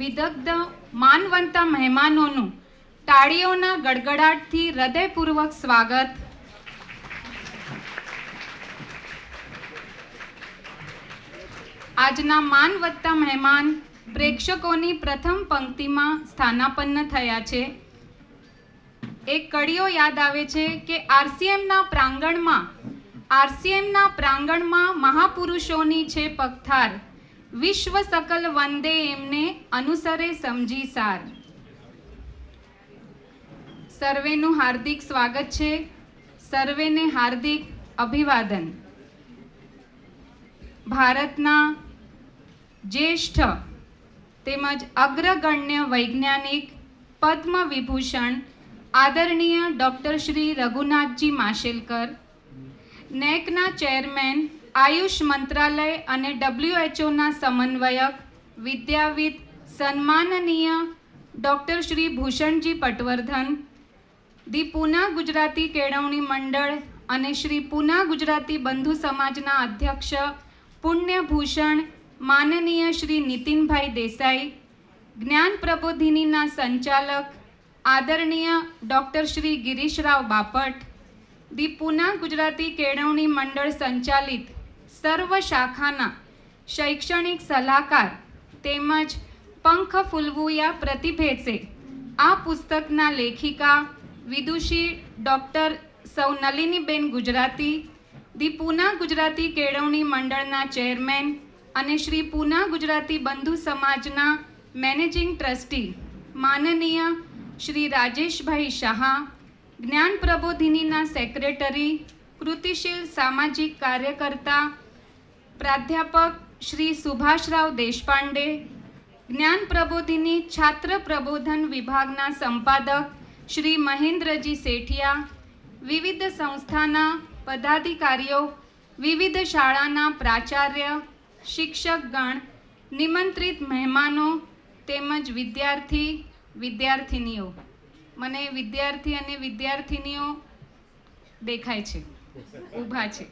વિદગ્ધ માનવંતા મહેમાનોનું તાળીઓના ગડગડાટથી હૃદયપૂર્વક સ્વાગત. આજના માનવંતા મહેમાન પ્રેક્ષકોની પ્રથમ પંક્તિમાં સ્થાનાપન્ન થયા છે. એક કડીઓ યાદ આવે છે કે આરસીએમના પ્રાંગણમાં મહાપુરુષોની છે પગથાર, વિશ્વ સકલ વંદે એમને અનુસરે સમજી સાર. સર્વેનું હાર્દિક સ્વાગત છે. સર્વેને હાર્દિક અભિવાદન. ભારતના જ્યેષ્ઠ તેમજ અગ્રગણ્ય વૈજ્ઞાનિક પદ્મ વિભૂષણ આદરણીય ડૉક્ટર શ્રી રઘુનાથજી માશેલકર, નેકના ચેરમેન, આયુષ મંત્રાલય અને WHO સમન્વયક, વિદ્યાવિદ સન્માનનીય ડૉક્ટર શ્રી ભૂષણજી પટવર્ધન, દી પૂના ગુજરાતી કેળવણી મંડળ અને શ્રી પૂના ગુજરાતી બંધુ સમાજના અધ્યક્ષ પુણ્યભૂષણ માનનીય શ્રી નીતિનભાઈ દેસાઈ, જ્ઞાન પ્રબોધિનીના સંચાલક આદરણીય ડૉક્ટર શ્રી ગિરીશરાવ બાપટ, દી પૂના ગુજરાતી કેળવણી મંડળ સંચાલિત સર્વ શાખાના શૈક્ષણિક સલાહકાર તેમજ પંખ ફૂલવુયા પ્રતિભેસે આ પુસ્તકના લેખિકા વિદુષી ડૉક્ટર સૌ નલિનીબેન ગુજરાતી, દી પૂના ગુજરાતી કેળવણી મંડળના ચેરમેન અને શ્રી પૂના ગુજરાતી બંધુ સમાજના મેનેજિંગ ટ્રસ્ટી માનનીય શ્રી રાજેશભાઈ શાહ, જ્ઞાન પ્રબોધિનીના સેક્રેટરી, કૃતિશીલ સામાજિક કાર્યકર્તા પ્રાધ્યાપક શ્રી સુભાષરાવ દેશપાંડે, જ્ઞાન પ્રબોધિની છાત્ર પ્રબોધન વિભાગના સંપાદક શ્રી મહેન્દ્રજી સેઠિયા, વિવિધ સંસ્થાના પદાધિકારીઓ, વિવિધ શાળાના પ્રાચાર્ય, શિક્ષકગણ, નિમંત્રિત મહેમાનો તેમજ વિદ્યાર્થીનીઓ. મને વિદ્યાર્થી અને વિદ્યાર્થીનીઓ દેખાય છે, ઊભા છે.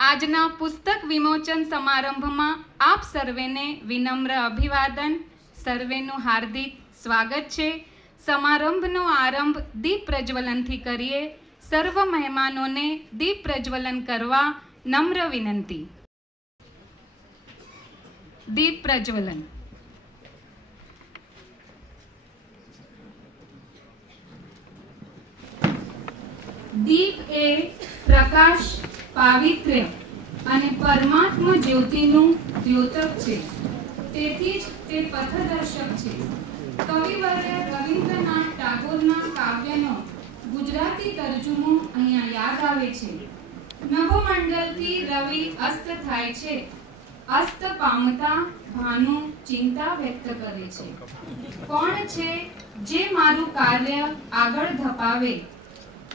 આજના પુસ્તક વિમોચન સમારંભમાં આપ સર્વેને વિનમ્ર અભિવાદન. સર્વેનું હાર્દિક સ્વાગત છે. સમારંભનો આરંભ દીપ પ્રજ્વલનથી કરીએ. સર્વ મહેમાનોને દીપ પ્રજ્વલન કરવા નમ્ર વિનંતી. દીપ પ્રજ્વલન. દીપ એ પ્રકાશ, પાવિત્ર્ય અને પરમાત્મ જ્યોતિનું દ્યોતક છે. તેથી જ તે પથદર્શક છે. કવિવર્ય રવિન્દ્રનાથ ટાગોરના કાવ્યનો ગુજરાતી તર્જુમો અહીંયા યાદ આવે છે. નભમંડળથી રવિ અસ્ત થાય છે, અસ્ત પામતા ભાનુ ચિંતા વ્યક્ત કરે છે. કોણ છે જે મારું કાર્ય આગળ ધપાવે,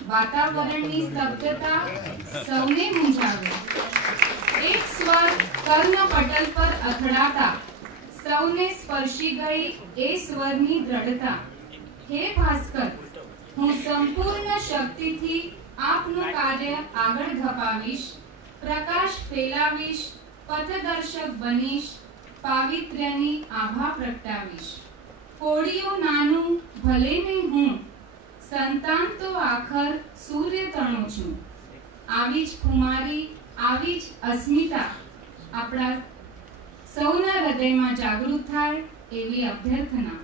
વાતાવરણની સ્તબ્ધતા સૌને મૂંઝાવે. એક સ્વર કર્ણપટલ પર અથડાતા સૌને સ્પર્શી ગઈ એ સ્વરની દ્રઢતા. હે ભાસ્કર, હું સંપૂર્ણ શક્તિથી આપનું કાર્ય આગળ ધપાવીશ, પ્રકાશ ફેલાવીશ, પથદર્શક બનીશ, પાવિત્ર્યની આભા પ્રગટાવીશ. કોળીઓ નાનું ભલે ને હું, સંતાન તો આખર સૂર્ય તણો છું. આવી જ કુમારી, આવી જ અસ્મિતા આપણા સૌના હૃદયમાં જાગૃત થાય એવી અભ્યર્થના.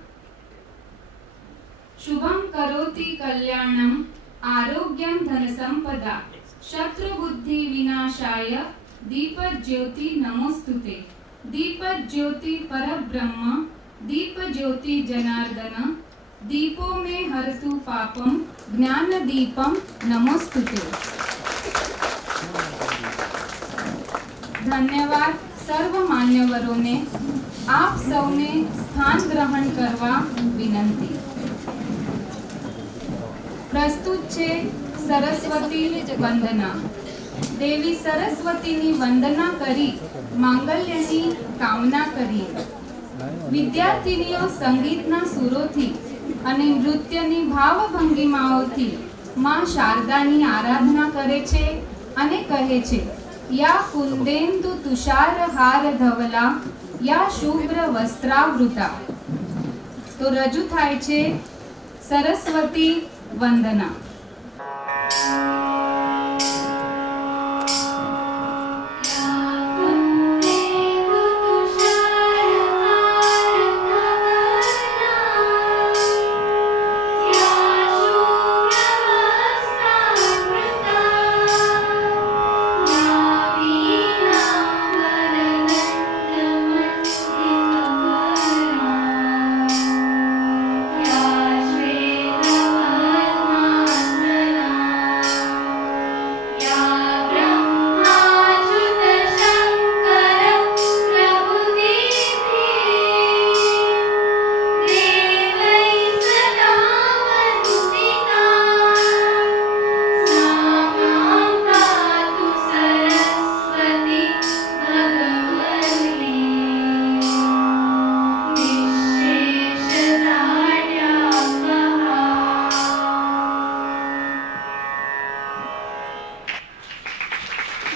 શુભમ કરોતિ કલ્યાણમ આરોગ્યમ ધન સંપદા શત્રુબુદ્ધિ વિનાશાય દીપજ્યોતિ નમોસ્તુતે. દીપજ્યોતિ પરબ્રહ્મ દીપજ્યોતિ જનાર્દન દીપો મે હરતુ પાપમ જ્ઞાન દીપમ નમોસ્તુતે. ધન્યવાદ સર્વ માન્યવરોને. આપ સૌને સ્થાન ગ્રહણ કરવા વિનંતી. પ્રસ્તુત છે સરસ્વતી વંદના. દેવી સરસ્વતીની વંદના કરી માંગલ્યની કામના કરી. વિદ્યાર્થીનીઓ સંગીતના સુરોથી અને નૃત્યની ભાવભંગીમાઓથી માં શારદાની આરાધના કરે છે અને કહે છે, યા કુંદેન્દુ તુષાર હાર ધવલા યા શુભ્ર વસ્ત્રાવૃતા તો રજૂ થાય છે સરસ્વતી વંદના.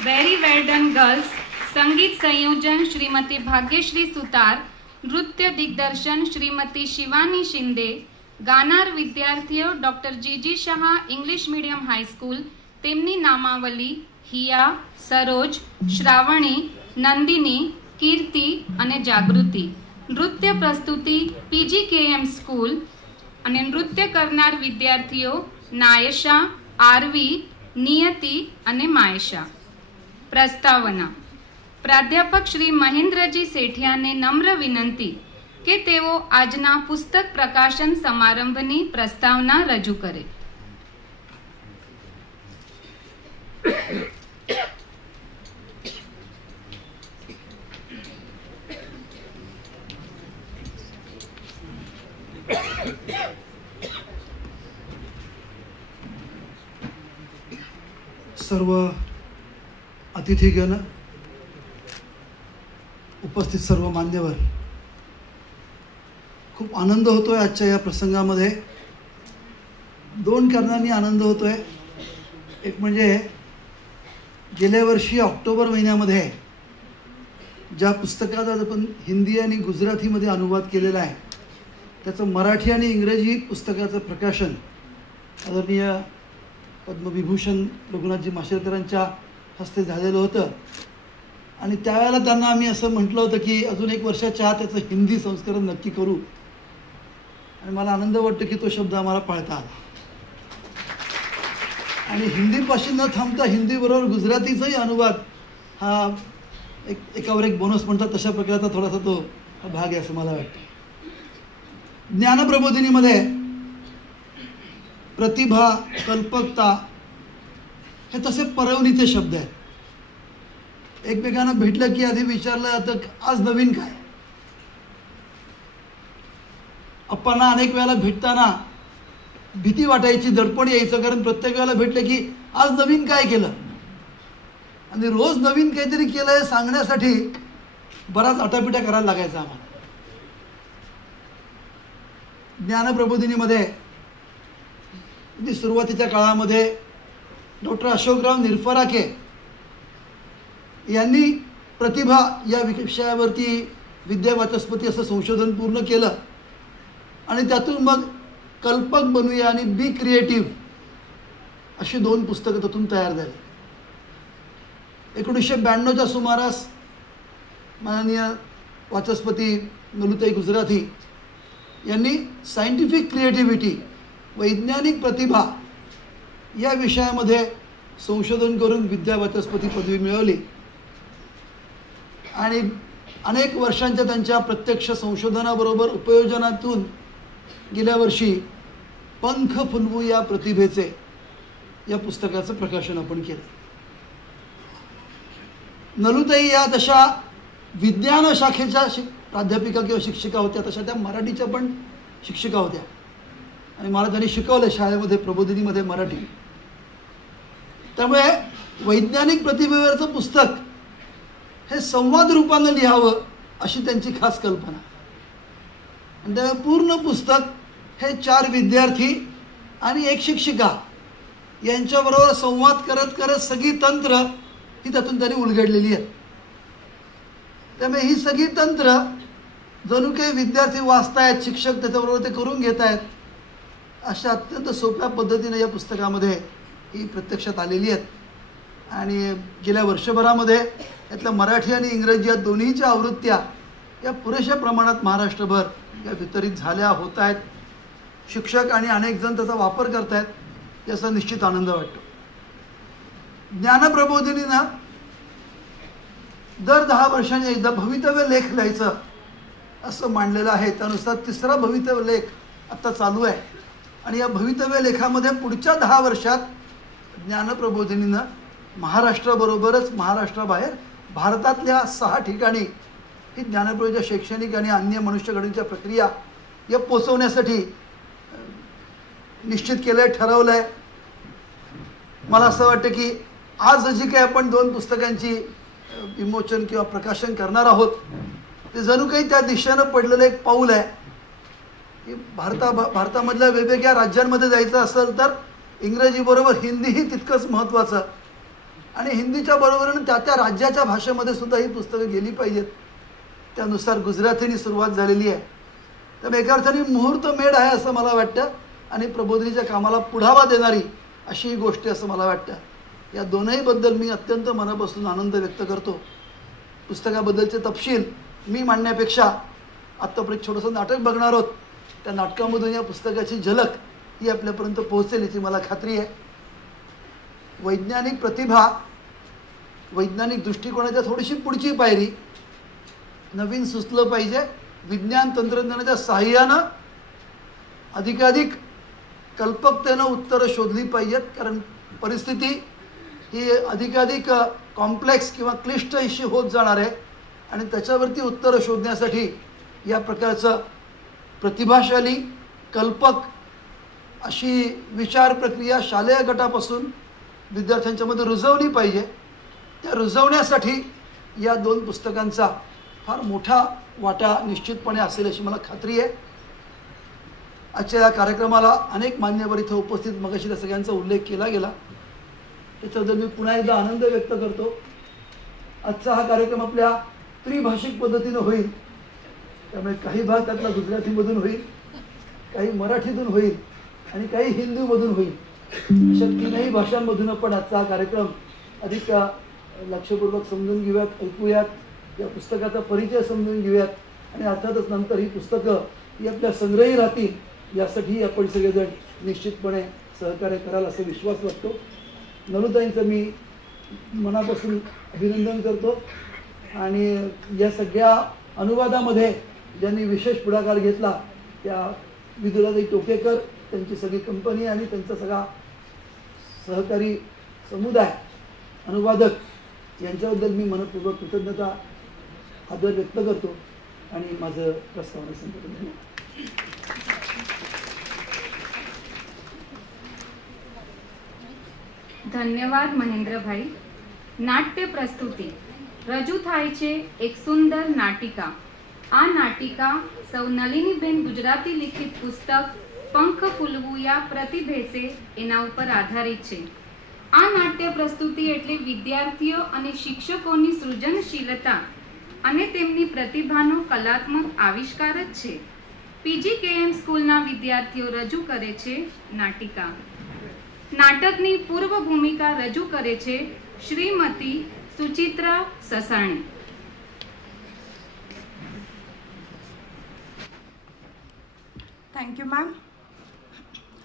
वेरी वेल डन गर्ल्स. संगीत संयोजन श्रीमती भाग्यश्री सुतार, नृत्य दिग्दर्शन श्रीमती शिवानी शिंदे, गानार विद्यार्थीओ डॉक्टर जीजी शाह इंग्लिश मीडियम हाईस्कूल, तेमनी नामावली हिया, सरोज, श्रावणी, नंदिनी, कीर्ति अने जागृति. नृत्य प्रस्तुति पीजीकेएम स्कूल अने नृत्य करनार विद्यार्थीओ नायशा, आरवी, नियति अने मायशा. प्रस्तावना. प्राध्यापक श्री महेंद्रजी सेठियाने नम्र विनंती के तेओ आजना पुस्तक प्रकाशन समारंभनी प्रस्तावना रजू करे. सर्व अतिथीगण, उपस्थित सर्व मान्यवर, खूप आनंद होतोय आजच्या या प्रसंगामध्ये. दोन कारणांनी आनंद होतोय. एक म्हणजे गेल्या वर्षी ऑक्टोबर महिन्यामध्ये ज्या पुस्तकाचा आपण हिंदी आणि गुजरातीमध्ये अनुवाद केलेला आहे त्याचं मराठी आणि इंग्रजी पुस्तकाचं प्रकाशन आदरणीय पद्मविभूषण रघुनाथजी माशेलकरांच्या हस्ते झालेलं होतं. आणि त्यावेळेला त्यांना आम्ही असं म्हटलं होतं की अजून एक वर्षाच्या आत त्याचं हिंदी संस्करण नक्की करू. आणि मला आनंद वाटतो की तो शब्द आम्हाला पाळता आला. आणि हिंदीपासून न थांबता हिंदीबरोबर गुजरातीचाही अनुवाद हा एकावर एक बोनस म्हणतात तशा प्रकारचा थोडासा तो भाग आहे असं मला वाटतं. ज्ञानप्रबोधिनीमध्ये प्रतिभा, कल्पकता हे तसे परवणीचे शब्द आहेत. एकमेकांना भेटलं की आधी विचारलं जातं आज नवीन काय. अप्पांना अनेक वेळेला भेटताना भीती वाटायची, दडपण यायचं, कारण प्रत्येक वेळेला भेटलं की आज नवीन काय केलं. आणि रोज नवीन काहीतरी केलं हे सांगण्यासाठी बराच आटापिटा करायला लागायचा आम्हाला. ज्ञानप्रबोधिनीमध्ये सुरुवातीच्या काळामध्ये डॉक्टर अशोकराव निरफराके यांनी प्रतिभा या विषयावरती विद्यावाचस्पती असं संशोधन पूर्ण केलं. आणि त्यातून मग कल्पक बनूया आणि बी क्रिएटिव्ह अशी दोन पुस्तकं त्यातून तयार झाली. 1992च्या सुमारास माननीय वाचस्पती नलुताई गुजराथी यांनी सायंटिफिक क्रिएटिव्हिटी, वैज्ञानिक प्रतिभा या विषयामध्ये संशोधन करून विद्यावाचस्पती पदवी मिळवली. आणि अनेक वर्षांच्या त्यांच्या प्रत्यक्ष संशोधनाबरोबर उपयोजनातून गेल्या वर्षी पंख फुलवू या प्रतिभेचे या पुस्तकाचं प्रकाशन आपण केलं. नलुताई या तशा विज्ञान शाखेच्या प्राध्यापिका किंवा शिक्षिका होत्या, तशा त्या मराठीच्या पण शिक्षिका होत्या. आणि मला त्यांनी शिकवलं शाळेमध्ये, प्रबोधिनीमध्ये मराठी. त्यामुळे वैज्ञानिक प्रतिभेवरचं पुस्तक हे संवाद रूपानं लिहावं अशी त्यांची खास कल्पना. आणि त्यामुळे पूर्ण पुस्तक हे 4 विद्यार्थी आणि एक शिक्षिका यांच्याबरोबर संवाद करत करत सगळी तंत्र ही त्यातून त्यांनी उलगडलेली आहेत. त्यामुळे ही सगळी तंत्र जणू काही विद्यार्थी वाचतायत, शिक्षक त्याच्याबरोबर ते करून घेत आहेत, अशा अत्यंत सोप्या पद्धतीने या पुस्तकामध्ये ही प्रत्यक्षात आलेली आहेत. आणि गेल्या वर्षभरामध्ये यातल्या मराठी आणि इंग्रजी या दोन्हीच्या आवृत्त्या या पुरेशा प्रमाणात महाराष्ट्रभर या वितरित झाल्या होत आहेत. शिक्षक आणि अनेक जण त्याचा वापर करत आहेत, याचा निश्चित आनंद वाटतो. ज्ञानप्रबोधिनीनं दर 10 वर्षांनी एकदा भवितव्य लेख लिहायचं असं मांडलेलं आहे. त्यानुसार 3रा भवितव्य लेख आत्ता चालू आहे. आणि या भवितव्य लेखामध्ये पुढच्या 10 वर्षात ज्ञानप्रबोधिनीनं महाराष्ट्राबरोबरच महाराष्ट्राबाहेर भारतातल्या 6 ठिकाणी ही ज्ञानप्रबोधीच्या शैक्षणिक आणि अन्य मनुष्यघडणीच्या प्रक्रिया या पोचवण्यासाठी निश्चित केलं आहे, ठरवलं आहे. मला असं वाटतं की आज जी काही आपण 2 पुस्तकांची विमोचन किंवा प्रकाशन करणार आहोत, ते जणू काही त्या दिशेनं पडलेलं एक पाऊल आहे की भारतामधल्या वेगवेगळ्या राज्यांमध्ये जायचं असेल तर इंग्रजीबरोबर हिंदीही तितकंच महत्त्वाचं, आणि हिंदीच्या बरोबरीनं त्या राज्याच्या भाषेमध्ये सुद्धा ही पुस्तकं गेली पाहिजेत. त्यानुसार गुजरातीने सुरुवात झालेली आहे. तर एका अर्थाने मुहूर्तमेढ आहे असं मला वाटतं, आणि प्रबोधिनीच्या कामाला पुढावा देणारी अशी ही गोष्ट असं मला वाटतं. या दोनहीबद्दल मी अत्यंत मनापासून आनंद व्यक्त करतो. पुस्तकाबद्दलचे तपशील मी मांडण्यापेक्षा आत्ता आपण एक छोटंसं नाटक बघणार आहोत, त्या नाटकामधून या पुस्तकाची झलक ही आपल्यापर्यंत पोहोचेल याची मला खात्री आहे. वैज्ञानिक प्रतिभा, वैज्ञानिक दृष्टिकोनाच्या थोडीशी पुढची पायरी, नवीन सुचलं पाहिजे. विज्ञान तंत्रज्ञानाच्या साहाय्यानं अधिकाधिक कल्पकतेनं उत्तरं शोधली पाहिजेत, कारण परिस्थिती ही अधिकाधिक कॉम्प्लेक्स किंवा क्लिष्ट अशी होत जाणार आहे. आणि त्याच्यावरती उत्तरं शोधण्यासाठी या प्रकारचं प्रतिभाशाली कल्पक अशी विचार प्रक्रिया शालेय गटापासून विद्यार्थ्यांच्यामध्ये रुजवली पाहिजे. त्या रुजवण्यासाठी या 2 पुस्तकांचा फार मोठा वाटा निश्चितपणे असेल अशी मला खात्री आहे. आजच्या या कार्यक्रमाला अनेक मान्यवर इथं उपस्थित, मगाशी त्या सगळ्यांचा उल्लेख केला गेला, त्याच्याबद्दल मी पुन्हा एकदा आनंद व्यक्त करतो. आजचा हा कार्यक्रम आपल्या त्रिभाषिक पद्धतीनं होईल, त्यामुळे काही भाग त्यातला गुजरातीमधून होईल, काही मराठीतून होईल आणि काही हिंदीमधून होईल. अशा 3ही भाषांमधून आपण आजचा हा कार्यक्रम अधिक लक्षपूर्वक समजून घेऊयात, ऐकूयात, या पुस्तकाचा परिचय समजून घेऊयात, आणि अर्थातच नंतर ही पुस्तकं ही आपल्या संग्रही राहतील यासाठी आपण सगळेजण निश्चितपणे सहकार्य कराल असा विश्वास वाटतो. नलूताईंचं मी मनापासून अभिनंदन करतो. आणि या सगळ्या अनुवादामध्ये ज्यांनी विशेष पुढाकार घेतला त्या विदुलाताई टोकेकर, त्यांची सगळी कंपनी आणि त्यांचा सगळा सहकारी समुदाय अनुवादक यांच्याबद्दल मी मनपूर्वक कृतज्ञता आदर व्यक्त करतो आणि माझं प्रस्तावना संपतो. ધન્યવાદ મહેન્દ્રભાઈ. નાટ્ય પ્રસ્તુતિ રજૂ થાય છે એક સુંદર નાટિકા. આ નાટિકા સૌ નલિનીબેન ગુજરાતી લિખિત પુસ્તક પંખ ફૂલવું યા પ્રતિભેસે એના ઉપર આધારિત છે. આ નાટ્ય પ્રસ્તુતિ એટલે વિદ્યાર્થીઓ અને શિક્ષકોની સૃજનશીલતા અને તેમની પ્રતિભાનો કલાત્મક આવિષ્કાર જ છે. પીજીકેએમ સ્કૂલના વિદ્યાર્થીઓ રજૂ કરે છે નાટિકા. નાટકની પૂર્વ ભૂમિકા રજૂ કરે છે Shrimati Suchitra સસાણી. Thank you, ma'am.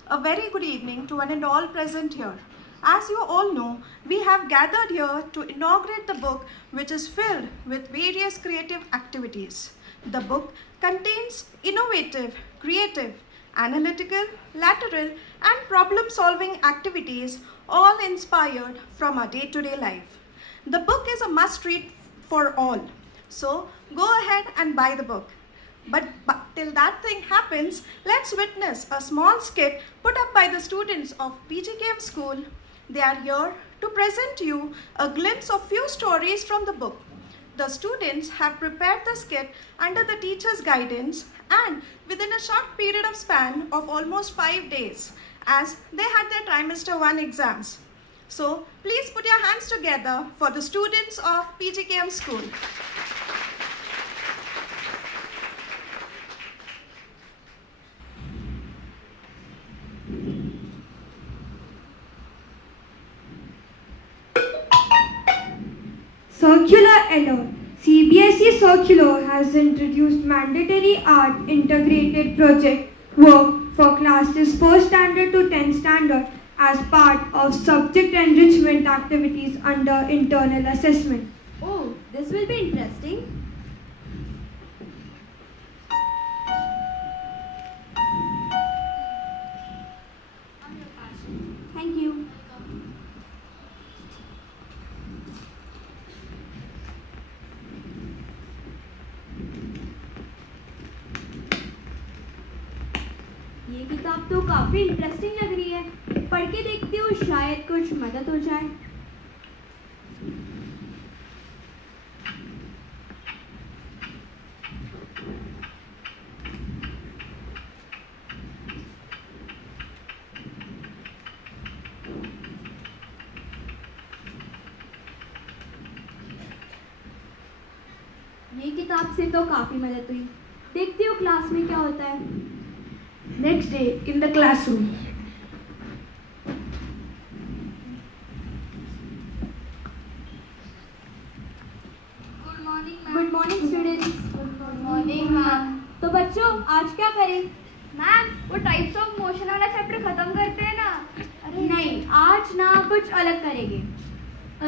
A very good evening to one and all present here. As you all know, we have gathered here to inaugurate the book, which is filled with various creative activities. The book contains innovative, creative, analytical, lateral, and problem-solving activities, all inspired from our day-to-day life. The book is a must-read for all. So go ahead and buy the book. But till that thing happens, let's witness a small skit put up by the students of PGKM School. They are here to present to you a glimpse of few stories from the book. The students have prepared the skit under the teacher's guidance and within a short period of span of almost 5 days, as they had their trimester 1 exams. So please put your hands together for the students of PGKM School. Circular alert. CBSE Circular has introduced mandatory art integrated project work for classes 1st standard to 10th standard as part of subject enrichment activities under internal assessment. Oh, this will be interesting. Thank you. ये किताब तो काफी interesting लग रही है। पढ़ के देखती हूँ, शायद कुछ मदद हो जाए। ये किताब से तो काफी मदद हुई। देखती हूँ क्लास में क्या होता है। Next day in the classroom. Good morning students. Good morning ma'am. तो बच्चों आज क्या करें? मैम वो टाइप्स ऑफ मोशन वाला चैप्टर खत्म करते हैं ना। अरे नहीं, आज ना कुछ अलग करेंगे।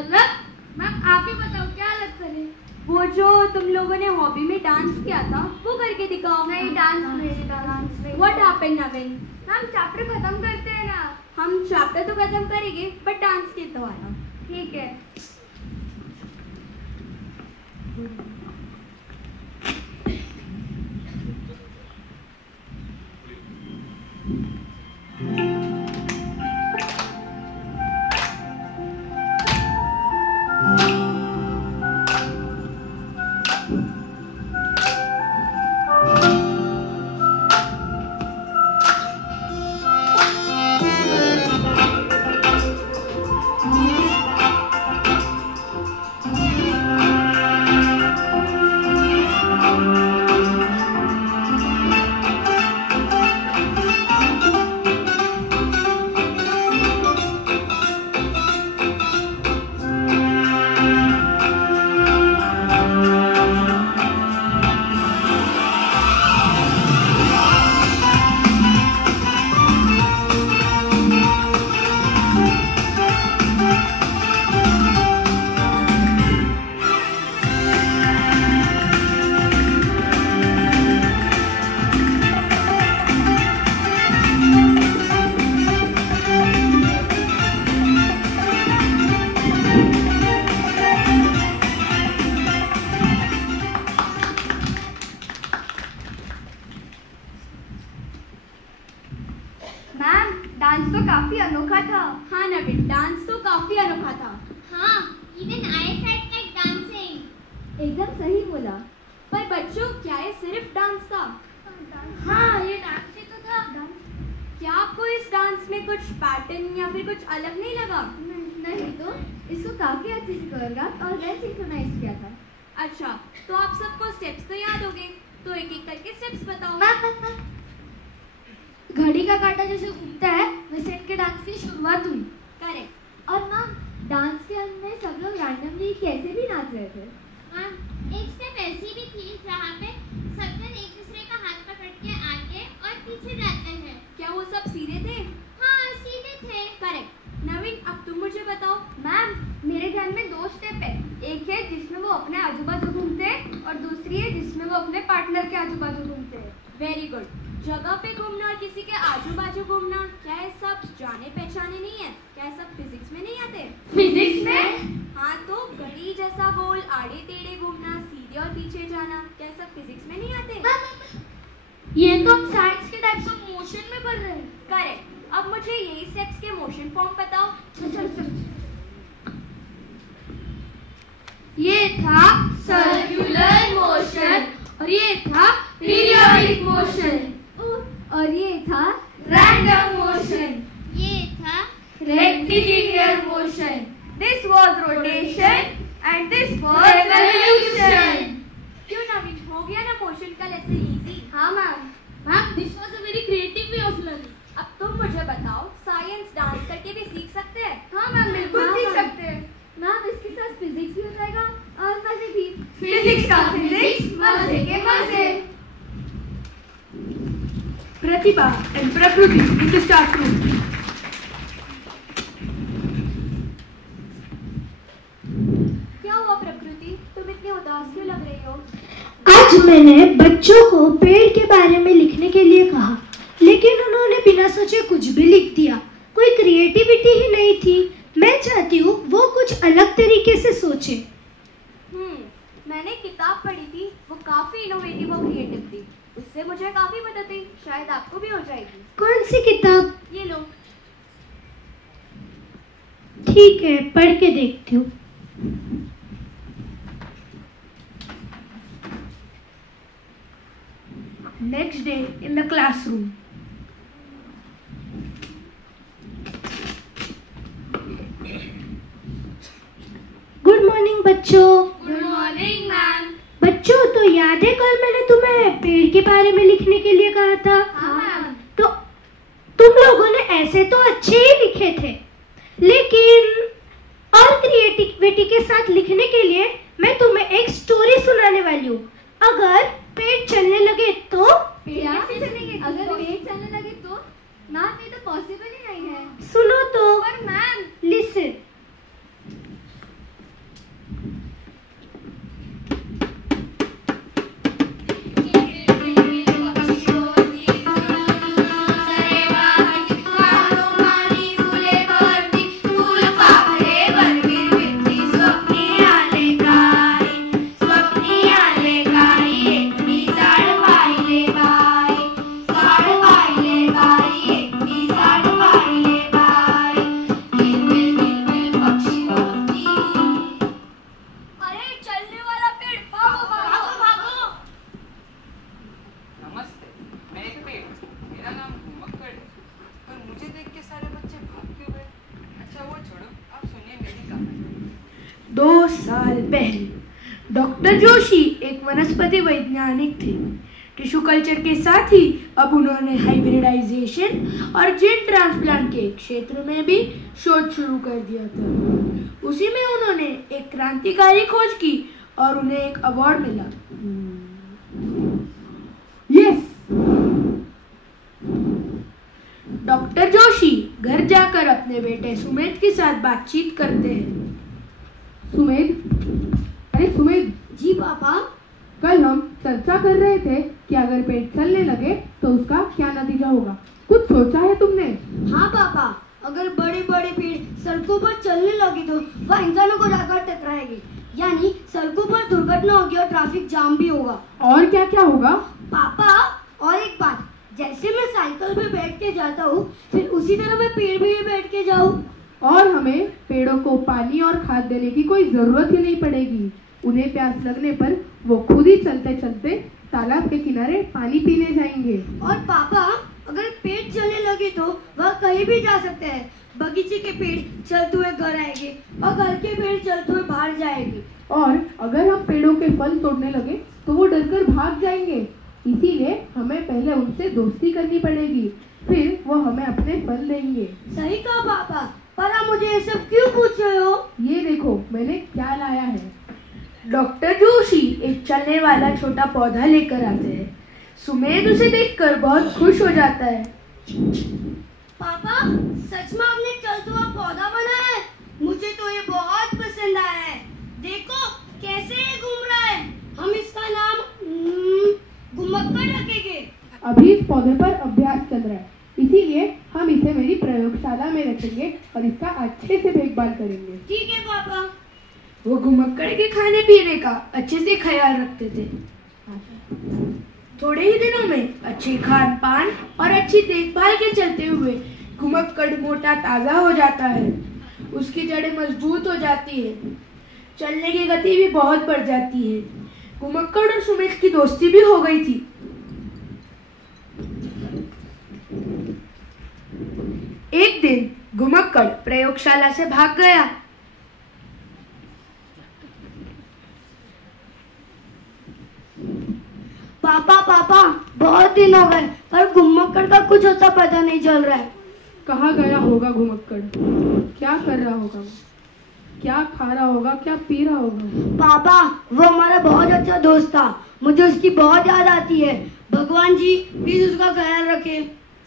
अलग? मैम आप ही बताओ क्या अलग करें। वो जो तुम लोगों ने हॉबी में डांस किया था वो करके दिखाओ। नहीं डांस में what happened Naveen? Ma'am chapter खत्म करते हैं ना। हम चैप्टर तो खत्म करेंगे बट डांस के तो आना। ठीक है। मैम डांस तो काफी अनोखा था। हाँ नवीन, डांस तो काफी अनोखा था। हाँ even I felt like dancing. एकदम सही बोला। पर बच्चों क्या ये सिर्फ डांस था? हाँ ये डांस ही तो था। क्या आपको इस डांस में कुछ पैटर्न या फिर कुछ अलग नहीं लगा? नहीं तो इसको काफी अच्छे से कोरियोग्राफ और वेल सिंक्रोनाइज किया था। अच्छा तो आप सबको स्टेप्स तो याद होंगे, तो एक एक करके स्टेप्स बताओ। घड़ी का कांटा जैसे घूमता है वैसे इनके डांस की शुरुआत हुई। करेक्ट। और मैम डांस के अंत में सब लोग रैंडमली कैसे भी नाच रहे थे। मैम एक स्टेप ऐसी भी थी जहाँ पे सब जन एक दूसरे का हाथ पकड़ के आगे और पीछे जाते हैं। क्या वो सब सीधे थे? हाँ सीधे थे। करेक्ट। नवीन अब तुम मुझे बताओ। मैम मेरे ध्यान में दो स्टेप है। एक है जिसमें वो अपने आजू बाजू घूमते हैं और दूसरी है जिसमें वो अपने पार्टनर के आजू बाजू घूमते हैं। Very good. जगह पे घूमना और किसी के आजू बाजू घूमना, क्या ये सब जाने पहचाने नहीं है? क्या ये सब फिजिक्स में नहीं आते? फिजिक्स में? हाँ तो घड़ी जैसा गोल आड़े टेढ़े घूमना, सीधे और पीछे जाना, क्या ये सब फिजिक्स में नहीं आते? ये तो हम साइंस के टाइप्स ऑफ मोशन में पढ़ रहे हैं। करेक्ट। अब मुझे यही स्टेप्स के मोशन फॉर्म बताओ। चल। ये था सर्कुलर मोशन और ये था पीरियोडिक मोशन और ये था रैंडम मोशन, ये था रेक्टिलिनियर मोशन, दिस वाज रोटेशन एंड दिस वाज रेवोल्यूशन। क्यों नवीन, हो गया ना मोशन का लेसन इजी? हाँ ma'am this was a very creative way of learning. अब तुम मुझे बताओ, साइंस डांस करके भी सीख सकते हैं? हाँ मैम बिल्कुल हाँ, सीख मैम। सकते हैं। मैम इसके साथ फिजिक्स भी हो जाएगा। Pratibha and Prakriti in the staff room. क्या हुआ प्रकृति, तुम इतनी उदास क्यों लग रही हो? आज मैंने बच्चों को पेड़ के बारे में लिखने के लिए कहा, लेकिन उन्होंने बिना सोचे कुछ भी लिख दिया। कोई क्रिएटिविटी ही नहीं थी। मैं चाहती हूँ वो कुछ अलग तरीके से सोचे। मैंने किताब पढ़ी थी, वो काफी इनोवेटिव और क्रिएटिव थी। उससे मुझे काफी मदद हुई, शायद आपको भी हो जाएगी। कौन सी किताब? ये लो। ठीक है, पढ़ के देखती हूँ। Next day in the classroom. Good morning बच्चों। Good morning ma'am. बच्चों, तो याद है कल मैंने तुम्हें पेड़ के बारे में लिखने के लिए कहा था? हाँ मैम। तो तुम लोगों ने ऐसे तो अच्छे ही लिखे थे, लेकिन और क्रिएटिविटी के साथ लिखने के लिए मैं तुम्हें एक स्टोरी सुनाने वाली हूँ। अगर पेड़ चलने लगे तो? क्या चलेंगे? अगर पेड़ चलने लगे तो? मैम, ये तो पॉसिबल ही नहीं है। सुनो तो। पर मैम। लिसन। डॉक्टर जोशी एक वनस्पति वैज्ञानिक थे। टिश्यू कल्चर के साथ ही अब उन्होंने हाइब्रिडाइजेशन और जीन ट्रांसप्लांट के क्षेत्र में भी शोध शुरू कर दिया था। उसी में उन्होंने एक क्रांतिकारी खोज की और उन्हें एक अवार्ड मिला। यस। डॉक्टर जोशी घर जाकर अपने बेटे सुमेध के साथ बातचीत करते हैं। सुमेध, अरे सुमेध। जी पापा। कल हम चर्चा कर रहे थे कि अगर पेड़ चलने लगे तो उसका क्या नतीजा होगा। कुछ सोचा है तुमने? हाँ पापा, अगर बड़े बड़े पेड़ सड़कों पर चलने लगे तो वह इंसानों को जाकर टकराएंगे, यानी सड़कों पर दुर्घटना होगी और ट्रैफिक जाम भी होगा। और क्या क्या होगा? पापा, और एक बात, जैसे मैं साइकिल पे बैठ के जाता हूँ, फिर उसी तरह मैं पेड़ भी बैठ के जाऊँ। और हमें पेड़ों को पानी और खाद देने की कोई जरूरत ही नहीं पड़ेगी। उन्हें प्यास लगने पर वो खुद ही चलते चलते तालाब के किनारे पानी पीने जाएंगे। और पापा, अगर पेड़ चलने लगे तो वह कहीं भी जा सकते हैं। बगीचे के पेड़ चलते हुए घर आएंगे और घर के पेड़ चलते हुए बाहर जाएंगे। और अगर हम पेड़ों के फल तोड़ने लगे तो वो डरकर भाग जाएंगे। इसीलिए हमें पहले उनसे दोस्ती करनी पड़ेगी, फिर वो हमें अपने फल देंगे। सही कहा पापा, पर आप मुझे ये सब क्यों पूछ रहे हो? ये देखो मैंने क्या लाया है। डॉक्टर जोशी एक चलने वाला छोटा पौधा लेकर आते हैं। सुमेध उसे देखकर बहुत खुश हो जाता है। पापा, सच में आपने चलता हुआ पौधा बनाया है? मुझे तो ये बहुत पसंद आया है। देखो कैसे ये घूम रहा है। हम इसका नाम घुमक्कड़ रखेंगे। अभी इस पौधे पर अभ्यास चल रहा है, इसीलिए हम इसे मेरी प्रयोगशाला में रखेंगे और इसका अच्छे से देखभाल करेंगे। ठीक है पापा। वो घुमक्कड़ के खाने पीने का अच्छे से ख्याल रखते थे। थोड़े ही दिनों में अच्छे खान पान और अच्छी देखभाल के चलते हुए घुमक्कड़ मोटा ताजा हो जाता है। उसकी जड़ें मजबूत हो जाती है, चलने की गति भी बहुत बढ़ जाती है। घुमक्कड़ और सुमेध की दोस्ती भी हो गई थी। एक दिन घुमक्कड़ प्रयोगशाला से भाग गया। पापा पापा, बहुत दिन हो गए पर घुमक्कड़ का कुछ होता पता नहीं चल रहा है। कहाँ गया होगा घुमक्कड़? क्या कर रहा होगा? क्या खा रहा होगा? क्या पी रहा होगा? पापा, वो हमारा बहुत अच्छा दोस्त था। मुझे उसकी बहुत याद आती है। भगवान जी प्लीज उसका ख्याल रखें।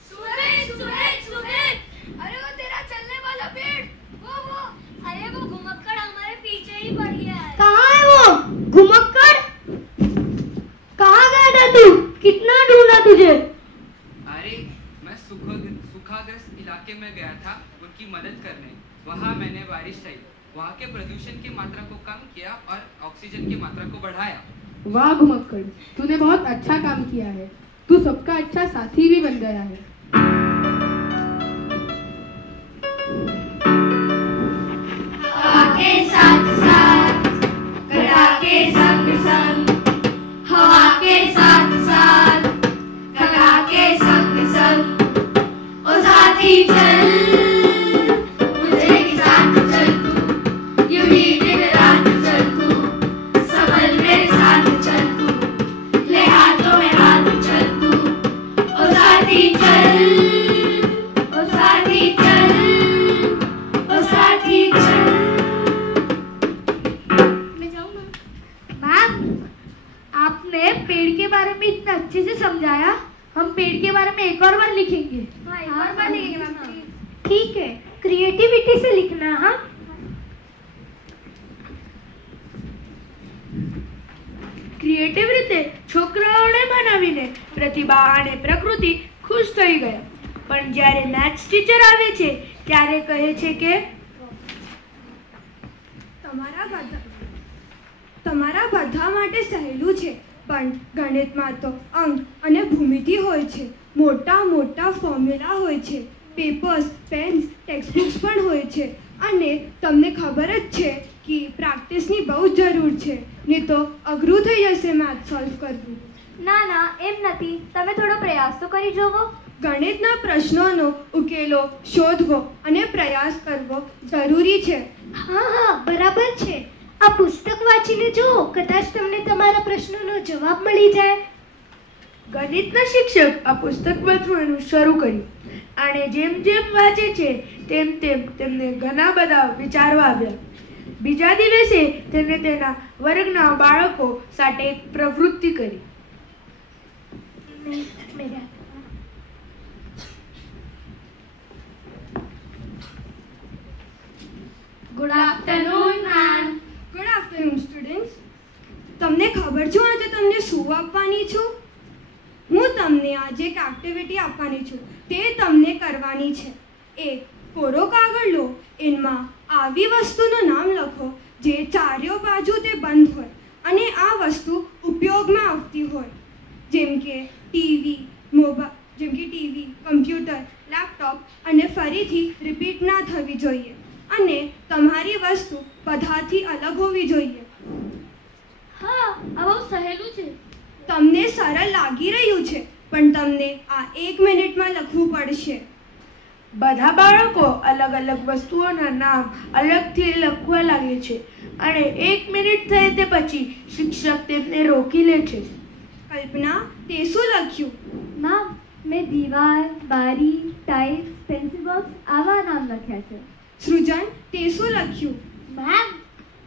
सुहेल, सुहेल, सुहेल, अरे वो तेरा चलने वाला पेड़, वो, अरे वो घुमक्कड़ हमारे पीछे ही पड़ गया है। कहाँ है वो घुमक्कड़? कहाँ गया था तू? कितना ढूंढा तुझे? अरे मैं सुखाग्रस्त इलाके में गया था उनकी मदद करने। वहाँ मैंने बारिश आई, वहाँ के प्रदूषण की मात्रा को कम किया और ऑक्सीजन की मात्रा को बढ़ाया। वाह घुमक्कड़, तूने बहुत अच्छा काम किया है। तू सबका अच्छा साथी भी बन गया है। हवा के साथ साथ, घड़ा के संग संग, हवा के साथ साथ, घड़ा के संग संग, ओ साथी चल, मुझे के साथ चल तू, यूं ही दिन रात चल तू, संभल मेरे साथ चल तू, ले हाथों में हाथ चल तू, ओ साथी चल, ओ साथी चल, ओ साथी चल। मैं जाऊँ मैम? आपने पेड़ के बारे में इतना अच्छे से समझाया, हम पेड़ के बारे में एक और बार लिखेंगे। हाँ, एक और बार लिखेंगे मैम। ठीक है, क्रिएटिविटी से लिखना। हाँ, ક્રિએટિવ રીતે છોકરાઓને બનાવીને પ્રતિભા અને પ્રકૃતિ ખુશ થઈ ગયા, પણ જ્યારે મેથ્સ ટીચર આવે છે ત્યારે કહે છે કે તમારા બધા માટે સહેલું છે, પણ ગણિતમાં તો અંક અને ભૂમિતિ હોય છે, મોટા મોટા ફોર્મ્યુલા હોય છે, પેપર્સ, પેન્સ, ટેક્સ્ટબુક્સ પણ હોય છે, અને તમને ખબર જ છે કે પ્રેક્ટિસની બહુ જ જરૂર છે, નહીં તો અઘરું થઈ જશે મેથ સોલ્વ કરવું. ના ના, એમ નથી, તમે થોડો પ્રયાસ તો કરી જોવો. ગણિતના પ્રશ્નોનો ઉકેલો શોધવો અને પ્રયાસ કરવો જરૂરી છે. હા હા, બરાબર છે. આ પુસ્તક વાંચીને જુઓ, કદાચ તમને તમારા પ્રશ્નોનો જવાબ મળી જાય. ગણિતના શિક્ષક આ પુસ્તક વાંચવાનું શરૂ કર્યું, અને જેમ જેમ વાંચે છે તેમ તેમ તેમને ઘણા બધા વિચારો આવ્યા. બીજા દિવસે તેમણે તેના વર્ગના બાળકો સાથે એક પ્રવૃત્તિ કરી. Good afternoon ma'am. Good afternoon students. તમને ખબર છે આજે તમને શું આપવાની છું? હું તમને આજે એક એક્ટિવિટી આપવાની છું, તે તમને કરવાની છે. એક કોરો કાગળ લો, એમાં આવી વસ્તુનું નામ લખો જે ચારેય બાજુ તે બંધ હોય અને આ વસ્તુ ઉપયોગમાં આવતી હોય, જેમ કે ટીવી, કમ્પ્યુટર, લેપટોપ, અને ફરીથી રિપીટ ના થવી જોઈએ, અને તમારી વસ્તુ બધાથી અલગ હોવી જોઈએ. હા, આ બહુ સહેલું છે. તમને સરળ લાગી રહ્યું છે, પણ તમને આ 1 મિનિટમાં લખવું પડશે. બધા બાળકો અલગ અલગ વસ્તુઓના નામ અલગથી લખવા લાગે છે, અને 1 મિનિટ થાય તે પછી શિક્ષક તેમને રોકી લે છે. કલ્પના, તે શું લખ્યું? મેમ, મેં દીવાલ, બારી, ટાઇલ્સ, પેન્સિલ બોક્સ આવા નામ લખ્યા છે. સૃજન, તે શું લખ્યું? મેમ,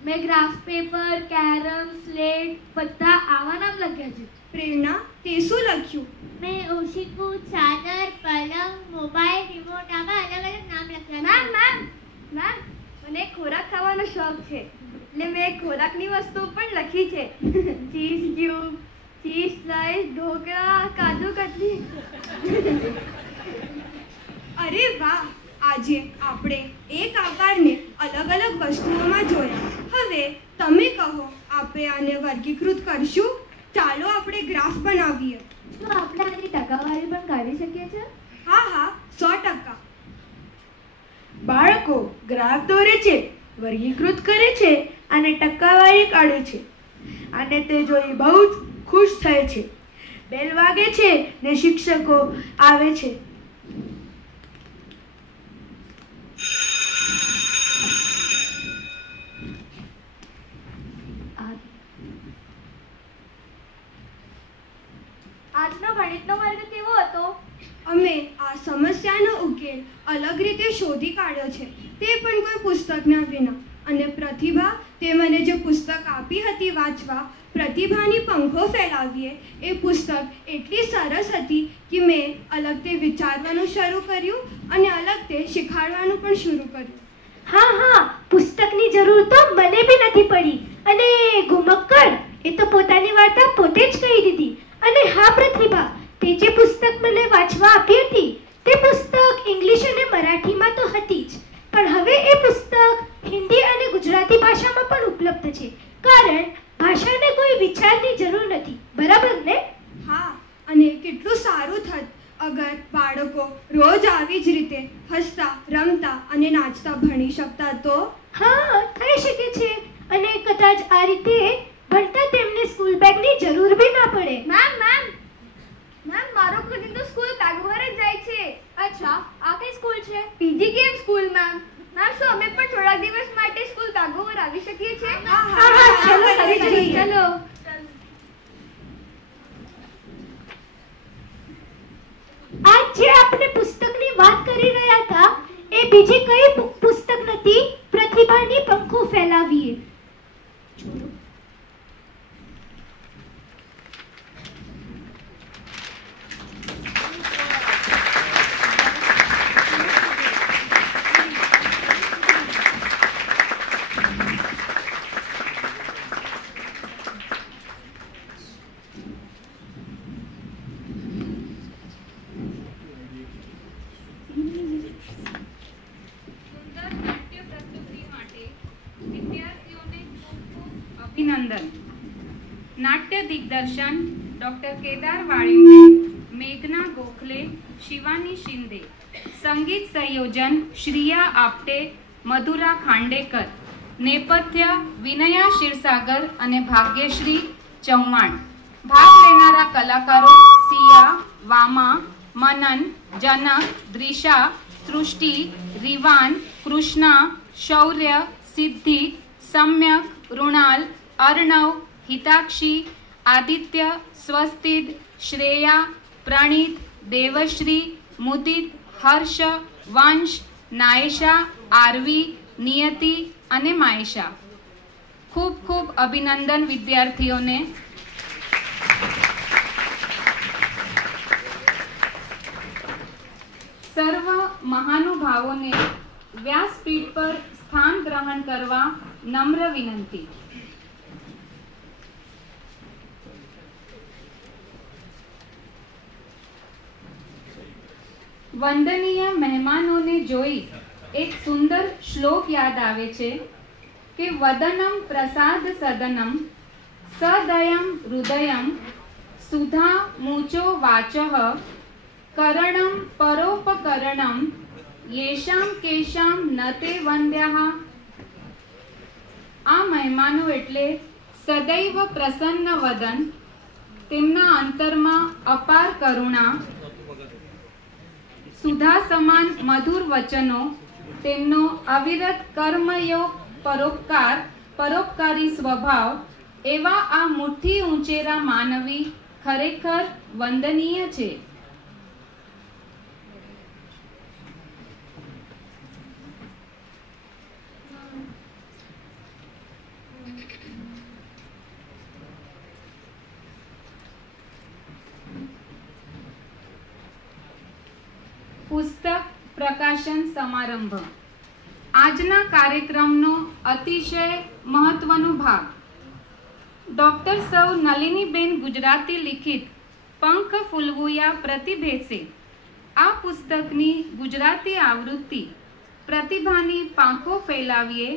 મેં ગ્રાફ પેપર, કેરમ, સ્લેટ બધા આવા નામ લખ્યા છે. પ્રેરણા, તે શું લખ્યું? મેં ઓશિકુ, ચાદર, પલંગ, મોબાઈલ, રિમોટ આવા અલગ અલગ નામ લખ્યા. મેમ, મને ખોરાક ખાવાનો શોખ છે, એટલે મેં ખોરાકની વસ્તુ પણ લખી છે. Cheese cube, cheese slice, dhokla, kaju katli. અરે વાહ! આજે આપણે એક આકારને અલગ અલગ વસ્તુઓમાં જોયા. હવે તમે કહો, આપણે આને વર્ગીકૃત કરશું? ચાલો આપણે ગ્રાફ બનાવીએ. તો આપણે આની ટકાવારી પણ કાઢી શકીએ છીએ? હા, 100%. બાળકો ગ્રાફ દોરે છે, વર્ગીકૃત કરે છે અને ટકાવારી કાઢે છે, અને તે જોઈ બહુ જ ખુશ થાય છે. બેલ વાગે છે ને શિક્ષકો આવે છે. આજનો ગણિતનો વર્ગ કેવો હતો? અમે આ સમસ્યાનો ઉકેલ અલગ રીતે શોધી કાઢ્યો છે, તે પણ કોઈ પુસ્તકના વિના. અને પ્રતિભા, તે મને જે પુસ્તક આપી હતી વાંચવા, પ્રતિભાની પંખો ફેલાવીએ એ પુસ્તક એટલી સરસ હતી કે મેં અલગથી વિચારવાનું શરૂ કર્યું અને અલગથી શીખવાડવાનું પણ શરૂ કર્યું. હા, પુસ્તકની જરૂર તો મને બી નથી પડી. અને ઘુમક્કડ એ તો પોતાની વાર્તા પોતે જ કહી દીધી. અને હા પ્રતિભા, તે જે પુસ્તક મને વાંચવા આપી હતી તે પુસ્તક ઇંગ્લિશ અને મરાઠીમાં તો હતી જ, પણ હવે એ પુસ્તક હિન્દી અને ગુજરાતી ભાષામાં પણ ઉપલબ્ધ છે. કારણ ભાષાને કોઈ વિચારની જરૂર નથી, બરાબર ને? હા, અને કેટલું સારું થત અગર બાળકો રોજ આવી જ રીતે હસતા, રમતા અને નાચતા ભણી શકતા તો. હા, થઈ શકે છે. અને કદાચ આ રીતે ભણતા તેમને સ્કૂલ બેગની જરૂર બી ના પડે. મેમ મારો ખુદ તો સ્કૂલ બેગ વગર જ જાય છે. અચ્છા, આ કઈ સ્કૂલ છે? પીજી કેમ સ્કૂલ મેમ? મેમ શું અમે પણ થોડા દિવસ માટે સ્કૂલ બેગ વગર આવી શકીએ છીએ? ચલો. આજ જે આપણે પુસ્તકની વાત કરી રહ્યા હતા એ બીજી કઈ પુસ્તક નથી, પ્રતિભાની પંખો ફેલાવીએ. અભિનંદન. નાટ્ય દિગ્દર્શન ડોક્ટર કેદાર વાળિંગે, મેઘના ગોખલે, શિવાની શિંદે. સંગીત સંયોજન શ્રીયા આપટે, મધુરા ખાંડેકર. નેપથ્ય વિનયા ક્ષીરસાગર અને ભાગ્યશ્રી ચૌહાણ. ભાગ લેનારા કલાકારો સિયા, વામા, મનન, જનક, દ્રિષા, સૃષ્ટિ, રિવાન, કૃષ્ણા, શૌર્ય, સિદ્ધિ, સમ્યક, ઋણાલ, અર્ણવ, હિતાક્ષી, આદિત્ય, સ્વસ્તિદ, શ્રેયા, પ્રણીત, દેવશ્રી, મુદિત, હર્ષ, વંશ, નાયશા, આરવી, નિયતિ અને માયશા. ખૂબ ખૂબ અભિનંદન વિદ્યાર્થીઓને. સર્વ મહાનુભાવોને વ્યાસપીઠ પર સ્થાન ગ્રહણ કરવા નમ્ર વિનંતી. વંદનીય મહેમાનોને જોઈ એક સુંદર શ્લોક યાદ આવે છે કે વદનમ પ્રસાદ સદનમ સદયમ હૃદયમ સુધા મૂચો વાચઃ કરણમ પરોપકરણમ યેષામ કેશામ નતે વંદ્યાઃ. આ મહેમાનો એટલે સદૈવ પ્રસન્ન વદન, તેમના અંતરમાં અપાર કરુણા, સુધા સમાન મધુર વચનો, તેમનો અવિરત કર્મયોગ, પરોપકારી સ્વભાવ, એવા આ મુઠ્ઠી ઊંચેરા માનવી ખરેખર વંદનીય છે. પુસ્તક પ્રકાશન સમારંભ. આજના કાર્યક્રમનો અતિશય મહત્વનો ભાગ ડોક્ટર સૌ નલિનીબેન ગુજરાતી લિખિત પંખ ફૂલવુયા પ્રતિભેસે. આ પુસ્તકની ગુજરાતી આવૃત્તિ પ્રતિભાની પાંખો ફેલાવીએ.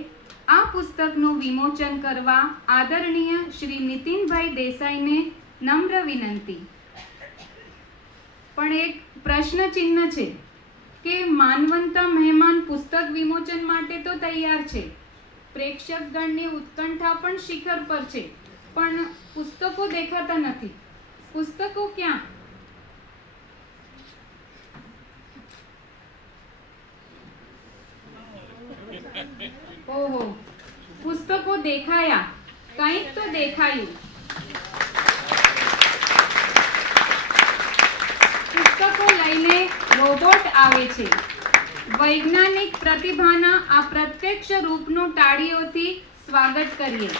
આ પુસ્તકનું વિમોચન કરવા આદરણીય શ્રી નીતિનભાઈ દેસાઈને નમ્ર વિનંતી. પણ એક પ્રશ્ન ચિહ્ન છે કે માનવંતા મહેમાન પુસ્તક વિમોચન માટે તો તૈયાર છે, પ્રેક્ષકગણની ઉત્કંઠા પણ શિખર પર છે, પણ પુસ્તકો દેખાતા નથી. પુસ્તકો ક્યાં? ઓહો, પુસ્તકો દેખાયા, કંઈક તો દેખાયું. પુસ્તકો લઈને રોબોટ આવે છે. વૈજ્ઞાનિક પ્રતિભાના આ પ્રત્યક્ષ રૂપનું તાળીઓથી સ્વાગત કરીએ.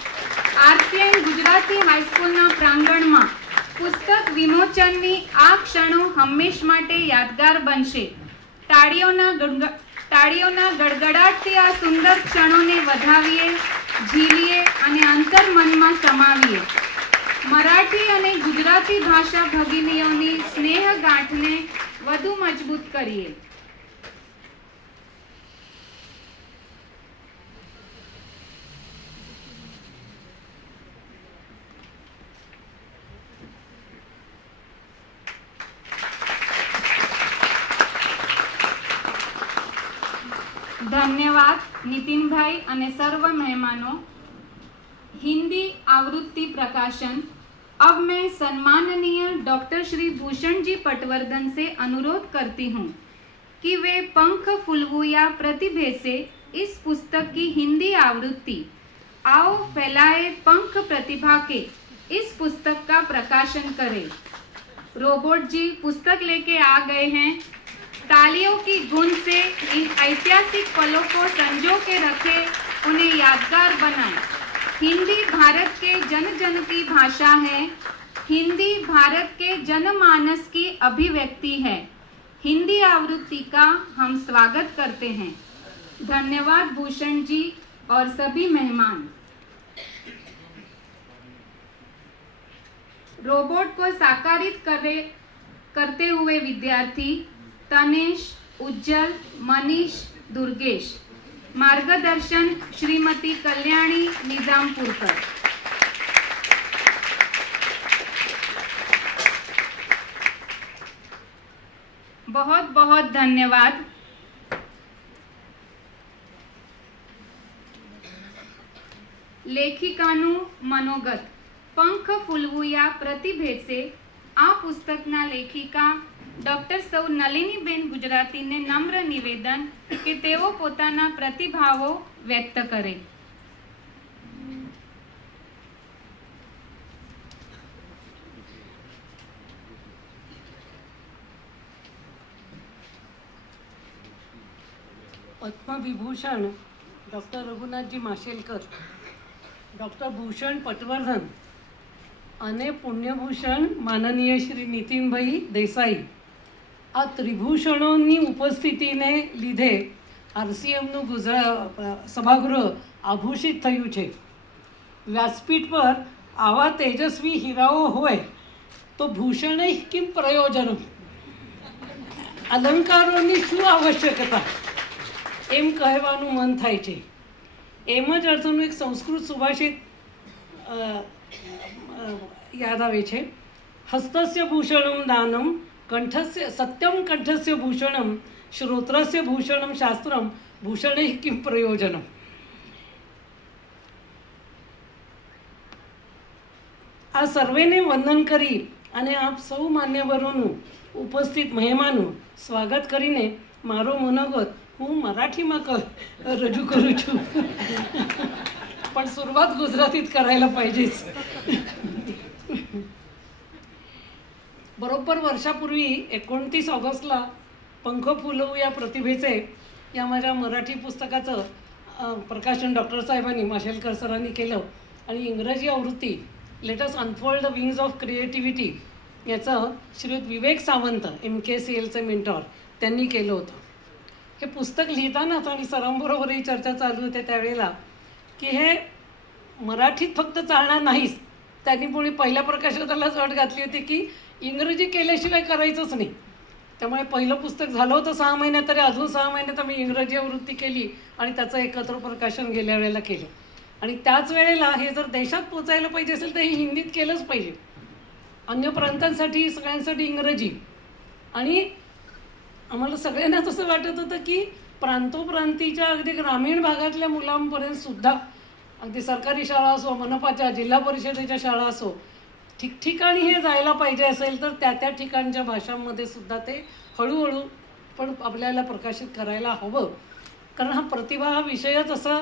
RCN ગુજરાતી હાઈસ્કૂલના પ્રાંગણમાં પુસ્તક વિમોચનની આ ક્ષણો હંમેશ માટે યાદગાર બનશે. તાળીઓના ગડગડાટથી આ સુંદર ક્ષણોને વધાવીએ, જીવીએ અને અંતર્મનમાં સમાવીએ. મરાઠી અને ગુજરાતી ભાષા ભગીનીઓની સ્નેહ ગાંઠને વધુ મજબૂત કરીએ. धन्यवाद नितिन भाई અને સર્વ મહેમાનો. हिंदी आवृत्ति प्रकाशन. अब मैं सम्माननीय डॉक्टर श्री भूषण जी पटवर्धन से अनुरोध करती हूँ कि वे पंख फुलवुया प्रतिभे से इस पुस्तक की हिंदी आवृत्ति आओ फैलाए पंख प्रतिभा के इस पुस्तक का प्रकाशन करें. रोबोट जी पुस्तक लेके आ गए हैं. तालियों की गूंज से इन ऐतिहासिक पलों को संजो के रखे, उन्हें यादगार बनाएं. हिंदी भारत के जन जन की भाषा है. हिंदी भारत के जनमानस की अभिव्यक्ति है. हिंदी आवृत्ति का हम स्वागत करते हैं. धन्यवाद भूषण जी और सभी मेहमान. रोबोट को साकारित करते हुए विद्यार्थी तनेश, उज्जल, मनीष, दुर्गेश. मार्गदर्शन श्रीमती कल्याणी निजामपुरकर. बहुत बहुत धन्यवाद. લેખિકાનું મનોગત. પંખ ફૂલવુયા પ્રતિભેદ સે આ પુસ્તકના લેખિકા ડોક્ટર સૌ નલિનીબેન ગુજરાતીને નમ્ર નિવેદન કે તેઓ પોતાના પ્રતિભાવો વ્યક્ત કરે. पद्मविभूषण डॉक्टर रघुनाथजी माशेलकर, डॉक्टर भूषण पटवर्धन અને પુણ્યભૂષણ માનનીય શ્રી નીતિનભાઈ દેસાઈ, આ ત્રિભૂષણોની ઉપસ્થિતિને લીધે RCMનું સભાગૃહ આભૂષિત થયું છે. વ્યાસપીઠ પર આવા તેજસ્વી હીરાઓ હોય તો ભૂષણે કેમ પ્રયોજન, અલંકારોની શું આવશ્યકતા, એમ કહેવાનું મન થાય છે. એમ જ અર્થનું એક સંસ્કૃત સુભાષિત याद आवे छे. हस्तस्य भूषणं दानं, कंठस्य सत्यं कंठस्य भूषणं, श्रोत्रस्य भूषणं शास्त्रं, भूषणे किं प्रयोजनम. आ सर्वेने वंदन करी અને આપ સૌ માન્યવરોનું ઉપસ્થિત મહેમાનો સ્વાગત કરીને મારો મનોગત હું મરાઠીમાં રજૂ કરું છું. પણ શરૂઆત ગુજરાતીत करायला पाहिजेच. बरोबर वर्षापूर्वी 29 ऑगस्टला पंख फुलवूया प्रतिभेचे या माझ्या मराठी पुस्तकाचं प्रकाशन डॉक्टर साहेबांनी माशेलकर सरांनी केलं आणि इंग्रजी आवृत्ती let us unfold the wings of creativity याचं श्रीयुत विवेक सावंत MKCLचे मेंटॉर त्यांनी केलं होतं. हे पुस्तक लिहितानाच आणि सरांबरोबरही चर्चा चालू होते त्यावेळेला की हे मराठीत फक्त चालणार नाहीच. त्यांनी पुढे पहिल्या प्रकाशनालाच अट घातली होती की इंग्रजी केल्याशिवाय करायचंच नाही. त्यामुळे पहिलं पुस्तक झालं होतं 6 महिन्यात, तरी अजून 6 महिन्यात आम्ही इंग्रजी आवृत्ती केली आणि त्याचं एकत्र प्रकाशन गेल्या वेळेला केलं. आणि त्याच वेळेला हे जर देशात पोचायला पाहिजे असेल तर हे हिंदीत केलंच पाहिजे. अन्य प्रांतांसाठी सगळ्यांसाठी इंग्रजी. आणि आम्हाला सगळ्यांनाच असं वाटत होतं की प्रांतोप्रांतीच्या अगदी ग्रामीण भागातल्या मुलांपर्यंत सुद्धा, अगदी सरकारी शाळा असो, मनपाच्या जिल्हा परिषदेच्या शाळा असो, ठिकठिकाणी हे जायला पाहिजे असेल तर त्या त्या ठिकाणच्या भाषांमध्ये सुद्धा ते हळूहळू पण आपल्याला प्रकाशित करायला हवं. कारण हा प्रतिभा हा विषयच असा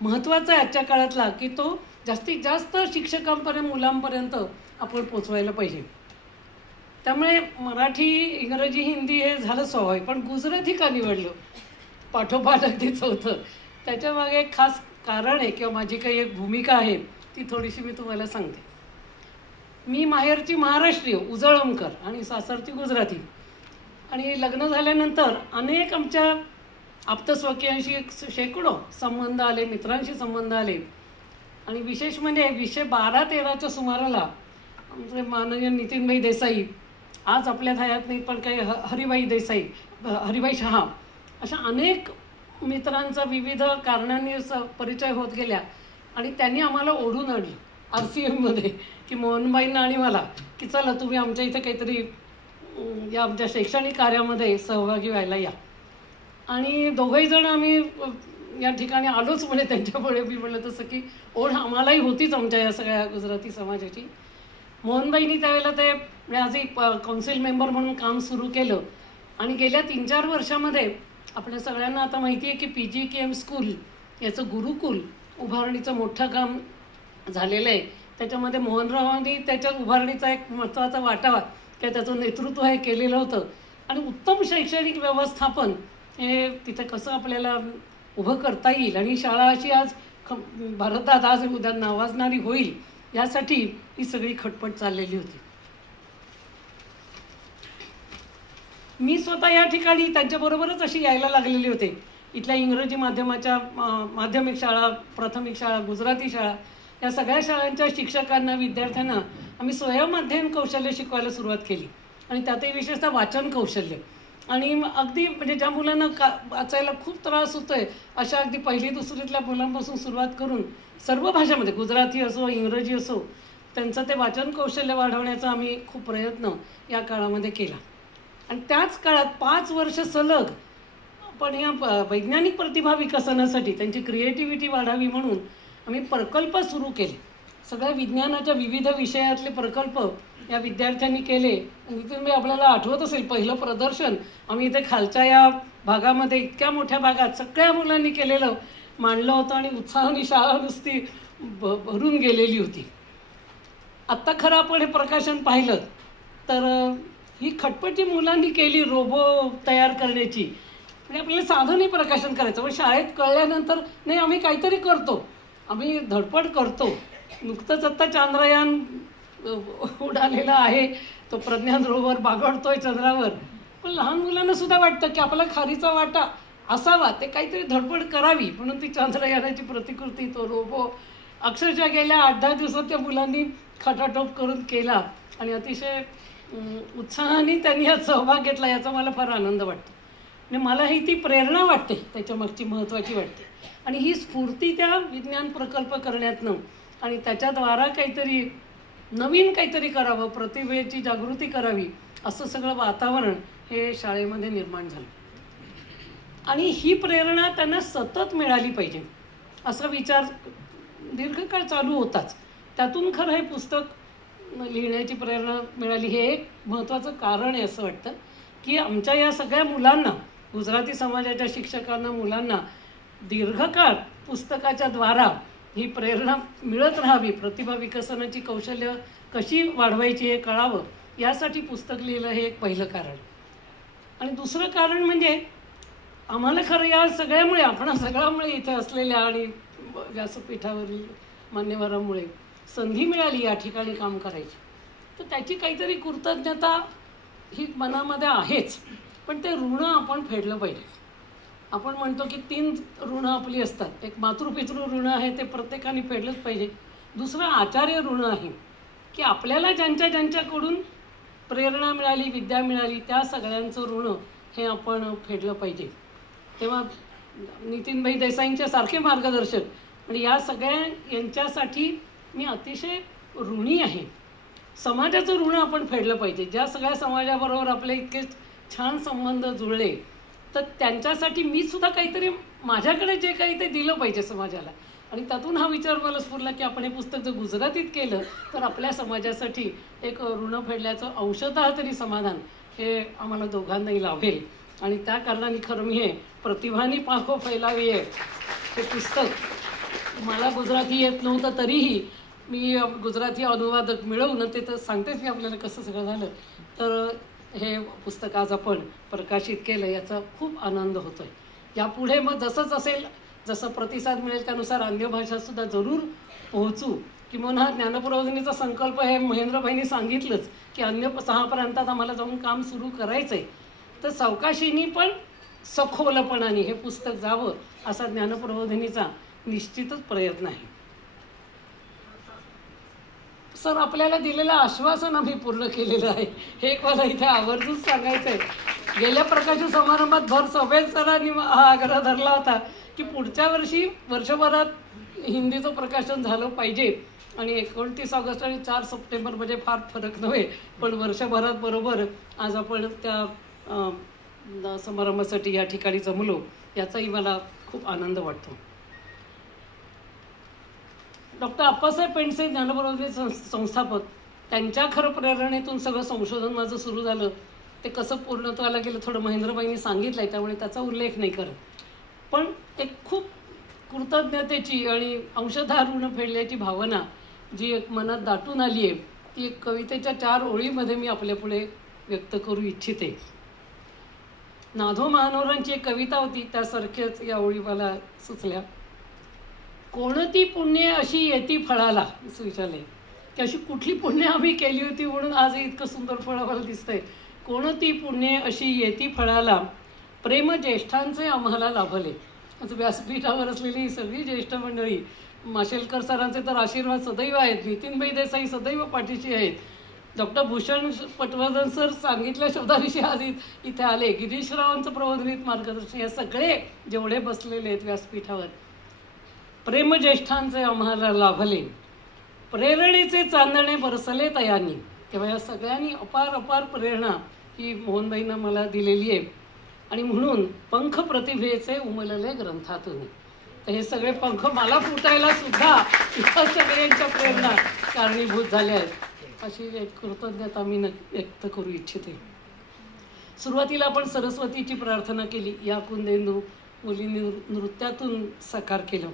महत्त्वाचा आहे आजच्या काळातला की तो जास्तीत जास्त शिक्षकांपर्यंत मुलांपर्यंत आपण पोचवायला पाहिजे. त्यामुळे मराठी, इंग्रजी, हिंदी हे झालं स्वाभाविक, पण गुजराती का निवडलं पाठोपाठ अगदीच होतं. त्याच्यामागे एक खास कारण आहे किंवा माझी काही एक भूमिका आहे ती थोडीशी मी तुम्हाला सांगते. मी माहेरची महाराष्ट्रीय उजळमकर आणि सासरची गुजराती. आणि लग्न झाल्यानंतर अनेक आमच्या आप्तस्वकीयांशी शेकडो संबंध आले, मित्रांशी संबंध आले. आणि विशेष म्हणजे 2012-13च्या सुमाराला आमचे माननीय नितीनभाई देसाई, आज आपल्यात हयात नाहीत पण काही हरिभाई देसाई, हरिभाई शहा, अशा अनेक मित्रांचा विविध कारणांनी परिचय होत गेल्या. आणि त्यांनी आम्हाला ओढून आणलं RCMमध्ये की मोहनबाईंना आणि मला की चला तुम्ही आमच्या इथे काहीतरी या आमच्या शैक्षणिक कार्यामध्ये सहभागी व्हायला या. आणि दोघंही जण आम्ही या ठिकाणी आलोच. म्हणजे त्यांच्यापुढे मी म्हणलं तसं की ओढ आम्हालाही होतीच आमच्या या सगळ्या गुजराती समाजाची. मोहनबाईंनी त्यावेळेला ते ॲज कौन्सिल मेंबर म्हणून काम सुरू केलं. आणि गेल्या 3-4 वर्षामध्ये आपल्या सगळ्यांना आता माहिती आहे की PGKM स्कूल याचं गुरुकुल उभारणीचं मोठं काम झालेलं आहे. त्याच्यामध्ये मोहनरावांनी त्याच्या उभारणीचा एक महत्त्वाचा वाटा किंवा त्याचं नेतृत्व हे केलेलं होतं. आणि उत्तम शैक्षणिक व्यवस्थापन हे तिथे कसं आपल्याला उभं करता येईल आणि शाळा अशी आज भारतात आज उद्या नावाजणारी होईल यासाठी ही सगळी खटपट चाललेली होती. मी स्वतः या ठिकाणी त्यांच्याबरोबरच अशी यायला लागलेली होते. इथल्या इंग्रजी माध्यमाच्या माध्यमिक शाळा, प्राथमिक शाळा, गुजराती शाळा या सगळ्या शाळांच्या शिक्षकांना, विद्यार्थ्यांना आम्ही स्वयंअध्ययन कौशल्य शिकवायला सुरुवात केली. आणि त्यातही विशेषतः वाचन कौशल्य. आणि अगदी म्हणजे ज्या मुलांना वाचायला खूप त्रास होतोय अशा अगदी 1ली-2रीतल्या मुलांपासून सुरुवात करून सर्व भाषामध्ये, गुजराती असो, इंग्रजी असो, त्यांचं ते वाचन कौशल्य वाढवण्याचा आम्ही खूप प्रयत्न या काळामध्ये केला. आणि त्याच काळात 5 वर्ष सलग पण या वैज्ञानिक प्रतिभा विकसनासाठी त्यांची क्रिएटिव्हिटी वाढावी म्हणून आम्ही प्रकल्प सुरू केले. सगळ्या विज्ञानाच्या विविध विषयातले प्रकल्प या विद्यार्थ्यांनी केले. आणि तिथे आपल्याला आठवत असेल पहिलं प्रदर्शन आम्ही इथे खालच्या या भागामध्ये इतक्या मोठ्या भागात सगळ्या मुलांनी केलेलं मांडलं होतं. आणि उत्साहाने शाळा नुसती भरून गेलेली होती. आत्ता खरं आपण हे प्रकाशन पाहिलं तर ही खटपटी मुलांनी केली रोबो तयार करण्याची. म्हणजे आपल्याला साधं नाही प्रकाशन करायचं, पण शाळेत कळल्यानंतर नाही आम्ही काहीतरी करतो, आम्ही धडपड करतो. नुकतंच आत्ता चांद्रयान उडालेला आहे, तो प्रज्ञान रोवर बागडतोय चंद्रावर. पण लहान मुलांना सुद्धा वाटतं की आपला खारीचा वाटा असावा, ते काहीतरी धडपड करावी म्हणून ती चांद्रयानाची प्रतिकृती, तो रोबो अक्षरशः गेल्या 8-10 दिवसात त्या मुलांनी खटाटोप करून केला. आणि अतिशय उत्साहाने त्यांनी यात सहभाग घेतला, याचा मला फार आनंद वाटतो. आणि मलाही ती प्रेरणा वाटते त्याच्यामागची महत्त्वाची वाटते. आणि ही स्फूर्ती त्या विज्ञान प्रकल्प करण्यातनं आणि त्याच्याद्वारा काहीतरी नवीन काहीतरी करावं, प्रतिभेची जागृती करावी, असं सगळं वातावरण हे शाळेमध्ये निर्माण झालं. आणि ही प्रेरणा त्यांना सतत मिळाली पाहिजे असा विचार दीर्घकाळ चालू होताच. त्यातून खरं हे पुस्तक लिहिण्याची प्रेरणा मिळाली. हे एक महत्त्वाचं कारण आहे असं वाटतं की आमच्या या सगळ्या मुलांना, गुजराती समाजाच्या शिक्षकांना, मुलांना दीर्घकाळ पुस्तकाच्या द्वारा ही प्रेरणा मिळत राहावी, प्रतिभा विकसनाची कौशल्य कशी वाढवायची हे कळावं, यासाठी पुस्तक लिहिलं हे एक पहिलं कारण. आणि दुसरं कारण म्हणजे आम्हाला खरं या सगळ्यामुळे, आपण सगळ्यामुळे इथे असलेल्या आणि व्यासपीठावरील मान्यवरांमुळे संधी मिळाली या ठिकाणी काम करायची. तर त्याची काहीतरी कृतज्ञता ही मनामध्ये आहेच, पण ते ऋण आपण फेडलं पाहिजे. आपण म्हणतो की 3 ऋणं आपली असतात. एक मातृपितृ ऋण आहे, ते प्रत्येकाने फेडलंच पाहिजे. दुसरं आचार्य ऋण आहे की आपल्याला ज्यांच्याकडून प्रेरणा मिळाली, विद्या मिळाली, त्या सगळ्यांचं ऋण हे आपण फेडलं पाहिजे. तेव्हा नितीनभाई देसाईंच्या सारखे मार्गदर्शक आणि या सगळ्या यांच्यासाठी मी अतिशय ऋणी आहे. समाजाचं ऋण आपण फेडलं पाहिजे. ज्या सगळ्या समाजाबरोबर आपले इतके छान संबंध जुळले, तर त्यांच्यासाठी मी सुद्धा काहीतरी माझ्याकडे जे काही ते दिलं पाहिजे समाजाला. आणि त्यातून हा विचार मला स्फुरला की आपण हे पुस्तक जर गुजरातीत केलं तर आपल्या समाजासाठी एक ऋण फेडल्याचं अंशतः तरी समाधान हे आम्हाला दोघांनाही लाभेल. आणि त्या कारणाने खरं मी हे प्रतिभानी पाखो फैलावी आहे हे पुस्तक, मला गुजराती येत नव्हतं तरीही मी गुजराती अनुवादक मिळवून ते तर सांगतेच की आपल्याला कसं सगळं झालं. तर हे पुस्तक आज आपण प्रकाशित केलं याचा खूप आनंद होतो आहे. यापुढे मग जसंच असेल, जसं प्रतिसाद मिळेल त्यानुसार अन्य भाषासुद्धा जरूर पोहोचू किंवा ज्ञानप्रबोधिनीचा संकल्प हे महेंद्रभाईंनी सांगितलंच की अन्य 6 प्रांतात आम्हाला जाऊन काम सुरू करायचं आहे, तर सावकाशीनी पण सखोलपणाने हे पुस्तक जावं असा ज्ञानप्रबोधिनीचा निश्चितच प्रयत्न आहे. सर, आपल्याला दिलेलं आश्वासन आम्ही पूर्ण केलेलं आहे हे मला इथे आवर्जून सांगायचं आहे. गेल्या प्रकाशन समारंभात भर सभेत सरांनी हा आग्रह धरला होता की पुढच्या वर्षी वर्षभरात हिंदीचं प्रकाशन झालं पाहिजे आणि 29 ऑगस्ट आणि 4 सप्टेंबर म्हणजे फार फरक नव्हे, पण वर्षभरात बरोबर आज आपण त्या समारंभासाठी या ठिकाणी जमलो याचाही मला खूप आनंद वाटतो. डॉक्टर अप्पासाहेब पेंडसे ज्ञानप्रबोधिनी संस्थापक, त्यांच्या खरं प्रेरणेतून सगळं संशोधन माझं सुरू झालं. ते कसं पूर्णत्वाला गेलं थोडं महेंद्रभाईंनी सांगितलं आहे, त्यामुळे त्याचा उल्लेख नाही करत. पण एक खूप कृतज्ञतेची आणि अंशतः ऋण फेडल्याची भावना जी एक मनात दाटून आली आहे ती एक कवितेच्या 4 ओळीमध्ये मी आपल्यापुढे व्यक्त करू इच्छिते. नाधो महानोरांची एक कविता होती, त्यासारख्याच या ओळी मला सुचल्या. कोणती पुण्य अशी येती फळाला, असं विचारलंय की अशी कुठली पुण्य आम्ही केली होती म्हणून आज इतकं सुंदर फळ आम्हाला दिसतंय. कोणती पुण्य अशी येती फळाला, प्रेम ज्येष्ठांचे आम्हाला लाभले. असं व्यासपीठावर असलेली ही सगळी ज्येष्ठ मंडळी, माशेलकर सरांचे तर आशीर्वाद सदैव आहेत, नितीनभाई देसाई सदैव पाठीशी आहेत, डॉक्टर भूषण पटवर्धन सर सांगितल्या शब्दाविषयी आज इथे आले, गिरीशरावांचं प्रबोधिनीत मार्गदर्शन, या सगळे जेवढे बसलेले आहेत व्यासपीठावर, प्रेम ज्येष्ठांचे आम्हाला लाभले, प्रेरणेचे चांदणे बरसले तयानी. तेव्हा या सगळ्यांनी अपार अपार प्रेरणा ही मोहनबाईंना मला दिलेली आहे. आणि म्हणून पंख प्रतिभेचे उमलले ग्रंथातून. तर हे सगळे पंख मला फुटायला सुद्धा या सगळ्यांच्या प्रेरणा कारणीभूत झाल्या आहेत, अशी एक कृतज्ञता मी व्यक्त करू इच्छिते. सुरुवातीला आपण सरस्वतीची प्रार्थना केली, या कुंदेंदू मुलींनी नृत्यातून साकार केलं.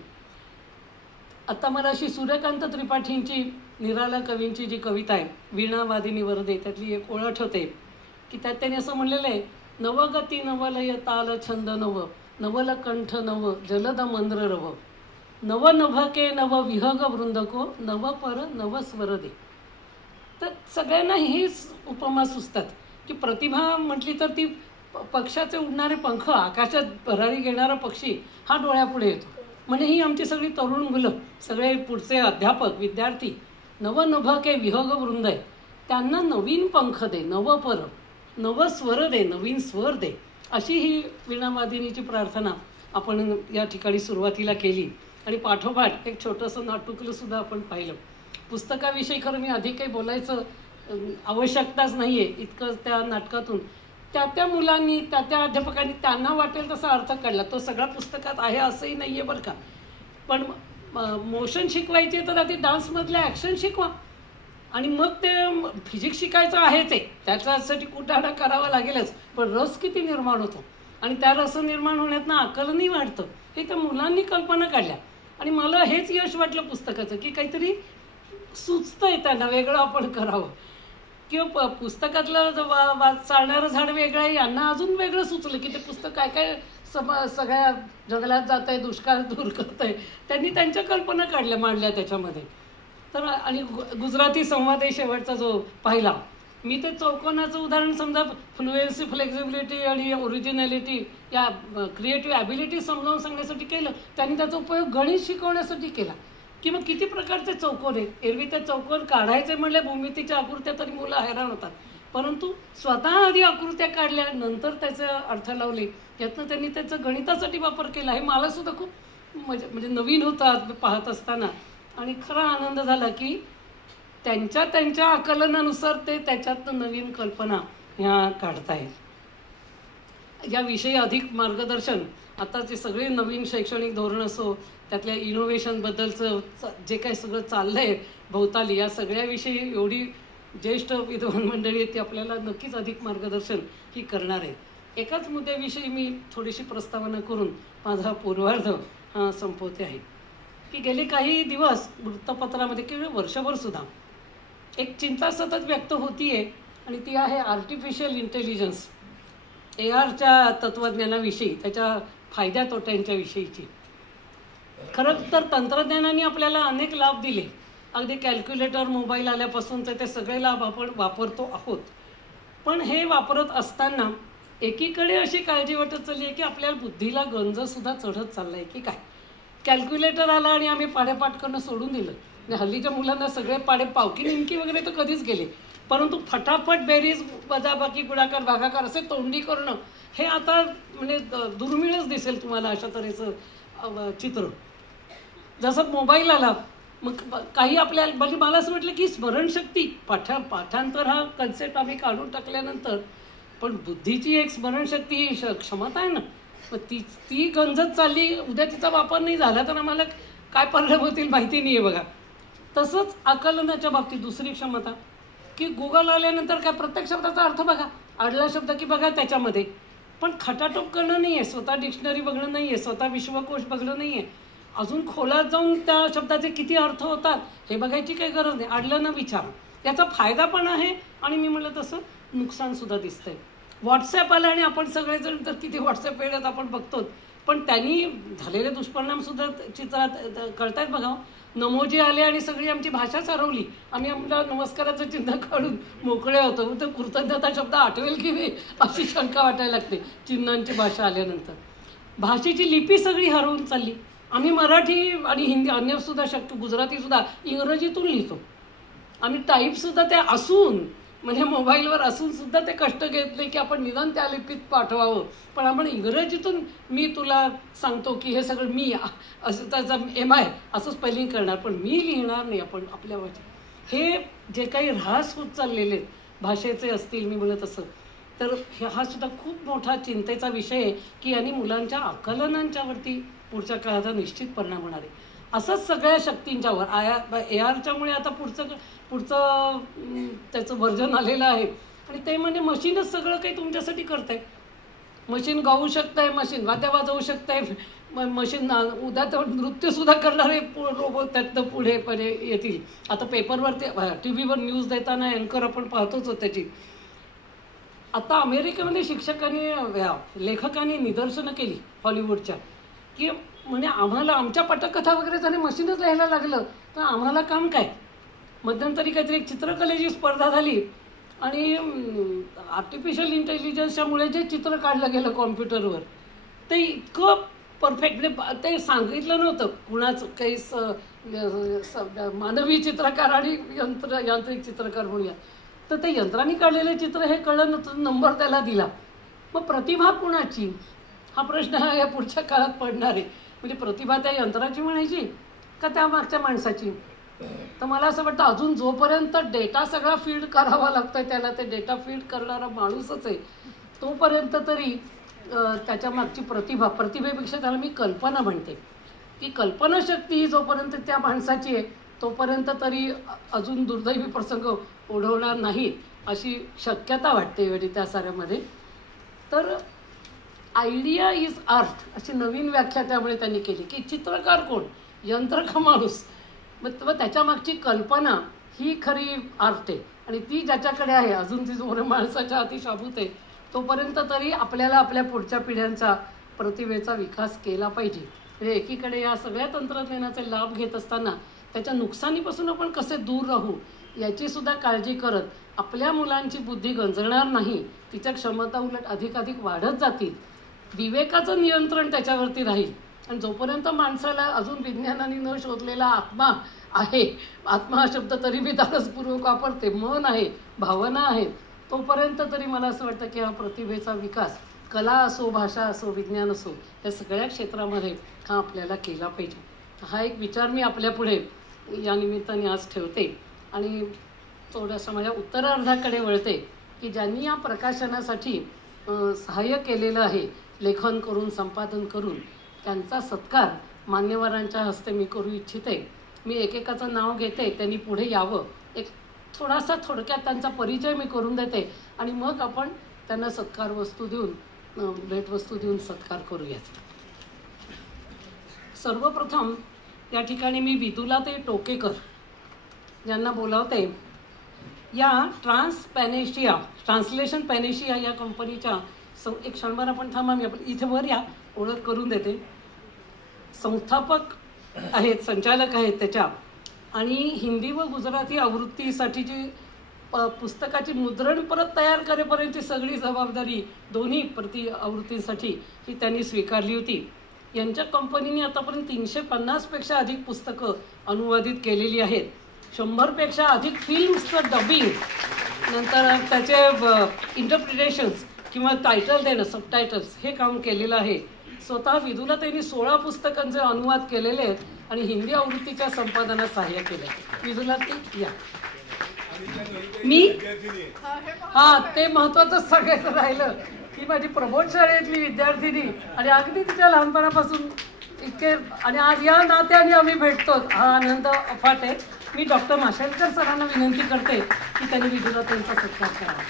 आता मला अशी सूर्यकांत त्रिपाठींची निराला कवींची जी कविता आहे वीणा वादिनी वरदे, त्यातली एक ओळ आठवते की त्यात त्यांनी असं म्हणलेलं आहे, नवगती नवलय ताल छंद नव, नवल कंठ नव जलद मंद्र रव, नव नभके नव विहग वृंदको, नव पर नव स्वर दे. तर सगळ्यांना हीच उपमा सुचतात की प्रतिभा म्हटली तर ती पक्षाचे उडणारे पंख, आकाशात भरारी घेणारा पक्षी हा डोळ्यापुढे येतो. म्हणजे ही आमची सगळी तरुण मुलं, सगळे पुढचे अध्यापक विद्यार्थी, नव नभके विहग वृंद आहे, त्यांना नवीन पंख दे, नव पर नव स्वर दे, नवीन स्वर दे, अशी ही वीणावादिनीची प्रार्थना आपण या ठिकाणी सुरुवातीला केली. आणि पाठोपाठ एक छोटंसं नाटुकलं सुद्धा आपण पाहिलं. पुस्तकाविषयी खरं मी अधिक काही बोलायचं आवश्यकताच नाही आहे, इतकं त्या नाटकातून त्या मुलांनी त्या अध्यापकांनी त्यांना वाटेल तसा अर्थ काढला. तो सगळा पुस्तकात आहे असंही नाही आहे बरं का. पण मोशन शिकवायचे तर आधी डान्समधल्या ॲक्शन शिकवा आणि मग ते फिजिक्स शिकायचं आहेच आहे, त्याच्यासाठी कुटाणा करावा लागेलच, पण रस किती निर्माण होतो आणि त्या रस निर्माण होण्यातनं आकलनही वाढतं, हे त्या मुलांनी कल्पना काढल्या. आणि मला हेच यश वाटलं पुस्तकाचं की काहीतरी सुचतंय त्यांना, वेगळं आपण करावं. किंवा पुस्तकातलं चालणारं झाड वेगळं आहे, यांना अजून वेगळं सुचलं की ते पुस्तक काय काय सगळ्या जंगलात जात आहे, दुष्काळ दूर करत आहे, त्यांनी त्यांच्या कल्पना काढल्या, मांडल्या त्याच्यामध्ये. तर आणि गुजराती संवाद शेवटचा जो पाहिला मी, ते चौकोनाचं उदाहरण समजा फ्लुएन्सी, फ्लेक्झिबिलिटी आणि ओरिजिनॅलिटी या क्रिएटिव्ह ॲबिलिटी समजावून सांगण्यासाठी केलं. त्यांनी त्याचा उपयोग गणित शिकवण्यासाठी केला. किंवा किती प्रकारचे चौकोन आहेत, एरवी ते चौकोन काढायचे म्हणले भूमितीच्या आकृत्या तरी मुलं हैराण होतात, परंतु स्वतः आधी आकृत्या काढल्या नंतर त्याचे अर्थ लावले, यातनं त्यांनी त्याचा गणितासाठी वापर केला. हे मला सुद्धा खूप म्हणजे नवीन होतं पाहत असताना. आणि खरा आनंद झाला की त्यांच्या आकलनानुसार ते त्याच्यातनं नवीन कल्पना ह्या काढतायत. याविषयी अधिक मार्गदर्शन आताचे सगळे नवीन शैक्षणिक धोरण असो, त्यातल्या इनोव्हेशनबद्दलचं जे काही सगळं चाललं आहे भोवताली, या सगळ्याविषयी एवढी ज्येष्ठ विद्वान मंडळी आहेत ती आपल्याला नक्कीच अधिक मार्गदर्शन ही करणार आहे. एकाच मुद्द्याविषयी मी थोडीशी प्रस्तावना करून माझा पूर्वार्ध संपवते आहे की गेले काही दिवस वृत्तपत्रामध्ये किंवा वर्षभरसुद्धा एक चिंता सतत व्यक्त होतीये आणि ती आहे आर्टिफिशियल इंटेलिजन्स, ARच्या तत्त्वज्ञानाविषयी, त्याच्या फायद्या तोट्यांच्या विषयीची. खरं तर तंत्रज्ञानाने आपल्याला अनेक लाभ दिले, अगदी कॅल्क्युलेटर मोबाईल आल्यापासूनचे ते सगळे लाभ आपण वापरतो आहोत. पण हे वापरत असताना एकीकडे अशी काळजी वाटत चालली आहे की आपल्याला बुद्धीला गंजसुद्धा चढत चालला आहे की काय. कॅल्क्युलेटर आला आणि आम्ही पाडेपाठ करणं सोडून दिलं. आणि हल्लीच्या मुलांना सगळे पाडे पावकी निमकी वगैरे तर कधीच गेले, परंतु फटाफट बेरीज वजाबाकी गुणाकार भागाकार असे तोंडी करणं हे आता म्हणजे दुर्मिळच दिसेल तुम्हाला अशा तऱ्हेचं चित्र. जसं मोबाईल आला मग काही आपल्याला म्हणजे मला असं वाटलं की स्मरणशक्ती पाठांतर हा कन्सेप्ट आम्ही काढून टाकल्यानंतर पण बुद्धीची एक स्मरणशक्ती ही क्षमता आहे ना, मग ती गंजत चालली. उद्या तिचा वापर नाही झाला तर आम्हाला काय परिणाम होतील माहिती नाही आहे बघा. तसंच आकलनाच्या बाबतीत दुसरी क्षमता की गुगल आल्यानंतर काय प्रत्येक शब्दाचा अर्थ बघा, आडला शब्द की बघा त्याच्यामध्ये, पण खटाटोप करणं नाही आहे, स्वतः डिक्शनरी बघणं नाही आहे, स्वतः विश्वकोश बघणं नाही आहे, अजून खोलात जाऊन त्या शब्दाचे किती अर्थ होतात हे बघायची काही गरज नाही. आडलं ना विचार. याचा फायदा पण आहे आणि मी म्हटलं तसं नुकसानसुद्धा दिसतंय. व्हॉट्सॲप आलं आणि आपण सगळेजण तर किती व्हॉट्सॲप वेळेत आपण बघतो, पण त्यांनी झालेले दुष्परिणामसुद्धा चित्रात कळतायत बघा. नमोजी आले आणि सगळी आमची भाषाच हरवली. आम्ही आमच्या नमस्काराचं चिन्ह काढून मोकळे होतो. तर कृतज्ञता शब्द आठवेल की नाही अशी शंका वाटायला लागते चिन्हांची भाषा आल्यानंतर. भाषेची लिपी सगळी हरवून चालली. आम्ही मराठी आणि हिंदी अन्यसुद्धा शक्य गुजरातीसुद्धा इंग्रजीतून लिहितो. आम्ही टाईपसुद्धा ते असून म्हणजे मोबाईलवर असून सुद्धा ते कष्ट घेतले की आपण निदान त्या लिपीत पाठवावं, पण आपण इंग्रजीतून मी तुला सांगतो की हे सगळं मी असं त्याचा MI असं स्पेलिंग करणार, पण मी लिहिणार नाही आपण आपल्या भाषेत. हे जे काही ऱ्हास होत चाललेले भाषेचे असतील मी म्हणत असं, तर हा सुद्धा खूप मोठा चिंतेचा विषय आहे की यांनी मुलांच्या आकलनांच्यावरती पुढच्या काळाचा निश्चित परिणाम होणार आहे. असंच सगळ्या शक्तींच्यावर ARच्यामुळे आता पुढचं त्याचं वर्जन आलेलं आहे आणि ते म्हणजे मशीनच सगळं काही तुमच्यासाठी करतंय. मशीन गाऊ शकतंय, मशीन वाद्य वाजवू शकतंय, मशीन उद्या तर नृत्यसुद्धा करणारे रोबोट त्यातनं पुढे येतील. आता पेपरवरती TV वर न्यूज देताना अँकर आपण पाहतोच त्याची. आता अमेरिकेमध्ये शिक्षकांनी लेखकांनी निदर्शनं केली हॉलिवूडच्या की म्हणजे आम्हाला आमच्या पटकथा वगैरे झाले मशीनच लिहायला लागलं तर आम्हाला काम काय. मध्यंतरी काहीतरी एक चित्रकलेची स्पर्धा झाली आणि आर्टिफिशियल इंटेलिजन्सच्यामुळे जे चित्र काढलं गेलं कॉम्प्युटरवर ते इतकं परफेक्ट म्हणजे ते सांगितलं नव्हतं कुणाचं काही मानवी चित्रकार आणि यांत्रिक चित्रकार म्हणूया, तर ते यंत्राने काढलेलं चित्र हे कळलं नव्हतं. नंबर त्याला दिला. मग प्रतिभा कुणाची हा प्रश्न हा या पुढच्या काळात पडणार आहे. म्हणजे प्रतिभा त्या यंत्राची म्हणायची का त्या मागच्या माणसाची. तर मला असं वाटतं अजून जोपर्यंत डेटा सगळा फीड करावा लागतोय त्याला ते डेटा फीड करणारा माणूसच आहे तोपर्यंत तरी त्याच्या मागची प्रतिभेपेक्षा त्याला मी कल्पना म्हणते की कल्पनाशक्ती ही जोपर्यंत त्या माणसाची आहे तोपर्यंत तरी अजून दुर्दैवी प्रसंग ओढवणार नाही अशी शक्यता वाटते वेळी त्या साऱ्यामध्ये. तर आयडिया इज आर्ट अशी नवीन व्याख्या त्यामुळे त्यांनी केली की चित्रकार कोण, यंत्र का माणूस. मग त्याच्या मागची कल्पना ही खरी आर्ट आहे आणि ती ज्याच्याकडे आहे अजून ती जोर माणसाच्या हाती शाबूत आहे तोपर्यंत तरी आपल्याला आपल्या पुढच्या पिढ्यांचा प्रतिभेचा विकास केला पाहिजे. म्हणजे एकीकडे या सगळ्या तंत्रज्ञानाचे लाभ घेत असताना त्याच्या नुकसानीपासून आपण कसे दूर राहू याची सुद्धा काळजी करत आपल्या मुलांची बुद्धी गंजणार नाही, तिच्या क्षमता उलट अधिकाधिक वाढत जातील. विवेकाचं नियंत्रण त्याच्यावरती राहील आणि जोपर्यंत माणसाला अजून विज्ञानाने न शोधलेला आत्मा आहे, आत्मा हा शब्द तरी मी दारसपूर्वक वापरते, मन आहे, भावना आहेत, तोपर्यंत तरी मला असं वाटतं की हा प्रतिभेचा विकास कला असो, भाषा असो, विज्ञान असो या सगळ्या क्षेत्रामध्ये हा आपल्याला केला पाहिजे. हा एक विचार मी आपल्यापुढे या निमित्ताने आज ठेवते आणि थोडंसं माझ्या उत्तरार्धाकडे वळते की ज्यांनी या प्रकाशनासाठी सहाय्य केलेलं आहे लेखन करून संपादन करून त्यांचा सत्कार मान्यवरांच्या हस्ते मी करू इच्छिते. मी एकेकाचं नाव घेते, त्यांनी पुढे यावं, एक थोडासा थोडक्यात त्यांचा परिचय मी करून देते आणि मग आपण त्यांना सत्कार वस्तू देऊन भेटवस्तू देऊन सत्कार करूयात. सर्वप्रथम या ठिकाणी मी विदुला ते टोकेकर यांना बोलावते. या ट्रान्सलेशन पॅनेशिया या कंपनीच्या एक क्षणभर आपण थांबा, मी आपण इथे वर या ओळख करून देते. संस्थापक आहेत, संचालक आहेत त्याच्या आणि हिंदी व गुजराती आवृत्तीसाठीची पुस्तकाची मुद्रण परत तयार करेपर्यंतची सगळी जबाबदारी दोन्ही प्रति आवृत्तींसाठी ही त्यांनी स्वीकारली होती. यांच्या कंपनीने आतापर्यंत 350पेक्षा अधिक पुस्तकं अनुवादित केलेली आहेत. 100पेक्षा अधिक फिल्म्सचं डबिंग, नंतर त्याचे इंटरप्रिटेशन्स किंवा टायटल देणं, सबटायटल्स, हे काम केलेलं आहे. स्वतः विदुला त्यांनी 16 पुस्तकांचे अनुवाद केलेले आहेत आणि हिंदी आवृत्तीच्या संपादनात सहाय्य केलं. विदुला ती या मी ते महत्वाचं सांगायचं राहिलं की माझी प्रबोध शाळेतली विद्यार्थिनी आणि अगदी तिच्या लहानपणापासून इतके, आणि आज या नात्याने आम्ही भेटतो, हा आनंद अफाट आहे. मी डॉक्टर माशेलकर सरांना विनंती करते की त्यांनी विदुला त्यांचा सत्कार करावा.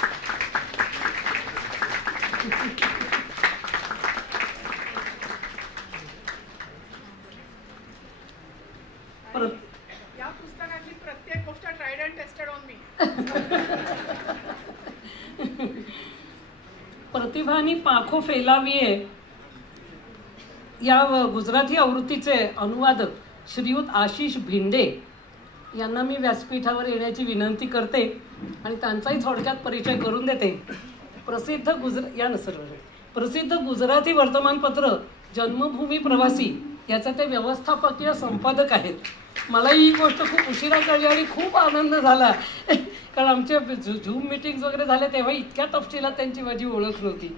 या पुस्तकातली प्रत्येक गोष्ट tried and tested on me. प्रतिभानी पाखो फैलावीए या गुजराती आवृत्तीचे अनुवादक श्रीयुत आशिष भिंडे यांना मी व्यासपीठावर येण्याची विनंती करते आणि त्यांचाही थोडक्यात परिचय करून देते. प्रसिद्ध गुजराती वर्तमानपत्र जन्मभूमी प्रवासी याचा ते व्यवस्थापकीय संपादक आहेत. मला ही गोष्ट खूप उशिरा कळली आणि खूप आनंद झाला, कारण आमचे झूम मीटिंग्स वगैरे झाले तेव्हा इतक्या तपशिलात त्यांची माझी ओळख नव्हती.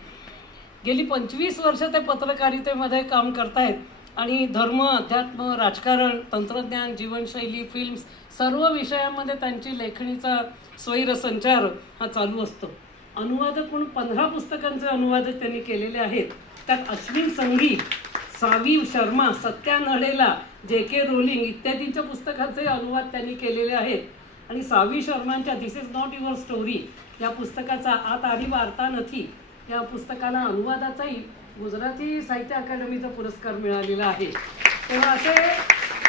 गेली 25 वर्ष ते पत्रकारितेमध्ये काम करतायत आणि धर्म, अध्यात्म, राजकारण, तंत्रज्ञान, जीवनशैली, फिल्म्स सर्व विषयांमध्ये त्यांची लेखणीचा स्वैरसंचार हा चालू असतो. अनुवादक म्हणून 15 पुस्तकांचे अनुवादक त्यांनी केलेले आहेत. त्यात अश्विन संघी, सावी शर्मा, सत्या नडेला, J.K. रोलिंग इत्यादींच्या पुस्तकांचे अनुवाद त्यांनी केलेले आहेत. आणि सावी शर्मांच्या दिस इज नॉट युअर स्टोरी या पुस्तकाचा आत आधी वार्ता नथी या पुस्तकाला अनुवादाचाही गुजराती साहित्य अकादमीचा पुरस्कार मिळालेला आहे. तेव्हा असे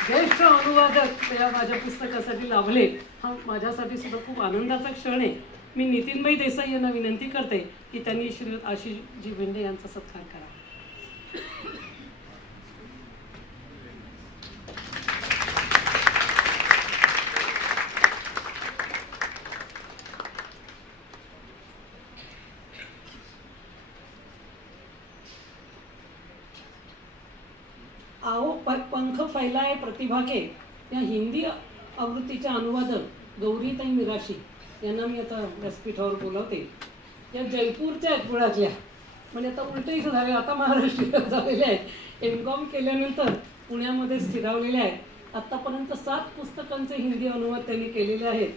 ज्येष्ठ अनुवादक या माझ्या पुस्तकासाठी लाभले, हा माझ्यासाठी सुद्धा खूप आनंदाचा क्षण आहे. मी नितीनभाई देसाई यांना विनंती करते की त्यांनी श्री आशिषजी भिंडे यांचा सत्कार करावा. आओ पंख फैलाए प्रतिभा के या हिंदी आवृत्तीच्या अनुवादक गौरीताई मिराशी यांना मी आता व्यासपीठावर बोलवते. या जयपूरच्या आहेत मुळातल्या, म्हणजे आता उलटही झाले, आता महाराष्ट्रीय झालेल्या आहेत. M.Com केल्यानंतर पुण्यामध्ये स्थिरावलेल्या आहेत. आत्तापर्यंत 7 पुस्तकांचे हिंदी अनुवाद त्यांनी केलेले आहेत.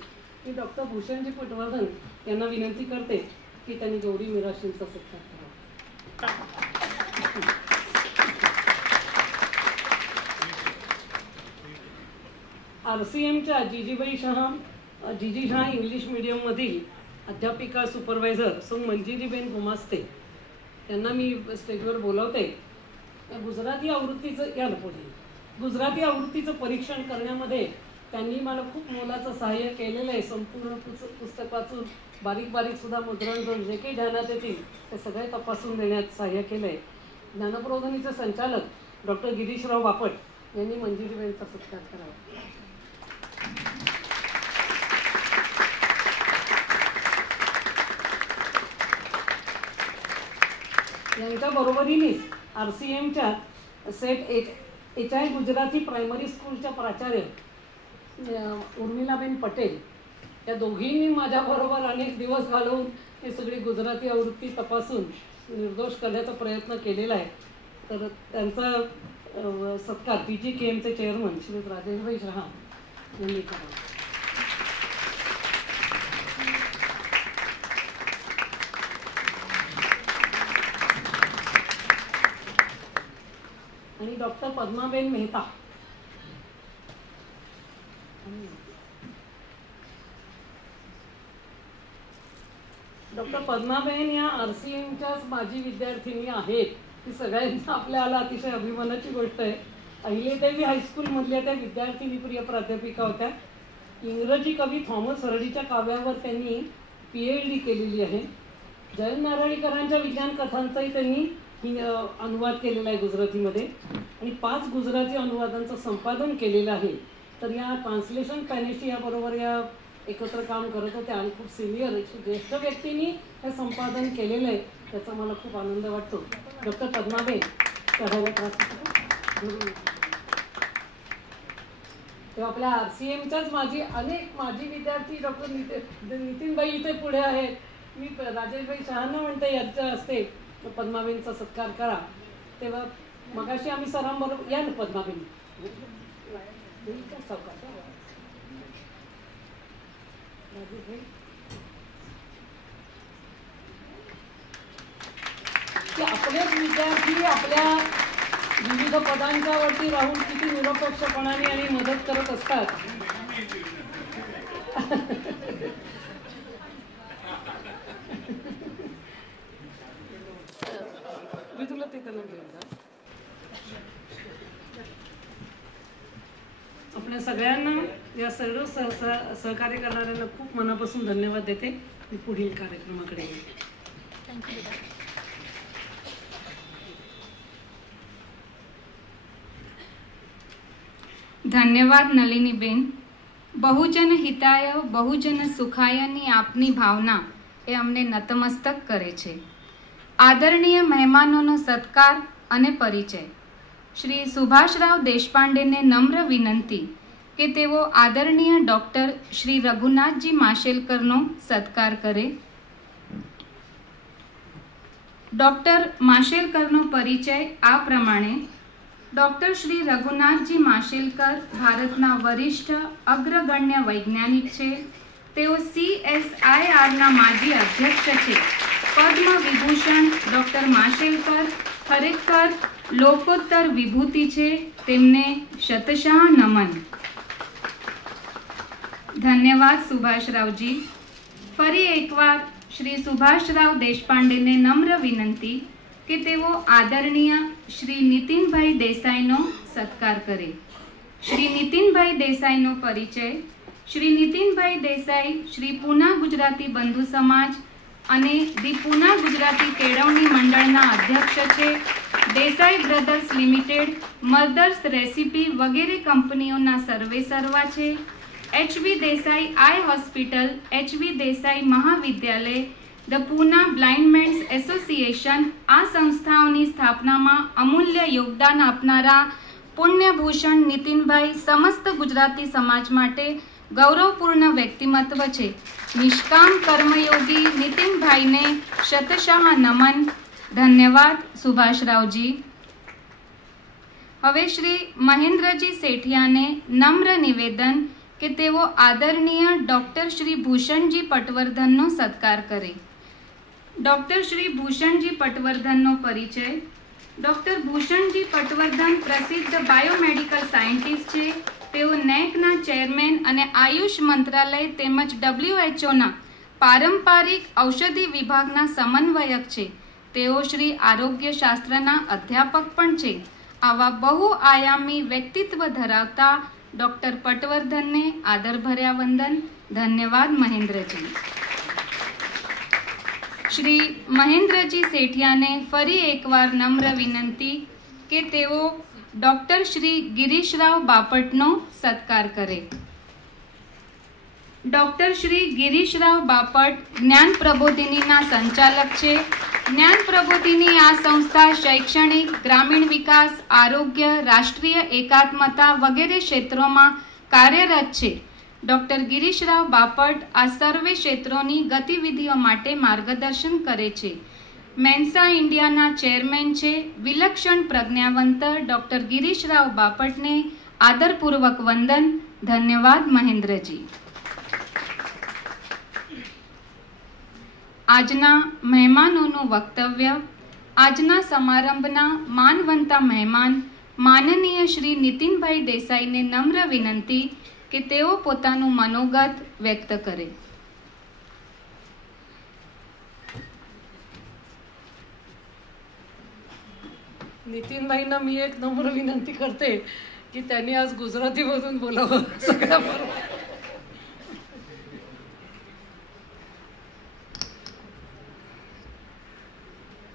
मी डॉक्टर भूषणजी पटवर्धन यांना विनंती करते की त्यांनी गौरी मिराशींचा सत्कार करावा. RCMच्या जीजी शाह इंग्लिश मीडियममधील अध्यापिका सुपरवायझर सो मंजिरीबेन गुमास्ते यांना मी स्टेजवर बोलावते. गुजराती आवृत्तीचं परीक्षण करण्यामध्ये त्यांनी मला खूप मोलाचं सहाय्य केलेलं आहे. संपूर्ण पुस्तक वाचून बारीक बारीक सुद्धा मुद्रण करून जे काही ध्यानात येतील ते सगळे तपासून देण्यात सहाय्य केलं आहे. ज्ञानप्रबोधिनीचे संचालक डॉक्टर गिरीशराव बापट यांनी मंजिरीबेनचा सत्कार करावा. यांच्या बरोबरीनेच RCMच्या सेट HI गुजराती प्रायमरी स्कूलच्या प्राचार्य उर्मिलाबेन पटेल या दोघींनी माझ्याबरोबर अनेक दिवस घालवून हे सगळी गुजराती आवृत्ती तपासून निर्दोष करण्याचा प्रयत्न केलेला आहे. तर त्यांचा सत्कार PGKMचे चेअरमन श्री राजेशभाई शहा यांनी करावा. आणि डॉक्टर पद्माबेन मेहता या RCMच्याच माजी विद्यार्थिनी आहेत. ती सगळ्यांचा आपल्याला अतिशय अभिमानाची गोष्ट आहे. अहिल्यादेवी हायस्कूलमधल्या त्या विद्यार्थिनी प्रिय प्राध्यापिका होत्या. इंग्रजी कवी थॉमस हर्डीच्या काव्यावर त्यांनी PhD केलेली आहे. जयंत नारळीकरांच्या विज्ञान कथांचाही त्यांनी अनुवाद केलेला आहे गुजरातीमध्ये आणि 5 गुजराती अनुवादांचं संपादन केलेलं आहे. तर या ट्रान्सलेशन पॅनेशियाबरोबर या एकत्र काम करत होत्या आणि खूप सिनियर ज्येष्ठ व्यक्तींनी हे संपादन केलेलं आहे, त्याचा मला खूप आनंद वाटतो. डॉक्टर पद्माबेन चढायला त्रास तेव्हा आपल्या RCMच्याच माजी विद्यार्थी डॉक्टर नितीनबाई इथे पुढे आहेत. मी राजेशबाई शहांना म्हणते यांच्या हस्ते पद्माबेनचा सत्कार करा. तेव्हा मगाशी आम्ही सरांबरोबर या ना पद्माबेन की आपलेच विद्यार्थी आपल्या विविध पदांच्या वरती राहून किती निरपेक्षपणाने आणि मदत करत असतात. मी तुला ते आपल्या सगळ्यांना या सर्व सहकार्य करणाऱ्यांना खूप मनापासून धन्यवाद देते. मी पुढील कार्यक्रमाकडे येईल. थँक्यू. ધન્યવાદ નલિનીબેન. બહુજન હિતાય બહુજન સુખાયની આપની ભાવના એ અમને નતમસ્તક કરે છે. આદરણીય મહેમાનોનો સત્કાર અને પરિચય. શ્રી સુભાષરાવ દેશપાંડેને નમ્ર વિનંતી કે તેઓ આદરણીય ડૉક્ટર શ્રી રઘુનાથજી માશેલકરનો સત્કાર કરે. ડૉક્ટર માશેલકરનો પરિચય આ પ્રમાણે. ડૉક્ટર શ્રી રઘુનાથજી માશેલકર ભારતના વરિષ્ઠ અગ્રગણ્ય વૈજ્ઞાનિક છે. તેઓ CSIRના માજી અધ્યક્ષ છે. પદ્મ વિભૂષણ ડૉક્ટર માશેલકર ખરેખર લોકોત્તર વિભૂતિ છે. તેમને શતશઃ નમન. ધન્યવાદ સુભાષરાવજી. ફરી એકવાર શ્રી સુભાષરાવ દેશપાંડેને નમ્ર વિનંતી કે તેઓ આદરણીય શ્રી નીતિનભાઈ દેસાઈનો સત્કાર કરે. શ્રી નીતિનભાઈ દેસાઈનો પરિચય. શ્રી નીતિનભાઈ દેસાઈ શ્રી પૂના ગુજરાતી બંધુ સમાજ અને ધી પૂના ગુજરાતી કેળવણી મંડળના અધ્યક્ષ છે. Desai brothers limited, mother's recipe વગેરે કંપનીઓના સર્વેસર્વા છે. HV Desai eye hospital, HV Desai Mahavidyalaya, the Poona blind men's association આ સંસ્થાઓની સ્થાપનામાં અમૂલ્ય યોગદાન આપનારા પુણ્યભૂષણ નીતિનભાઈ સમસ્ત ગુજરાતી સમાજ માટે ગૌરવપૂર્ણ વ્યક્તિમત્વ છે. નિષ્કામ કર્મયોગી નીતિનભાઈને શતશઃ નમન. ધન્યવાદ સુભાષરાવજી. હવે શ્રી મહેન્દ્રજી સેઠિયાને નમ્ર નિવેદન કે તેઓ આદરણીય ડૉક્ટર શ્રી ભૂષણજી પટવર્ધનનો સત્કાર કરે. ડૉક્ટર શ્રી ભૂષણજી પટવર્ધનનો પરિચય. ડૉક્ટર ભૂષણજી પટવર્ધન પ્રસિદ્ધ બાયોમેડિકલ સાયન્ટિસ્ટ છે. તેઓ નેકના ચેરમેન અને આયુષ મંત્રાલય તેમજ WHOના પારંપરિક ઔષધિ વિભાગના સમન્વયક છે. તેઓ શ્રી આરોગ્યશાસ્ત્રના અધ્યાપક પણ છે. આવા બહુઆયામી વ્યક્તિત્વ ધરાવતા ડૉક્ટર પટવર્ધનને આદરભર્યા વંદન. ધન્યવાદ મહેન્દ્રજી. શ્રી મહેન્દ્રજી સેઠિયાને ફરી એકવાર નમ્ર વિનંતી કે તેઓ ડૉક્ટર શ્રી ગિરીશરાવ બાપટનો સત્કાર કરે. ડૉક્ટર શ્રી ગિરીશરાવ બાપટ જ્ઞાન પ્રબોધિનીના સંચાલક છે. જ્ઞાન પ્રબોધિની આ સંસ્થા શૈક્ષણિક, ગ્રામીણ વિકાસ, આરોગ્ય, રાષ્ટ્રીય એકાત્મતા વગેરે ક્ષેત્રોમાં કાર્યરત છે. ડૉક્ટર ગિરીશરાવ બાપટ આ સર્વે ક્ષેત્રોની ગતિવિધિઓ માટે માર્ગદર્શન કરે છે. મેન્સા ઇન્ડિયાના ચેરમેન છે. વિલક્ષણ પ્રજ્ઞાવંત ડૉક્ટર ગિરીશરાવ બાપટને આદરપૂર્વક વંદન. ધન્યવાદ મહેન્દ્રજી. આજના મહેમાનોનું વક્તવ્ય. આજના સમારંભના માનવંતા મહેમાન માનનીય શ્રી નીતિનભાઈ દેસાઈને નમ્ર વિનંતી કે તેઓ પોતાનું મનોગત વ્યક્ત કરે. नितीनबाईंना मी एक नम्र विनंती करते की त्यांनी आज गुजरातीमधून बोलावं सगळ्याबरोबर.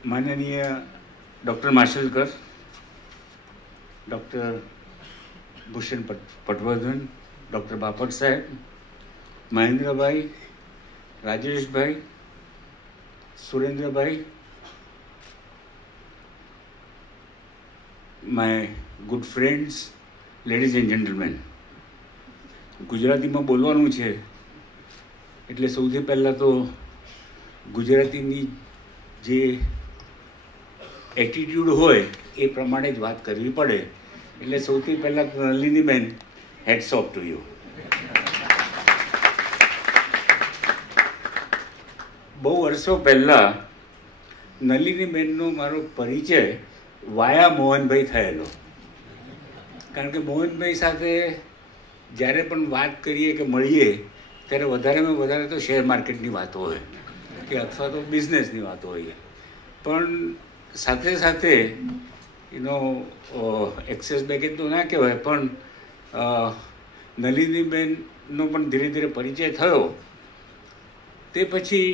माननीय doctor Mashelkar, doctor Bhushan Patwardhan, doctor Bapat saheb, Mahendrabhai, Rajeshbhai, Surendrabhai, my good friends, ladies and gentlemen. ગુજરાતીમાં બોલવાનું છે એટલે સૌથી પહેલાં તો ગુજરાતીની જે એટીટ્યૂડ હોય એ પ્રમાણે જ વાત કરવી પડે. એટલે સૌથી પહેલાં નલિનીબેન, હેડ્સ ઓફ ટુ યુ. બહુ વર્ષો પહેલાં નલિનીબેનનો મારો પરિચય વાયા મોહનભાઈ થયેલો. કારણ કે મોહનભાઈ સાથે જ્યારે પણ વાત કરીએ કે મળીએ ત્યારે વધારેમાં વધારે તો શેર માર્કેટની વાતો હોય કે અથવા તો બિઝનેસની વાતો હોય. પણ સાથે સાથે એનો એક્સેસ બેગેજ તો ના કહેવાય, પણ નલિનીબેનનો પણ ધીરે ધીરે પરિચય થયો. તે પછી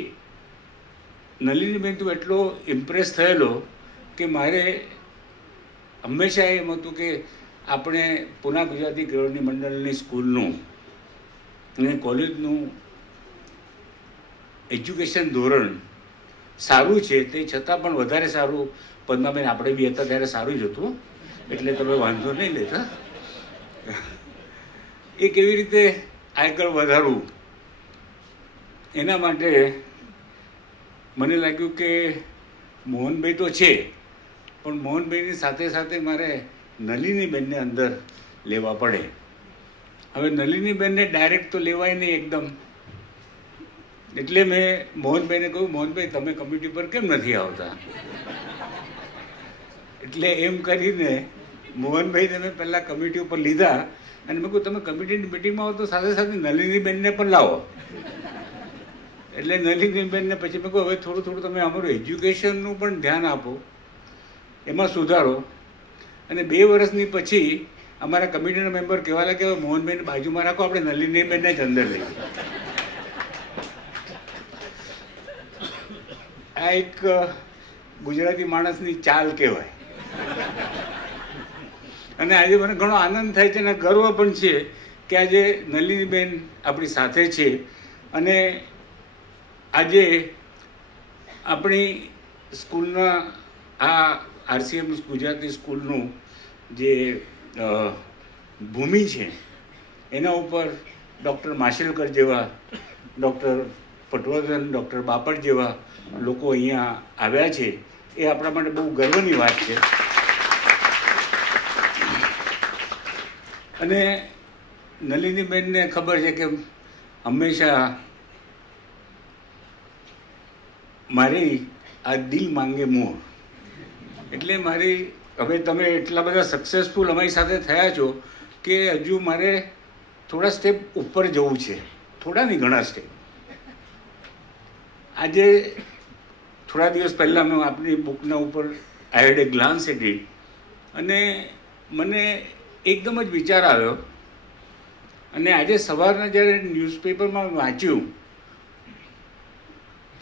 નલિનીબેન તો એટલો ઇમ્પ્રેસ થયેલો કે મારે હંમેશા એમ હતું કે આપણે પૂના ગુજરાતી કેળવણી મંડળની સ્કૂલનું અને કોલેજનું એજ્યુકેશન ધોરણ સારું છે, તે છતાં પણ વધારે સારું, પદ્માબેન આપણે બી હતા ત્યારે સારું જ હતું, એટલે તમે વાંધો નહીં લેતા, એ કેવી રીતે આગળ વધારવું એના માટે મને લાગ્યું કે મોહનભાઈ તો છે, પણ મોહનભાઈની સાથે સાથે મારે નલિનીબેનને અંદર લેવા પડે. હવે નલિનીબેનને ડાયરેક્ટ તો લેવાય નહીં એકદમ, એટલે મેં મોહનભાઈને કહ્યું, મોહનભાઈ તમે કમિટી પર કેમ નથી આવતા? એટલે એમ કરીને મોહનભાઈને મેં પહેલાં કમિટી ઉપર લીધા અને મેં કહ્યું તમે કમિટીની મિટિંગમાં આવો તો સાથે સાથે નલિનીબેનને પણ લાવો. એટલે નલિનીબેનને પછી મેં કહ્યું હવે થોડું થોડું તમે અમારું એજ્યુકેશનનું પણ ધ્યાન આપો, એમાં સુધારો. અને 2 વર્ષની પછી અમારા કમિટીના મેમ્બર કહેવા લાગ્યા મોહનભાઈને બાજુમાં રાખો, આપણે નલિનીબેનને જ અંદર લઈએ. આ એક ગુજરાતી માણસની ચાલ કહેવાય. અને આજે મને ઘણો આનંદ થાય છે અને ગર્વ પણ છે કે આજે નલિનીબેન આપણી સાથે છે. અને આજે આપણી સ્કૂલના આ આરસીએમ ગુજરાતી સ્કૂલનું જે ભૂમિ છે એના ઉપર ડૉક્ટર માશેલકર જેવા, ડૉક્ટર પટવર્ધન, ડૉક્ટર બાપટ જેવા લોકો અહીંયા આવ્યા છે, એ આપણા માટે બહુ ગર્વની વાત છે. અને નલિનીબેનને ખબર છે કે હંમેશા મારી આ દિલ માંગે મોર, એટલે મારી હવે તમે એટલા બધા સક્સેસફુલ અમારી સાથે થયા છો કે હજુ મારે થોડા સ્ટેપ ઉપર જવું છે, થોડા નહીં ઘણા સ્ટેપ. આજે થોડા દિવસ પહેલાં મેં આપણી બુકના ઉપર આઈ હેડ એ ગ્લાન્સ એટ ઇટ, અને મને એકદમ જ વિચાર આવ્યો. અને આજે સવારના જ્યારે ન્યૂઝપેપરમાં વાંચ્યું,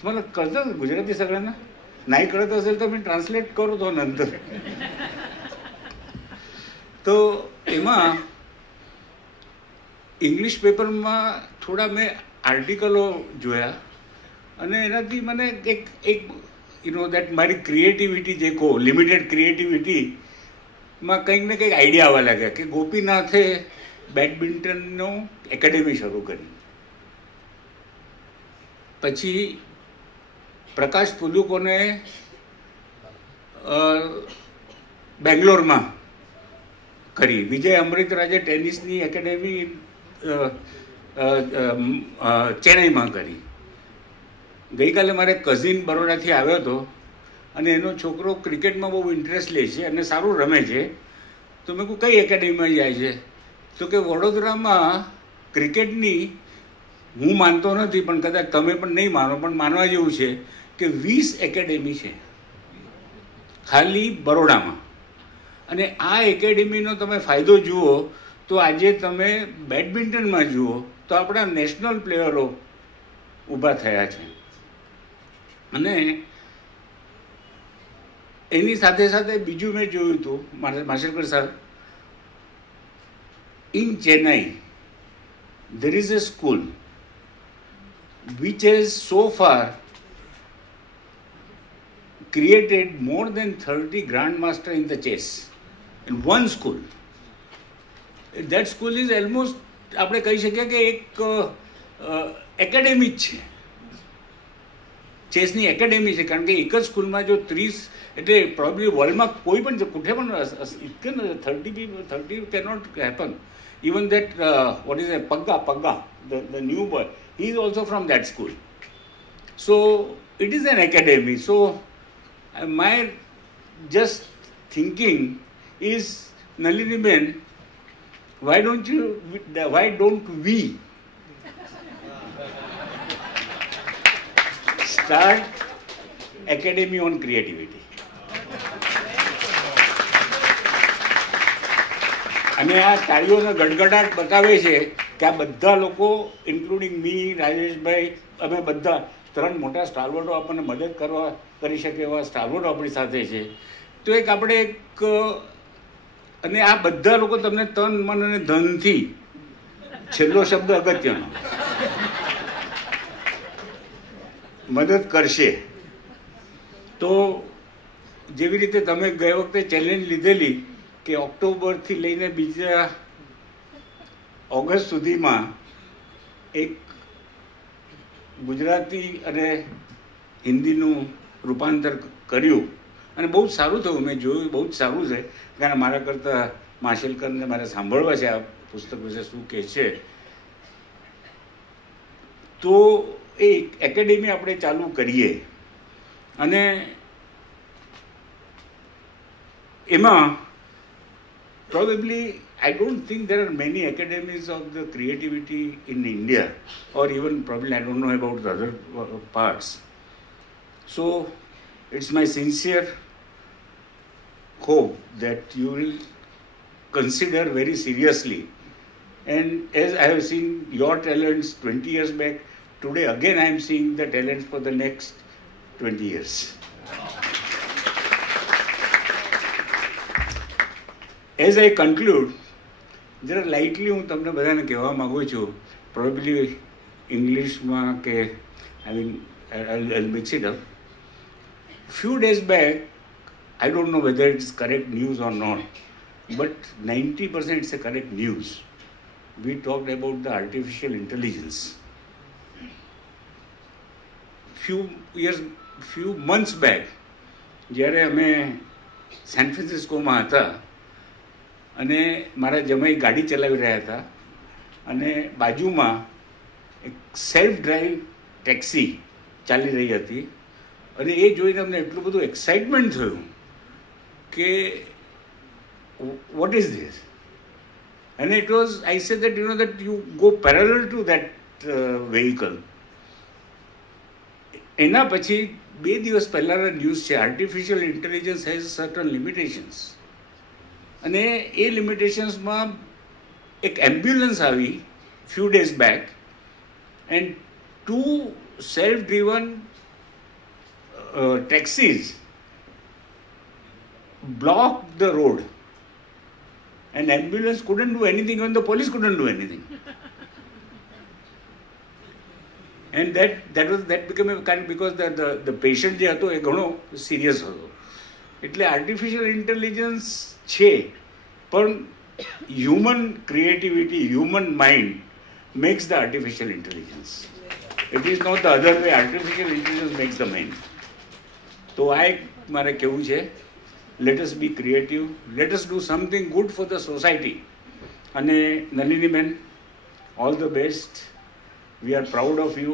મને કરતો ગુજરાતી સગળાના નહીં કરતો હશે તો મેં ટ્રાન્સલેટ કરું તો નંતર. તો એમાં ઇંગ્લિશ પેપરમાં થોડા મેં આર્ટિકલો જોયા અને એનાથી મને એક દેટ મારી ક્રિએટિવિટી જે કહો, લિમિટેડ ક્રિએટિવિટીમાં કંઈક ને કંઈક આઈડિયા આવવા લાગ્યા કે ગોપીનાથે બેડમિન્ટનનો એકેડેમી શરૂ કરી. પછી પ્રકાશ પુલુકોને બેંગ્લોરમાં કરી, વિજય અમૃતરાજે ટેનિસની એકેડેમી ચેન્નઈમાં કરી. ગઈકાલે મારે કઝિન બરોડાથી આવ્યો હતો અને એનો છોકરો ક્રિકેટમાં બહુ ઇન્ટરેસ્ટ લે છે અને સારું રમે છે. તો મેં કહું કઈ એકેડેમીમાં જાય છે? તો કે વડોદરામાં ક્રિકેટની, હું માનતો નથી પણ કદાચ તમે પણ નહીં માનો, પણ માનવા જેવું છે કે 20 એકેડેમી છે ખાલી બરોડામાં. અને આ એકેડેમીનો તમે ફાયદો જુઓ તો આજે તમે બેડમિન્ટનમાં જુઓ તો આપણા નેશનલ પ્લેયરો ઊભા થયા છે. અને એની સાથે સાથે બીજું મેં જોયું હતું, માશેલકર સાહેબ, in Chennai, there is a school which has so far created more than 30 grandmaster in the chess in one school. That school is almost, આપણે કહી શકીએ કે એક એકેડેમી જ છે, ચેસની એકેડેમી છે. કારણ કે એક જ સ્કૂલમાં જો 30, એટલે પ્રોબ્લી વર્લ્ડમાં કોઈ પણ કુઠે પણ 30 cannot happen. Even that, what is it, Pagga, the new boy, he is also from that school. So it is an academy. So my just thinking is, Nalini Ben, why don't we start academy on creativity? અને આ તાળીઓનો ગડગડાટ બતાવે છે કે આ બધા લોકો including મી, રાજેશભાઈ, અમે બધા 3 મોટા સ્ટારવર્ડો આપણને મદદ કરી શકે એવા સ્ટારવર્ડો આપણી સાથે છે. તો એક આપણે એક, અને આ બધા લોકો તમને તન, મન અને ધનથી, છેલ્લો શબ્દ અગત્યનો, મદદ કરશે. તો જેવી રીતે તમે ગઈ વખતે ચેલેન્જ લીધેલી કે ઓક્ટોબરથી લઈને બીજા ઓગસ્ટ સુધીમાં એક ગુજરાતી અને હિન્દીનું રૂપાંતર કર્યું અને બહુ જ સારું થયું. મેં જોયું, બહુ જ સારું છે. કારણ મારા કરતાં માશેલકરને મારે સાંભળવા છે આ પુસ્તક વિશે શું કહે છે. તો એ એકેડેમી આપણે ચાલુ કરીએ અને એમાં probably, I don't think there are many academies of the creativity in India, or even probably I don't know about the other parts. So it's my sincere hope that you will consider very seriously. And as I have seen your talents 20 years back, today again I am seeing the talents for the next 20 years. As I conclude, જરા lightly હું તમને બધાને કહેવા માગું છું, probably ઇંગ્લિશમાં કે I'll mix it up. Few days back, I don't know whether it's correct news or not, but 90% it's a correct news. We talked about the artificial intelligence. Few months back, જ્યારે અમે સેન ફ્રાન્સિસ્કોમાં હતા અને મારા જમાઈ ગાડી ચલાવી રહ્યા હતા અને બાજુમાં એક સેલ્ફ ડ્રાઈવ ટેક્સી ચાલી રહી હતી અને એ જોઈને અમને એટલું બધું એક્સાઇટમેન્ટ થયું કે વોટ ઇઝ ધીસ. અને it was, I say that that you go parallel to that vehicle. એના પછી 2 દિવસ પહેલાંના ન્યૂઝ છે, artificial intelligence has certain limitations. અને એ લિમિટેશન્સમાં એક એમ્બ્યુલન્સ આવી few days back and 2 self driven taxis blocked the road and ambulance couldn't do anything when the police couldn't do anything. And that became a kind, because the patient જે હતો એ ઘણો serious હતો. એટલે artificial intelligence છે પણ human creativity, human mind makes the artificial intelligence. It is not the other way. Artificial intelligence makes the mind. તો આ એક મારે કહેવું છે, let us be creative, let us do something good for the society. અને Nalini ben, all the best. We are proud of you.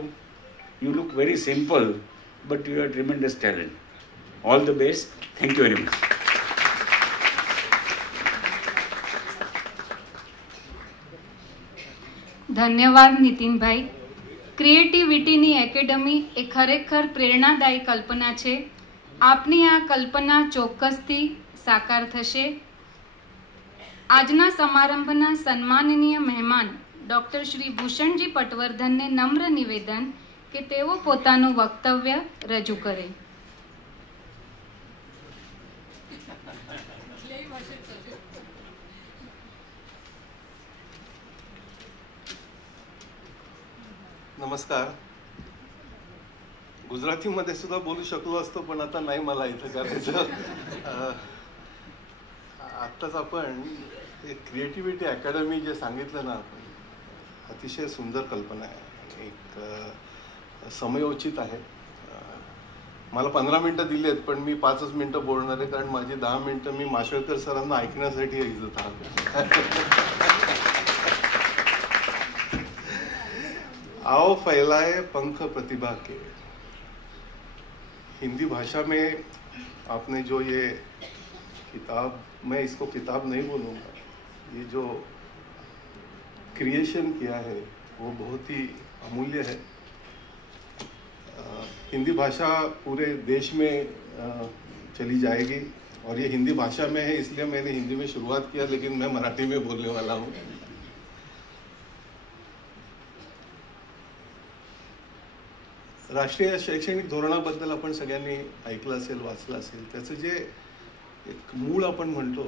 You look very simple, but you have tremendous talent. All the best. Thank you very much. ધન્યવાદ Nitinbhai. ક્રિએટિવિટીની academy એ ખરેખર પ્રેરણાદાયી કલ્પના છે. આપની આ કલ્પના ચોક્કસથી સાકાર થશે. આજના સમારંભના સન્માનનીય મહેમાન ડૉક્ટર શ્રી ભૂષણજી પટવર્ધનને નમ્ર નિવેદન કે તેઓ પોતાનું વક્તવ્ય રજૂ કરે. नमस्कार. गुजरातीमध्ये सुद्धा बोलू शकलो असतो, पण आता नाही मला इथं करायचं. आत्ताच आपण एक क्रिएटिव्हिटी अकॅडमी जे सांगितलं ना आपण, अतिशय सुंदर कल्पना आहे, एक समयोचित आहे. मला 15 मिनटं दिली आहेत, पण मी 5च मिनटं बोलणार आहे, कारण माझी 10 मिनटं मी माशेलकर सरांना ऐकण्यासाठी इज्जत आहे. आओ फैलाए पंख प्रतिभा के. हिंदी भाषा में आपने जो ये किताब, मैं इसको किताब नहीं बोलूँगा, ये जो क्रिएशन किया है वो बहुत ही अमूल्य है. हिंदी भाषा पूरे देश में चली जाएगी, और ये हिंदी भाषा में है इसलिए मैंने हिंदी में शुरुआत किया, लेकिन मैं मराठी में बोलने वाला हूँ. राष्ट्रीय शैक्षणिक धोरणाबद्दल आपण सगळ्यांनी ऐकलं असेल, वाचलं असेल. त्याचं जे एक मूळ आपण म्हणतो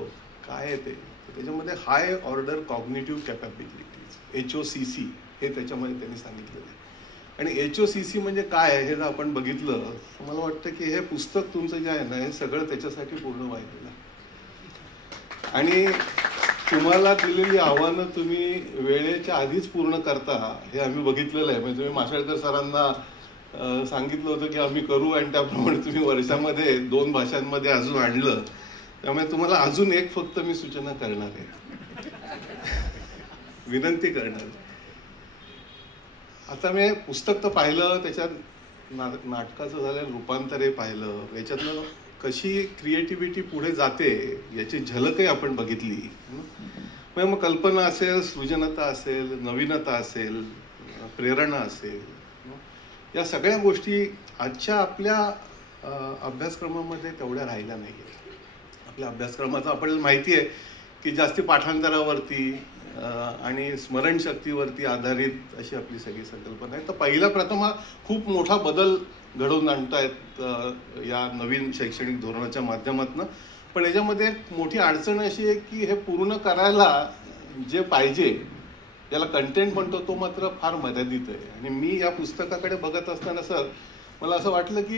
काय आहे ते, त्याच्यामध्ये high order cognitive capabilities, HOCC हे त्याच्यामध्ये त्यांनी सांगितलेलं आहे. आणि HOCC म्हणजे काय आहे हे जर आपण बघितलं तर मला वाटतं की हे पुस्तक तुमचं जे आहे ना, हे सगळं त्याच्यासाठी पूर्ण व्हायलेलं आहे. आणि तुम्हाला दिलेली आव्हानं तुम्ही वेळेच्या आधीच पूर्ण करता हे आम्ही बघितलेलं आहे. म्हणजे तुम्ही माशेलकर सरांना सांगितलं होतं की आम्ही करू, आणि त्याप्रमाणे तुम्ही वर्षामध्ये 2 भाषांमध्ये अजून आणलं. त्यामुळे तुम्हाला अजून एक फक्त मी सूचना करणार आहे, विनंती करणार. आता मी पुस्तक तर पाहिलं, त्याच्यात नाटकाचं झालेलं रूपांतरही पाहिलं, याच्यातनं कशी क्रिएटिव्हिटी पुढे जाते याची झलकही आपण बघितली. मग कल्पना असेल, सृजनता असेल, नवीनता असेल, प्रेरणा असेल, या सगळ्या गोष्टी आजच्या आपल्या अभ्यासक्रमामध्ये तेवढ्या राहिल्या नाही आहेत. आपल्या अभ्यासक्रमाचं आपल्याला माहिती आहे की जास्ती पाठांतरावरती आणि स्मरणशक्तीवरती आधारित अशी आपली सगळी संकल्पना आहे. तर पहिला प्रथम हा खूप मोठा बदल घडवून आणतायत या नवीन शैक्षणिक धोरणाच्या माध्यमातून. पण याच्यामध्ये मोठी अडचण अशी आहे की हे पूर्ण करायला जे पाहिजे, ज्याला कंटेंट म्हणतो, तो मात्र फार मर्यादित आहे. आणि मी या पुस्तकाकडे बघत असताना सर मला असं वाटलं की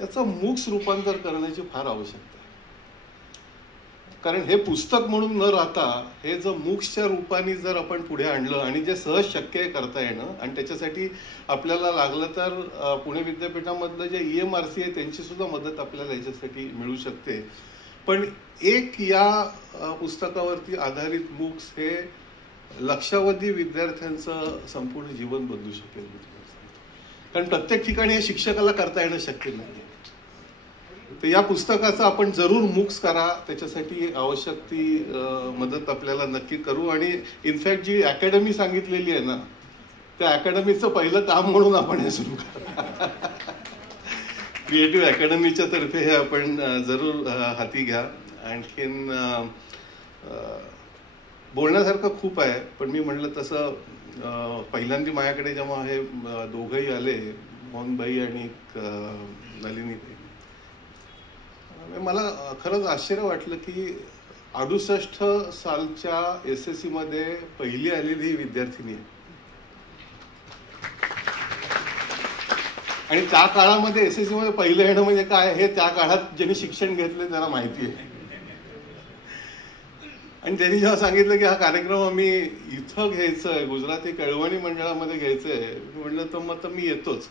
याचं मूक्स रूपांतर करण्याची फार आवश्यकता आहे. कारण हे पुस्तक म्हणून न राहता हे जर मूक्सच्या रूपाने जर आपण पुढे आणलं आणि जे सहज शक्य आहे करता येणं, आणि त्याच्यासाठी आपल्याला लागलं तर पुणे विद्यापीठामधलं जे EMRC आहे त्यांची सुद्धा मदत आपल्याला याच्यासाठी मिळू शकते. पण एक या पुस्तकावरती आधारित मूक्स हे लक्षावधी विद्यार्थ्यांचं संपूर्ण जीवन बदलू शकेल. कारण प्रत्येक ठिकाणी हे शिक्षकाला करता येणं शक्य नाही. तर या पुस्तकाचं आपण जरूर मूक्स करा, त्याच्यासाठी आवश्यक ती मदत आपल्याला नक्की करू. आणि इनफॅक्ट जी अकॅडमी सांगितलेली आहे ना, त्या अकॅडमीचं पहिलं काम म्हणून आपण हे सुरू करा. क्रिएटिव्ह अकॅडमीच्या तर्फे हे आपण जरूर हाती घ्या. आणखीन बोलण्यासारखं खूप आहे, पण मी म्हणलं तसं पहिल्यांदा माझ्याकडे जेव्हा हे दोघंही आले, मोहनबाई आणि नलिनीबाई, मला खरंच आश्चर्य वाटलं की 68 सालच्या SSC मध्ये पहिली आलेली ही विद्यार्थिनी आहे. आणि त्या काळामध्ये SSC मध्ये पहिलं येणं म्हणजे काय हे त्या काळात ज्यांनी शिक्षण घेतले त्यांना माहिती आहे. आणि त्यांनी जेव्हा सांगितलं की हा कार्यक्रम आम्ही इथं घ्यायचा आहे, गुजराती कळवणी मंडळामध्ये घ्यायचं आहे, म्हटलं तर मग मी येतोच.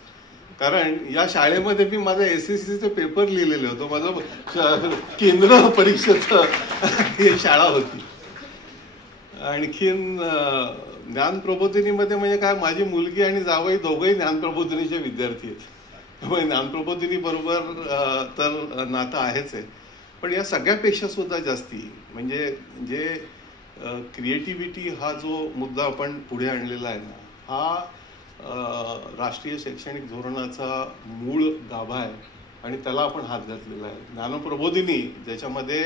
कारण या शाळेमध्ये मी माझ्या SSCचे पेपर लिहिलेले होते. माझं केंद्र परीक्षेचं ही शाळा होती. आणखीन ज्ञान प्रबोधिनीमध्ये म्हणजे काय, माझी मुलगी आणि जावई दोघंही ज्ञान प्रबोधिनीचे विद्यार्थी आहेत. त्यामुळे ज्ञान प्रबोधिनी बरोबर तर नातं आहेच आहे. पण या सगळ्यापेक्षा सुद्धा जास्ती म्हणजे जे क्रिएटिव्हिटी हा जो मुद्दा आपण पुढे आणलेला आहे ना, हा राष्ट्रीय शैक्षणिक धोरणाचा मूळ गाभा आहे आणि त्याला आपण हात घातलेला आहे. ज्ञानप्रबोधिनी ज्याच्यामध्ये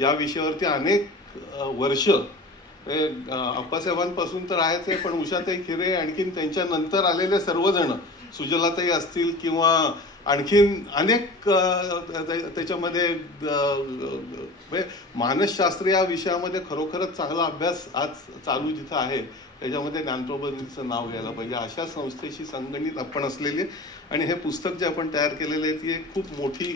या विषयावरती अनेक वर्ष अप्पासाहेबांपासून तर आहेच आहे, पण उषाताई खिरे आणखीन त्यांच्यानंतर आलेले सर्वजण, सुजलाताई असतील किंवा आणखीन अनेक त्याच्यामध्ये मानसशास्त्र या विषयामध्ये खरोखरच चांगला अभ्यास आज चालू जिथं आहे त्याच्यामध्ये ज्ञानप्रबोधिनीचं नाव घ्यायला पाहिजे. अशा संस्थेशी संगणित आपण असलेले आणि हे पुस्तक जे आपण तयार केलेलं आहे ती एक खूप मोठी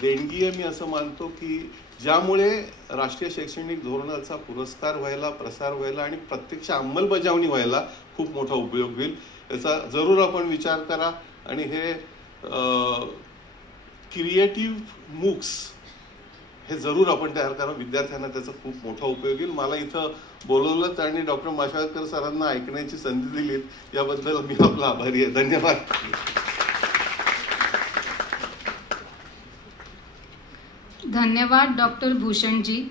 देणगी आहे मी असं मानतो की ज्यामुळे राष्ट्रीय शैक्षणिक धोरणाचा पुरस्कार व्हायला, प्रसार व्हायला आणि प्रत्यक्ष अंमलबजावणी व्हायला खूप मोठा उपयोग होईल. याचा जरूर आपण विचार करा आणि हे क्रिएटिव्ह मूक्स हे जरूर आपण तयार करा. विद्यार्थ्यांना त्याचा खूप मोठा उपयोग येईल. मला इथं बोलवलं आणि डॉक्टर माशेलकर सरांना ऐकण्याची संधी दिलीत याबद्दल मी आपला आभारी आहे. धन्यवाद. धन्यवाद डॉक्टर भूषण जी.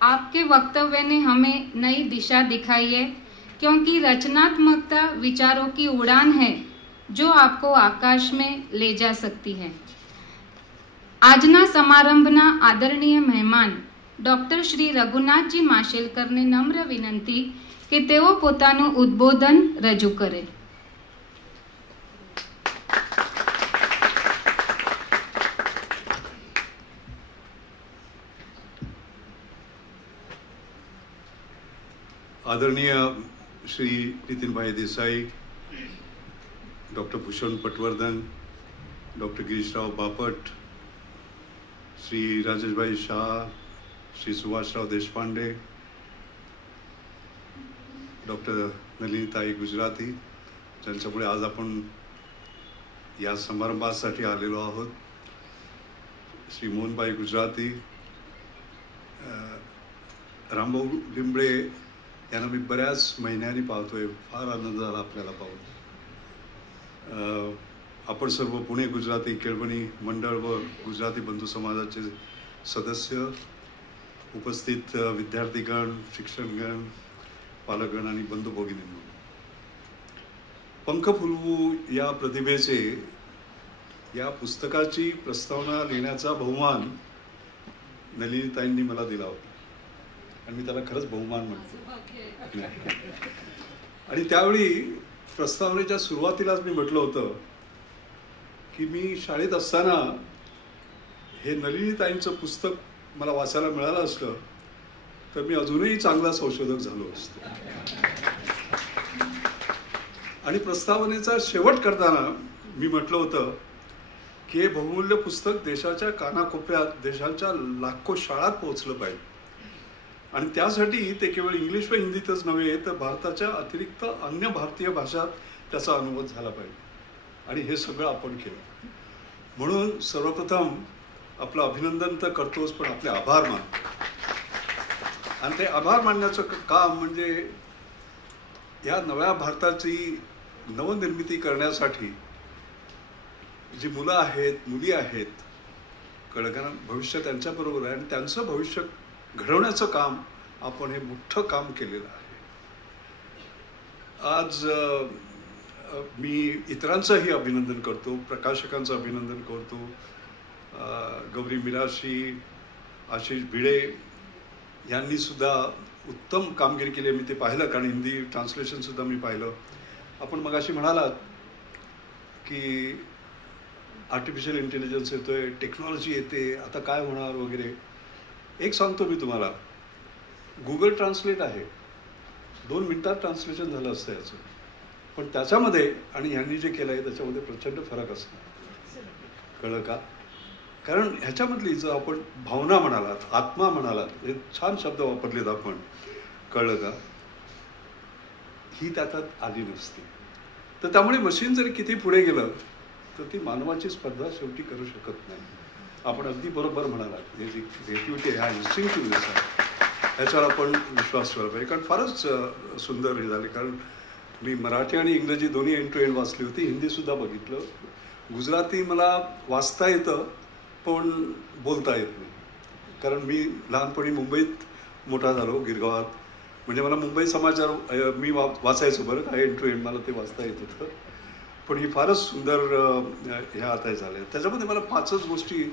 आपके वक्तव्य ने हमें नई दिशा दिखाई है क्योंकि रचनात्मकता विचारों की उड़ान है जो आपको आकाश में ले जा सकती है. આજના સમારંભના આદરણીય મહેમાન ડોક્ટર શ્રી રઘુનાથજી માશેલકરને નમ્ર વિનંતી કે તેઓ પોતાનું ઉદ્બોધન રજૂ કરે. आदरणीय Shri Nitinbhai Desai, doctor Bhushan Patwardhan, doctor Girishrao Bapat, Shri Rajeshbhai Shah, Shri Subhashrao Deshpande, doctor Nalinitai Gujarati, ज्यांच्यामुळे आज आपण या समारंभासाठी आलेलो आहोत, श्री मोहनबाई गुजराती, रामभाऊ लिंबळे यांना मी बऱ्याच महिन्यांनी पाहतोय. फार आनंद झाला आपल्याला पाहून. आपण सर्व पुणे गुजराती केळवणी मंडळ व गुजराती बंधू समाजाचे सदस्य, उपस्थित विद्यार्थीगण, शिक्षकगण, पालकगण आणि बंधू भगिनींनो, पंख फुलवू या प्रतिभेचे या पुस्तकाची प्रस्तावना लिहिण्याचा बहुमान नलिनीताईंनी मला दिला होता आणि मी त्याला खरंच बहुमान म्हणतो. आणि त्यावेळी प्रस्तावनेच्या सुरुवातीलाच मी म्हटलं होतं की मी शाळेत असताना हे नलिनीताईंचं पुस्तक मला वाचायला मिळालं असतं तर मी अजूनही चांगला संशोधक झालो असतो. आणि प्रस्तावनेचा शेवट करताना मी म्हटलं होतं की हे बहुमूल्य पुस्तक देशाच्या कानाकोपऱ्यात, देशाच्या लाखो शाळात पोहोचलं पाहिजे आणि त्यासाठी ते केवळ इंग्लिश व हिंदीतच नव्हे तर भारताच्या अतिरिक्त अन्य भारतीय भाषात त्याचा अनुवाद झाला पाहिजे. आणि हे सगळं आपण केलं. म्हणून सर्वप्रथम आपलं अभिनंदन तर करतोच पण आपले आभार मानतो. आणि ते आभार मानण्याचं काम म्हणजे या नव्या भारताची नवनिर्मिती करण्यासाठी जी मुलं आहेत, मुली आहेत, कारण भविष्य त्यांच्याबरोबर आहे आणि त्यांचं भविष्य घडवण्याचं काम आपण हे मोठं काम केलेलं आहे. आज मी इतरांचंही अभिनंदन करतो, प्रकाशकांचं अभिनंदन करतो. गौरी मिराशी, आशिष भिडे यांनी सुद्धा उत्तम कामगिरी केली. मी ते पाहिलं कारण हिंदी ट्रान्सलेशन सुद्धा मी पाहिलं. आपण मगाशी म्हणालात की आर्टिफिशियल इंटेलिजन्स येतोय, टेक्नॉलॉजी येते, आता काय होणार वगैरे. एक सांगतो मी तुम्हाला, गुगल ट्रान्सलेट आहे, 2 मिनिटात ट्रान्सलेशन झालं असतं याचं. पण त्याच्यामध्ये आणि ह्यांनी जे केलं आहे त्याच्यामध्ये प्रचंड फरक असतो. कळलं का? कारण ह्याच्यामधली जर आपण भावना म्हणालात, आत्मा म्हणालात, हे छान शब्द वापरलेत आपण, कळलं का, ही त्याच्यात आली नसती. तर त्यामुळे मशीन जरी किती पुढे गेलं तर ती मानवाची स्पर्धा शेवटी करू शकत नाही. आपण अगदी बरोबर म्हणालात, हे जी क्रिएटिव्हिटी आहे, हा इन्स्टिंक्टिव्हनेस आहे, ह्याच्यावर आपण विश्वास ठेवला पाहिजे. कारण फारच सुंदर हे झाले. कारण मी मराठी आणि इंग्रजी दोन्ही एंड टू एंड वाचली होती, हिंदीसुद्धा बघितलं. गुजराती मला वाचता येतं पण बोलता येत नाही. कारण मी लहानपणी मुंबईत मोठा झालो, गिरगावात. म्हणजे मला मुंबई समाचार मी वाचायचो बरं का, एंड टू एंड मला ते वाचता येत होतं. पण ही फारच सुंदर ह्या आता झाल्या. त्याच्यामध्ये मला 5च गोष्टी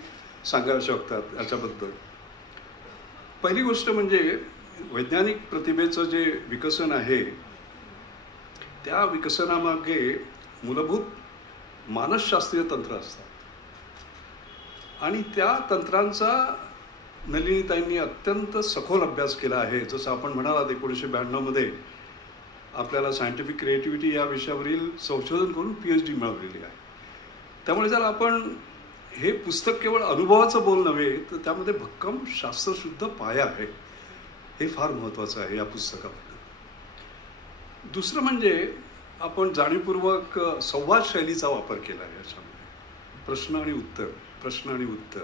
सांगाव्याशा वाटतात याच्याबद्दल. पहिली गोष्ट म्हणजे वैज्ञानिक प्रतिभेचं जे विकसन आहे त्या विकसनामागे मूलभूत मानसशास्त्रीय तंत्र असतात. आणि त्या तंत्रांचा नलिनीताईंनी अत्यंत सखोल अभ्यास केला आहे. जसं आपण म्हणालात 1992 आपल्याला सायंटिफिक क्रिएटिव्हिटी या विषयावरील संशोधन करून PhD मिळवलेली आहे. त्यामुळे जर आपण हे पुस्तक केवळ अनुभवाचं बोल नव्हे तर त्यामध्ये भक्कम शास्त्रशुद्ध पाया आहे. हे फार महत्त्वाचं आहे या पुस्तकामध्ये. दुसरं म्हणजे आपण जाणीवपूर्वक संवाद शैलीचा वापर केला आहे याच्यामध्ये. प्रश्न आणि उत्तर.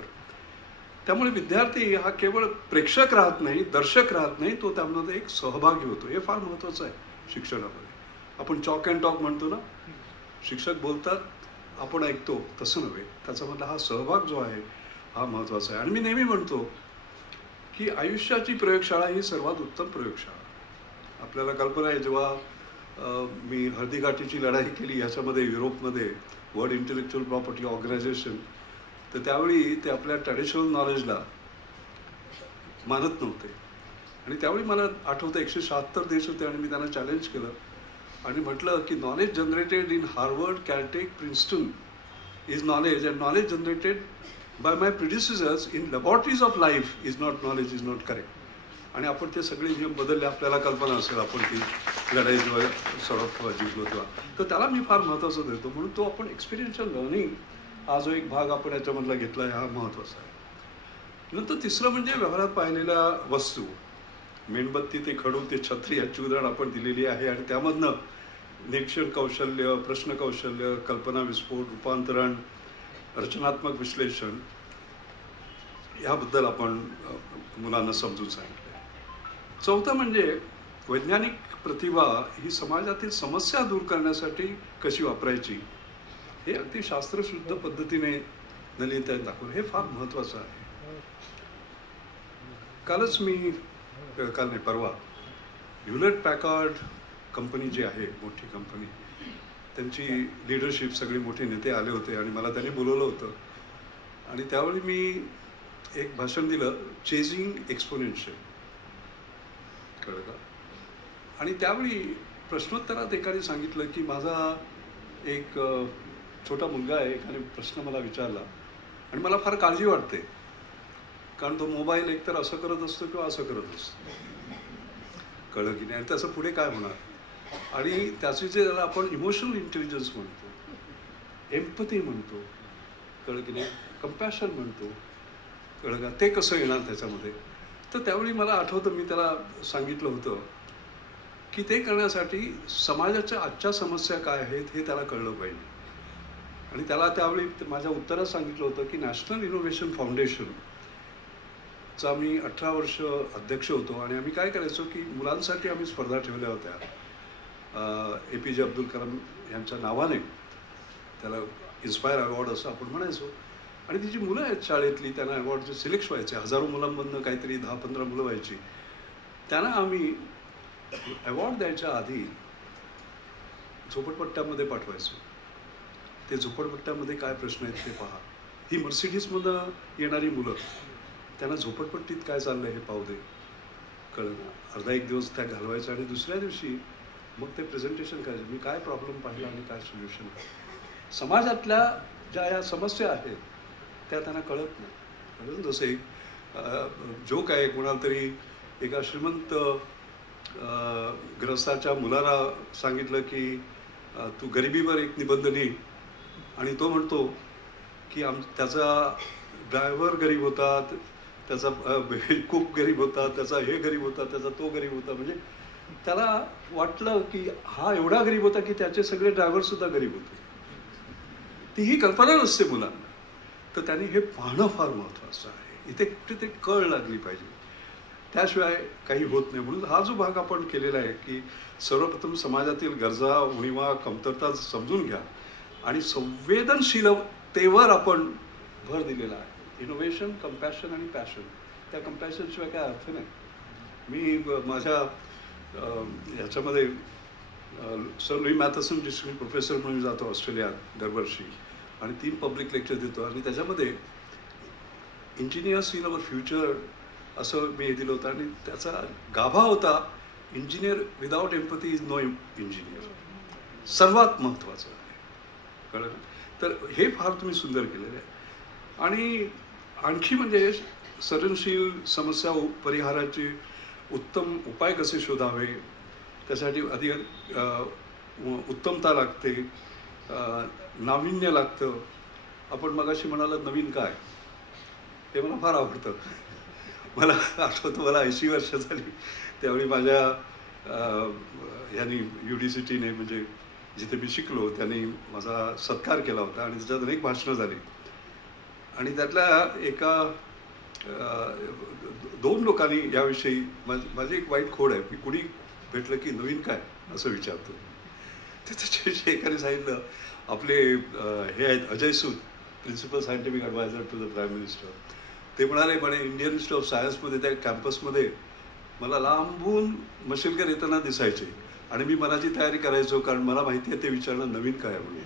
त्यामुळे विद्यार्थी हा केवळ प्रेक्षक राहत नाही, दर्शक राहत नाही, तो त्यामध्ये एक सहभागी होतो. हे फार महत्त्वाचं आहे शिक्षणामध्ये. आपण चॉक अँड टॉक म्हणतो ना, शिक्षक बोलतात आपण ऐकतो, तसं नव्हे. त्याच्यामधला हा सहभाग जो आहे हा महत्त्वाचा आहे. आणि मी नेहमी म्हणतो की आयुष्याची प्रयोगशाळा ही सर्वात उत्तम प्रयोगशाळा. आपल्याला कल्पना आहे जेव्हा मी हळदीघाटीची लढाई केली ह्याच्यामध्ये युरोपमध्ये वर्ल्ड इंटेलेक्च्युअल प्रॉपर्टी ऑर्गनायझेशन, तर त्यावेळी ते आपल्या ट्रॅडिशनल नॉलेजला मानत नव्हते. आणि त्यावेळी मला आठवतं 176 देश होते आणि मी त्यांना चॅलेंज केलं आणि म्हटलं की knowledge generated in Harvard, Caltech, Princeton is knowledge and knowledge generated by my predecessors in laboratories of life is not knowledge, is not correct. आणि आपण ते सगळे नियम बदलले. आपल्याला कल्पना असेल आपण ती लढाई जेव्हा सडक जिंकलो तेव्हा. तर त्याला मी फार महत्त्वाचं देतो. म्हणून तो आपण एक्सपिरियन्शियल लर्निंग हा जो एक भाग आपण याच्यामधला घेतला आहे हा महत्त्वाचा आहे. नंतर तिसरं म्हणजे व्यवहारात पाहिलेल्या वस्तू, मेणबत्ती ते खडू ते छत्री याची उदाहरण आपण दिलेली आहे. आणि त्यामधनं निरीक्षण कौशल्य, प्रश्न कौशल्य, कल्पना विस्फोट, रूपांतरण, रचनात्मक विश्लेषण याबद्दल आपण मुलांना समजून सांगितलं. चौथं म्हणजे वैज्ञानिक प्रतिभा ही समाजातील समस्या दूर करण्यासाठी कशी वापरायची हे अगदी शास्त्रशुद्ध पद्धतीने नलिनीताईंनी दाखवलं. हे फार महत्त्वाचं आहे. काल नाही परवा ह्युलेट पॅकार्ड कंपनी जी आहे मोठी कंपनी, त्यांची लिडरशिप सगळे मोठे नेते आले होते आणि मला त्यांनी बोलवलं होतं. आणि त्यावेळी मी एक भाषण दिलं, चेजिंग एक्सपोनेन्शियल, कळलं का. आणि त्यावेळी प्रश्नोत्तरात एकाने सांगितलं की माझा एक छोटा मुलगा आहे, एकाने प्रश्न मला विचारला आणि मला फार काळजी वाटते कारण तो मोबाईल एकतर असं करत असतो किंवा असं करत असतो, कळलं की नाही. आणि त्याचं पुढे काय होणार. आणि त्याचे जे आपण इमोशनल इंटेलिजन्स म्हणतो, एम्पथी म्हणतो, कळलं की नाही, कंपॅशन म्हणतो, कळलं का, ते कसं येणार त्याच्यामध्ये. तर त्यावेळी मला आठवतं मी त्याला सांगितलं होतं की ते करण्यासाठी समाजाच्या आजच्या समस्या काय आहेत हे त्याला कळलं पाहिजे. आणि त्याला त्यावेळी माझ्या उत्तरात सांगितलं होतं की नॅशनल इनोव्हेशन फाउंडेशनचा मी 18 वर्ष अध्यक्ष होतो. आणि आम्ही काय करायचो की मुलांसाठी आम्ही स्पर्धा ठेवल्या होत्या. APJ अब्दुल कलाम यांच्या नावाने, त्याला इन्स्पायर अवॉर्ड असं आपण म्हणायचो. आणि ती जी मुलं आहेत शाळेतली त्यांना अवॉर्डचे सिलेक्ट व्हायचे, हजारो मुलांमधनं काहीतरी 10-15 मुलं व्हायची. त्यांना आम्ही अवॉर्ड द्यायच्या आधी झोपडपट्ट्यामध्ये पाठवायचो. ते झोपडपट्ट्यामध्ये काय प्रश्न आहेत ते पहा. ही मर्सिडीजमधनं येणारी मुलं, त्यांना झोपडपट्टीत काय चाललंय हे पाहू दे, कळलं ना. अर्धा एक दिवस त्या घालवायचा आणि दुसऱ्या दिवशी मग ते प्रेझेंटेशन करायचं, मी काय प्रॉब्लेम पाहिला आणि काय सोल्युशन. समाजातल्या ज्या या समस्या आहेत त्या त्यांना कळत नाही. जसं एक जोक आहे, कोणाला तरी एका श्रीमंत ग्रस्ताच्या मुलाला सांगितलं की तू गरिबीवर एक निबंध लिही. आणि तो म्हणतो की त्याचा ड्रायव्हर गरीब होता, त्याचा कुक गरीब होता, त्याचा हे गरीब होता, त्याचा तो गरीब होता. म्हणजे त्याला वाटलं की हा एवढा गरीब होता की त्याचे सगळे ड्रायव्हर सुद्धा गरीब होते. ती ही कल्पना नसते मुलांना. तर त्यांनी हे पाहणं फार महत्त्वाचं आहे. इथे कुठे ते कळ लागली पाहिजे, त्याशिवाय काही होत नाही. म्हणून हा जो भाग आपण केलेला आहे की सर्वप्रथम समाजातील गरजा, उणीवा, कमतरता समजून घ्या आणि संवेदनशीलतेवर आपण भर दिलेला आहे. इनोव्हेशन, कंपॅशन आणि पॅशन. त्या कंपॅशनशिवाय काय अर्थ नाही. मी माझ्या ह्याच्यामध्ये सर लुई मॅथसन डिस्ट्रिक्ट प्रोफेसर म्हणून जातो ऑस्ट्रेलियात दरवर्षी आणि 3 पब्लिक लेक्चर देतो. आणि त्याच्यामध्ये इंजिनियर्स इन अवर फ्युचर असं मी हे दिलं होतं. आणि त्याचा गाभा होता engineer without empathy is no engineer. सर्वात महत्त्वाचं आहे, कळलं. तर हे फार तुम्ही सुंदर केलेलं आहे. आणि आणखी म्हणजे सर्जनशील समस्या परिहाराचे उत्तम उपाय कसे शोधावे, त्यासाठी अधिक उत्तमता लागते, नाविन्य लागतं. आपण मगाशी म्हणालात नवीन काय, ते मला फार आवडतं. मला आठवतं, मला 80 वर्ष झाली त्यावेळी माझ्या यांनी UDCTने म्हणजे जिथे मी शिकलो त्यांनी माझा सत्कार केला होता आणि त्याच्यात अनेक भाषणं झाली. आणि त्यातल्या एका 2 लोकांनी याविषयी माझी एक वाईट खोड आहे, मी कुणी भेटलं की नवीन काय असं विचारतो. त्याच्याविषयी एकाने सांगितलं, आपले हे आहेत Ajay Sood, principal scientific adviser to the prime minister, ते म्हणाले इंडियन इन्स्टिट्यूट ऑफ सायन्समध्ये त्या कॅम्पसमध्ये मला लांबून मशिलकर येताना दिसायचे आणि मी मनाची तयारी करायचो, कारण मला माहिती आहे ते विचारणं नवीन काय म्हणून.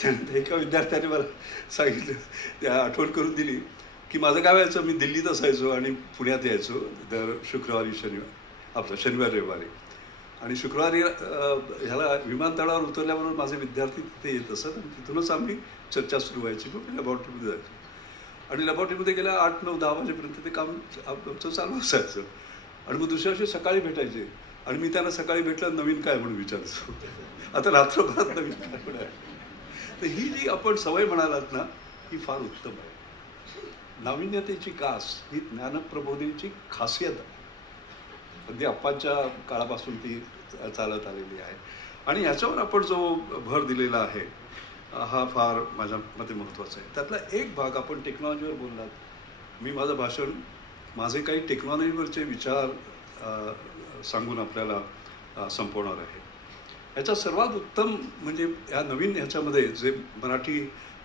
त्यानंतर एका विद्यार्थ्याने मला सांगितलं, त्या आठवण करून दिली की माझं काय व्हायचं, मी दिल्लीत असायचो आणि पुण्यात यायचो दर शुक्रवारी शनिवार रविवारी, आणि शुक्रवारी ह्याला विमानतळावर उतरल्याबरोबर माझे विद्यार्थी तिथे येत असत आणि तिथूनच आम्ही चर्चा सुरू व्हायची. मग लॅबॉरेटरीमध्ये जायचो आणि लॅबॉरेटरीमध्ये गेल्या 8, 9, 10 वाजेपर्यंत ते काम आमचं चालू असायचं. आणि मग दुसऱ्या दिवशी सकाळी भेटायचे आणि मी त्यांना सकाळी भेटलं नवीन काय म्हणून विचारायचो. आता रात्रभरात नवीन काय म्हणाय. तर ही जी आपण सवय म्हणालात ना, ही फार उत्तम आहे. नाविन्यतेची कास ही ज्ञानप्रबोधीची खासियत आहे. अगदी अप्पांच्या काळापासून ती चालत आलेली आहे आणि ह्याच्यावर आपण जो भर दिलेला आहे हा फार माझ्या मते महत्त्वाचा आहे. त्यातला एक भाग आपण टेक्नॉलॉजीवर बोललात. मी माझं भाषण माझे काही टेक्नॉलॉजीवरचे विचार सांगून आपल्याला संपवणार आहे. ह्याचा सर्वात उत्तम म्हणजे ह्या नवीन ह्याच्यामध्ये जे मराठी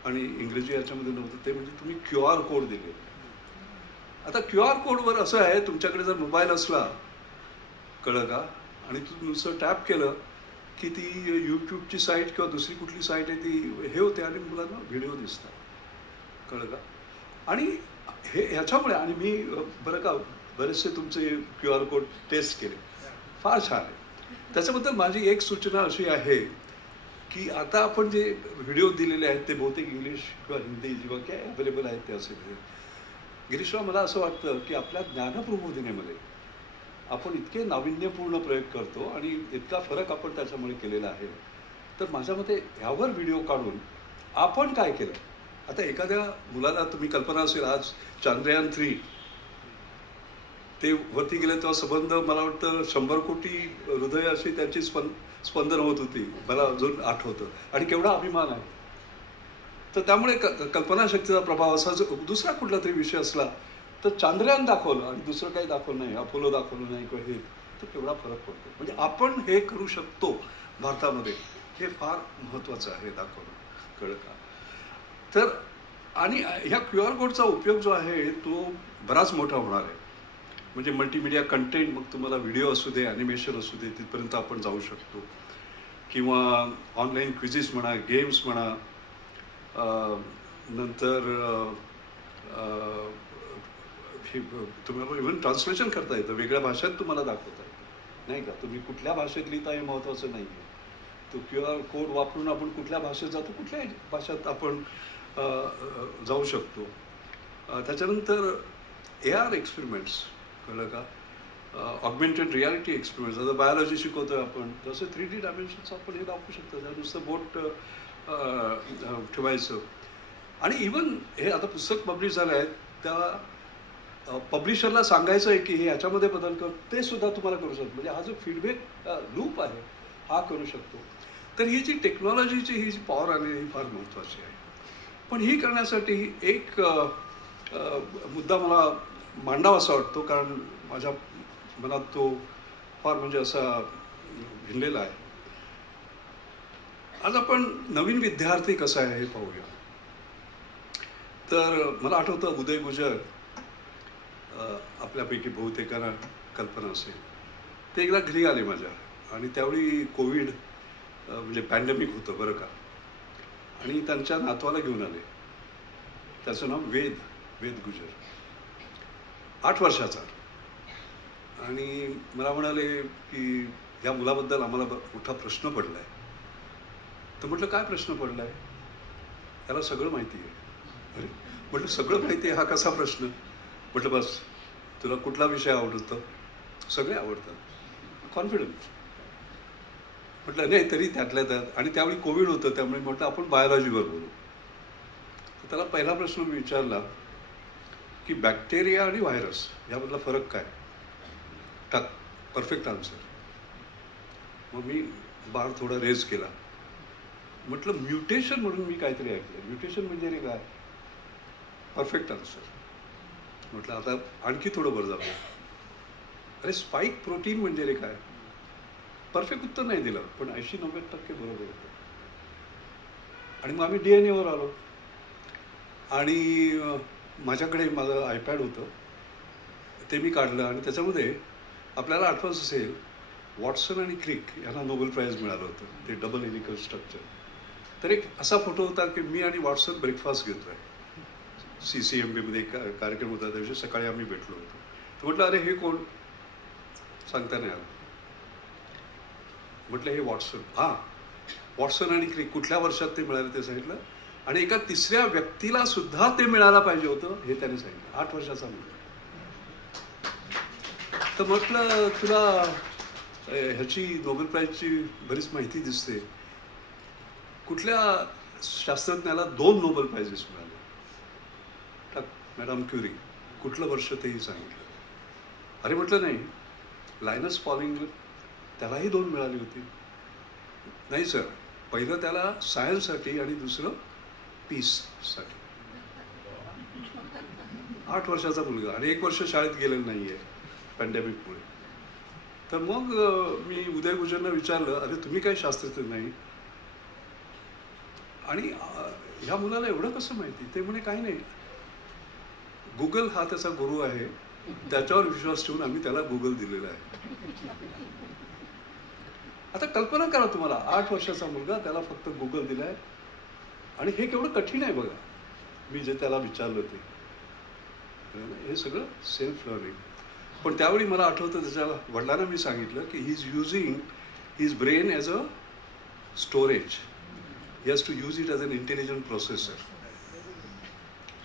आणि इंग्रजी ह्याच्यामध्ये नव्हतं ते म्हणजे तुम्ही QR कोड दिले. आता QR कोडवर असं आहे, तुमच्याकडे जर मोबाईल असला कळलं का, आणि तू नुसतं टॅप केलं की ती यूट्यूबची साईट किंवा दुसरी कुठली साईट आहे ती हे होते आणि मुलांना व्हिडिओ दिसतात, कळलं का. आणि हे ह्याच्यामुळे, आणि मी बरं का बरेचसे तुमचे QR कोड टेस्ट केले, फार छान आहे. त्याच्याबद्दल माझी एक सूचना अशी आहे की आता आपण जे व्हिडिओ दिलेले आहेत ते बहुतेक इंग्लिश किंवा हिंदी किंवा काय अवेलेबल आहेत ते असे. गिरीशराव, मला असं वाटतं की आपल्या ज्ञानप्रबोधिनीमध्ये आपण इतके नाविन्यपूर्ण प्रयोग करतो आणि इतका फरक आपण त्याच्यामुळे केलेला आहे. तर माझ्या मते ह्यावर व्हिडिओ काढून आपण काय केलं. आता एखाद्या मुलाला तुम्ही कल्पना असेल, आज चांद्रयान-3 ते वरती गेले तेव्हा संबंध मला वाटतं 100 कोटी हृदय अशी त्याची स्पंदन होत होती, मला अजून आठवतं. आणि केवढा अभिमान आहे. तर त्यामुळे कल्पनाशक्तीचा प्रभाव असा दुसरा कुठला तरी विषय असला तर चांद्रयान दाखवलं आणि दुसरं काही दाखवलं नाही, अपोलो दाखवलं नाही किंवा हे, तर केवढा फरक पडतो. म्हणजे आपण हे करू शकतो भारतामध्ये, हे फार महत्त्वाचं आहे दाखवणं, कळलं का. तर आणि ह्या QR कोडचा उपयोग जो आहे तो बराच मोठा होणार आहे. म्हणजे मल्टीमीडिया कंटेंट, मग तुम्हाला व्हिडिओ असू दे, ॲनिमेशन असू दे, तिथपर्यंत आपण जाऊ शकतो. किंवा ऑनलाईन क्विझिस म्हणा, गेम्स म्हणा, नंतर तुम्हाला इव्हन ट्रान्सलेशन करता येतं, वेगळ्या भाषेत तुम्हाला दाखवता येतं, नाही का. तुम्ही कुठल्या भाषेत लिहिता हे महत्त्वाचं नाही आहे. तो QR कोड वापरून आपण कुठल्या भाषेत जातो, कुठल्याही भाषेत आपण जाऊ शकतो. त्याच्यानंतर AR एक्सपेरिमेंट्स, कळलं का, ऑगमेंटेड रियालिटी एक्सपेरिमेंट्स. आता बायोलॉजी शिकवतोय आपण, तसं 3D डायमेन्शन्स आपण हे दाखवू शकतो. त्या नुसतं बोट ठेवायचं. आणि इवन हे आता पुस्तक पब्लिश झालं आहे, त्या पब्लिशरला सांगायचं आहे की हे ह्याच्यामध्ये बदल कर, ते सुद्धा तुम्हाला करू शकतो. म्हणजे हा जो फीडबॅक लूप आहे हा करू शकतो. तर ही जी टेक्नॉलॉजीची ही जी पॉवर आली ही फार महत्त्वाची आहे. पण ही करण्यासाठी एक मुद्दा मला मांडावा असा वाटतो, कारण माझ्या मनात तो फार म्हणजे असा भिनलेला आहे. आज आपण नवीन विद्यार्थी कसा आहे हे पाहूया. तर मला आठवतं उदय गुजर, आपल्यापैकी बहुतेकांना कल्पना असेल, ते एकदा घरी आले माझ्या, आणि त्यावेळी कोविड म्हणजे पॅन्डेमिक होतं बरं का. आणि त्यांच्या नातवाला घेऊन आले, त्याचं नाव वेद गुजर, 8 वर्षाचा. आणि मला म्हणाले की या मुलाबद्दल आम्हाला मोठा प्रश्न पडला आहे. तर म्हटलं काय प्रश्न पडला आहे. त्याला सगळं माहिती आहे, अरे म्हटलं सगळं माहिती आहे, हा कसा प्रश्न? म्हटलं बस, तुला कुठला विषय आवडतो? सगळे आवडतात. कॉन्फिडन्स. म्हटलं नाही तरी त्यातल्या त्यात, आणि त्यावेळी कोविड होतं त्यामुळे म्हटलं आपण बायोलॉजीवर बोलू. तर त्याला पहिला प्रश्न मी विचारला की बॅक्टेरिया आणि व्हायरस यामधला फरक काय? टाक, परफेक्ट आन्सर. मग मी बार थोडा रेज केला. म्हटलं म्युटेशन म्हणून मी काहीतरी ऐकलं. म्युटेशन म्हणजे रे काय? Perfect answer. म्हटलं आता आणखी थोडं बरं झालं. अरे स्पाइक प्रोटीन म्हणजे रे काय? परफेक्ट उत्तर नाही दिलं, पण 80-90% बरोबर होतं. आणि मग आम्ही DNA वर आलो. आणि माझ्याकडे माझं आयपॅड होतं, ते मी काढलं आणि त्याच्यामध्ये आपल्याला आठवत असेल वॉटसन आणि क्रिक यांना नोबेल प्राईज मिळालं होतं, ते डबल हेलिकल स्ट्रक्चर. तर एक असा फोटो होता की मी आणि वॉटसन ब्रेकफास्ट घेतोय. CCMB एक कार्यक्रम होता, त्या दिवशी सकाळी आम्ही भेटलो होतो. तर म्हटलं अरे हे कोण? सांगता नाही आलं. म्हटलं हे वॉटसन. हां, वॉटसन आणि क्रिक कुठल्या वर्षात ते मिळाले ते सांगितलं, आणि एका तिसऱ्या व्यक्तीला सुद्धा ते मिळायला पाहिजे होतं हे त्याने सांगितलं. 8 वर्षाचा मुलगा. तर म्हटलं तुला ह्याची नोबेल प्राईजची बरीच माहिती दिसते. कुठल्या शास्त्रज्ञाला 2 नोबेल प्राइजेस मिळाले? Madam Curie. कुठलं वर्ष तेही सांगितलं. अरे म्हटलं नाही, लायनस पॉलिंग त्यालाही 2 मिळाली होती. नाही सर, पहिलं त्याला सायन्ससाठी आणि दुसरं पीससाठी. 8 वर्षाचा मुलगा आणि 1 वर्ष शाळेत गेलेलं नाहीये पॅन्डेमिकमुळे. तर मग मी उदय गुजरना विचारलं, अरे तुम्ही काय शास्त्रज्ञ नाही? आणि ह्या मुलाला एवढं कसं माहिती? ते म्हणे काही नाही, गुगल हा त्याचा गुरु आहे, त्याच्यावर विश्वास ठेवून आम्ही त्याला गुगल दिलेला आहे. आता कल्पना करा तुम्हाला, 8 वर्षाचा मुलगा, त्याला फक्त गुगल दिलाय. आणि हे केवढं कठीण आहे बघा, मी जे त्याला विचारलं ते. हे सगळं सेल्फ लर्निंग. पण त्यावेळी मला आठवतं त्याच्या वडिलांना मी सांगितलं की he is using his brain as a storage. He has to use it as an intelligent processor.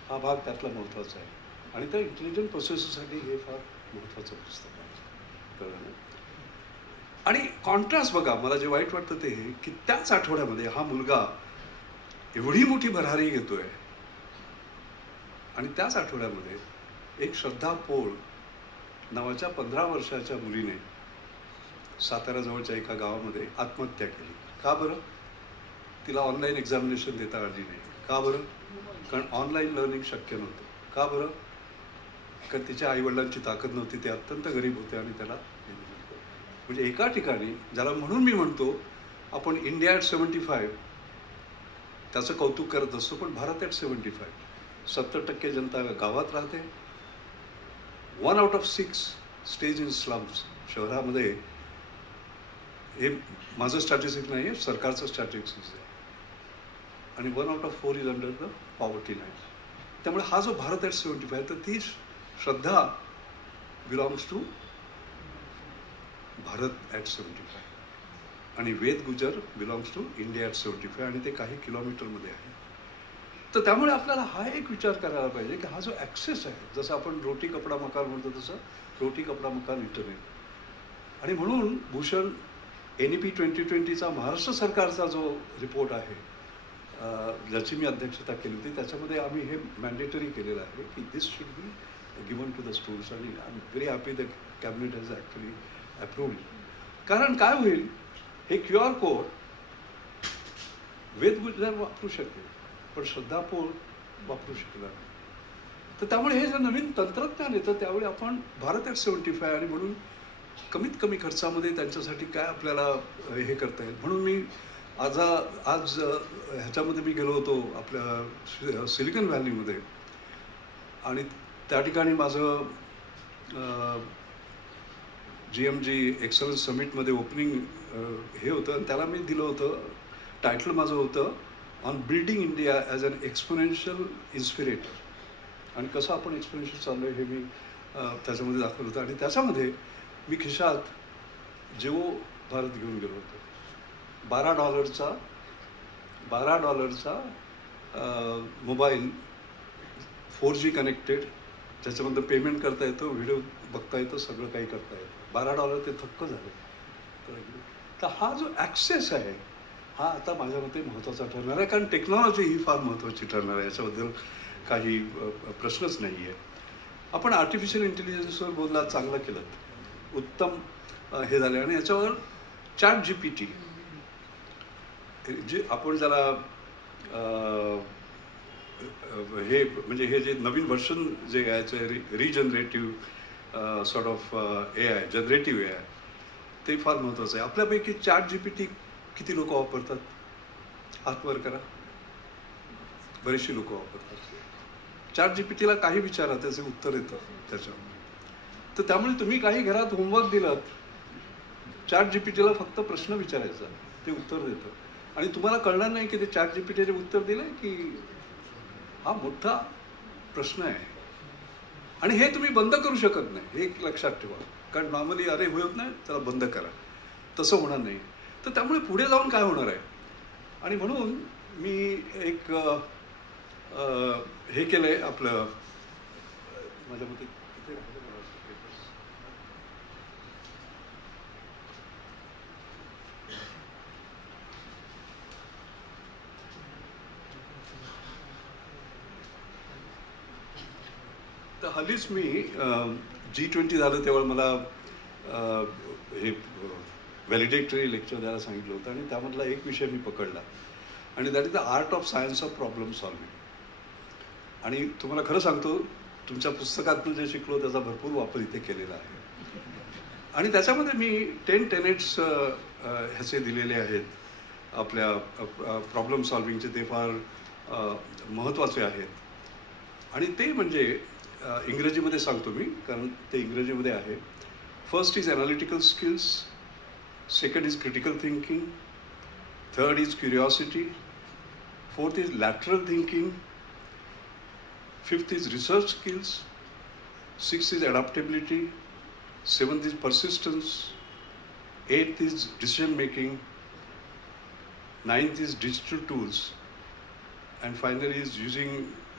हा भाग त्यातला महत्त्वाचा आहे. आणि त्या इंटेलिजंट प्रोसेसरसाठी हे फार महत्त्वाचं पुस्तक आहे. कळलं? आणि कॉन्ट्रास्ट बघा, मला जे वाईट वाटतं ते हे की त्याच आठवड्यामध्ये हा मुलगा एवढी मोठी भरारी घेतोय, आणि त्याच आठवड्यामध्ये एक श्रद्धा पोळ नावाच्या 15 वर्षाच्या मुलीने साताऱ्याजवळच्या एका गावामध्ये आत्महत्या केली. का बरं? तिला ऑनलाईन एक्झामिनेशन देता आली नाही. का बरं? कारण ऑनलाईन लर्निंग शक्य नव्हतं. का बरं? कारण तिच्या आईवडिलांची ताकद नव्हती, ते अत्यंत गरीब होते आणि त्याला. म्हणजे एका ठिकाणी ज्याला म्हणून मी म्हणतो आपण इंडिया ॲट 75 त्याचं कौतुक करत असतो, पण भारत ॲट 75 70% जनता गावात राहते. 1 out of 6 stage in slums. शहरामध्ये, हे माझं स्टॅटिस्टिक्स नाही आहे, सरकारचं स्टॅटिस्टिक्स आहे. आणि 1 out of 4 is under the poverty line. त्यामुळे हा जो भारत ॲट 75, तर ती श्रद्धा बिलॉंग्स टू भारत ॲट 75, आणि वेद गुजर बिलॉंग्स टू इंडिया ॲट 75, आणि ते काही किलोमीटरमध्ये आहे. तर त्यामुळे आपल्याला हा एक विचार करायला पाहिजे की हा जो ॲक्सेस आहे, जसं आपण रोटी कपडा मकान म्हणतो तसं रोटी कपडा मकान इंटरनेट. आणि म्हणून भूषण NEP 2020चा महाराष्ट्र सरकारचा जो रिपोर्ट आहे, ज्याची मी अध्यक्षता केली होती, त्याच्यामध्ये आम्ही हे मॅन्डेटरी केलेलं आहे की this should be given to the schools. आणि I am very happy the cabinet has actually approved. कारण काय होईल, हे QR कोड वेद गुजर वापरू शकते, पण श्रद्धा पोळ वापरू शकला. तर त्यामुळे हे जे नवीन तंत्रज्ञान येतं त्यावेळी आपण भारत ॲट 75, आणि म्हणून कमीत कमी खर्चामध्ये त्यांच्यासाठी काय आपल्याला हे करता येईल. म्हणून मी आज ह्याच्यामध्ये मी गेलो होतो आपल्या सिलिकॉन व्हॅलीमध्ये, आणि त्या ठिकाणी माझं GMG एक्सलन्स समिटमध्ये ओपनिंग हे होतं, आणि त्याला मी दिलं होतं, टायटल माझं होतं on building India as an exponential inspirator. आणि कसं आपण एक्सपोनेन्शियल चाललो आहे हे मी त्याच्यामध्ये दाखवलं होतं. आणि त्याच्यामध्ये मी खिशात जिओ भारत घेऊन गेलो होतो. $12 मोबाईल 4G कनेक्टेड, त्याच्यामध्ये पेमेंट करता येतं, व्हिडिओ बघता येतं, सगळं काही करता येतं. $12 ते थक्क झाले. तर हा जो ॲक्सेस आहे हा आता माझ्या मते महत्त्वाचा ठरणार आहे, कारण टेक्नॉलॉजी ही फार महत्त्वाची ठरणार आहे, याच्याबद्दल काही प्रश्नच नाही आहे. आपण आर्टिफिशियल इंटेलिजन्सवर बोललात, चांगलं केलं, उत्तम हे झालं. आणि याच्यावर ChatGPT जे आपण ज्याला हे म्हणजे हे जे नवीन व्हर्जन जे यायचं regenerative sort of AI, generative AI, ते फार महत्त्वाचं आहे. आपल्यापैकी ChatGPT किती लोक वापरतात? हात वर करा. बरीचशी लोक वापरतात. ChatGPTला काही विचारा, त्याचे उत्तर येतं त्याच्यावर. तर त्यामुळे तुम्ही काही घरात होमवर्क दिलात, ChatGPTला फक्त प्रश्न विचारायचा, ते उत्तर देतं. आणि तुम्हाला कळणार नाही की ते ChatGPTचे उत्तर दिलंय की हा मोठा प्रश्न आहे. आणि हे तुम्ही बंद करू शकत नाही, हे एक लक्षात ठेवा. कारण नॉर्मली अरे होत नाही, त्याला बंद करा, तसं होणार नाही. तर त्यामुळे पुढे जाऊन काय होणार आहे. आणि म्हणून मी एक हे केलं आहे आपलं, माझ्या मते तर हल्लीच मी G20 झालं तेव्हा मला हे व्हॅलिडेटरी लेक्चर द्यायला सांगितलं होतं. आणि त्यामधला एक विषय मी पकडला, आणि that is the art of science of problem solving. आणि तुम्हाला खरं सांगतो, तुमच्या पुस्तकातून जे शिकलो त्याचा भरपूर वापर इथे केलेला आहे. आणि त्याच्यामध्ये मी 10 टेनेट्स ह्याचे दिलेले आहेत आपल्या प्रॉब्लेम सॉल्विंगचे. ते फार महत्त्वाचे आहेत. आणि ते म्हणजे इंग्रजीमध्ये सांगतो मी, कारण ते इंग्रजीमध्ये आहे. First is analytical skills, second is critical thinking, third is curiosity, fourth is lateral thinking, fifth is research skills, sixth is adaptability, seventh is persistence, eighth is decision making, ninth is digital tools, and finally is using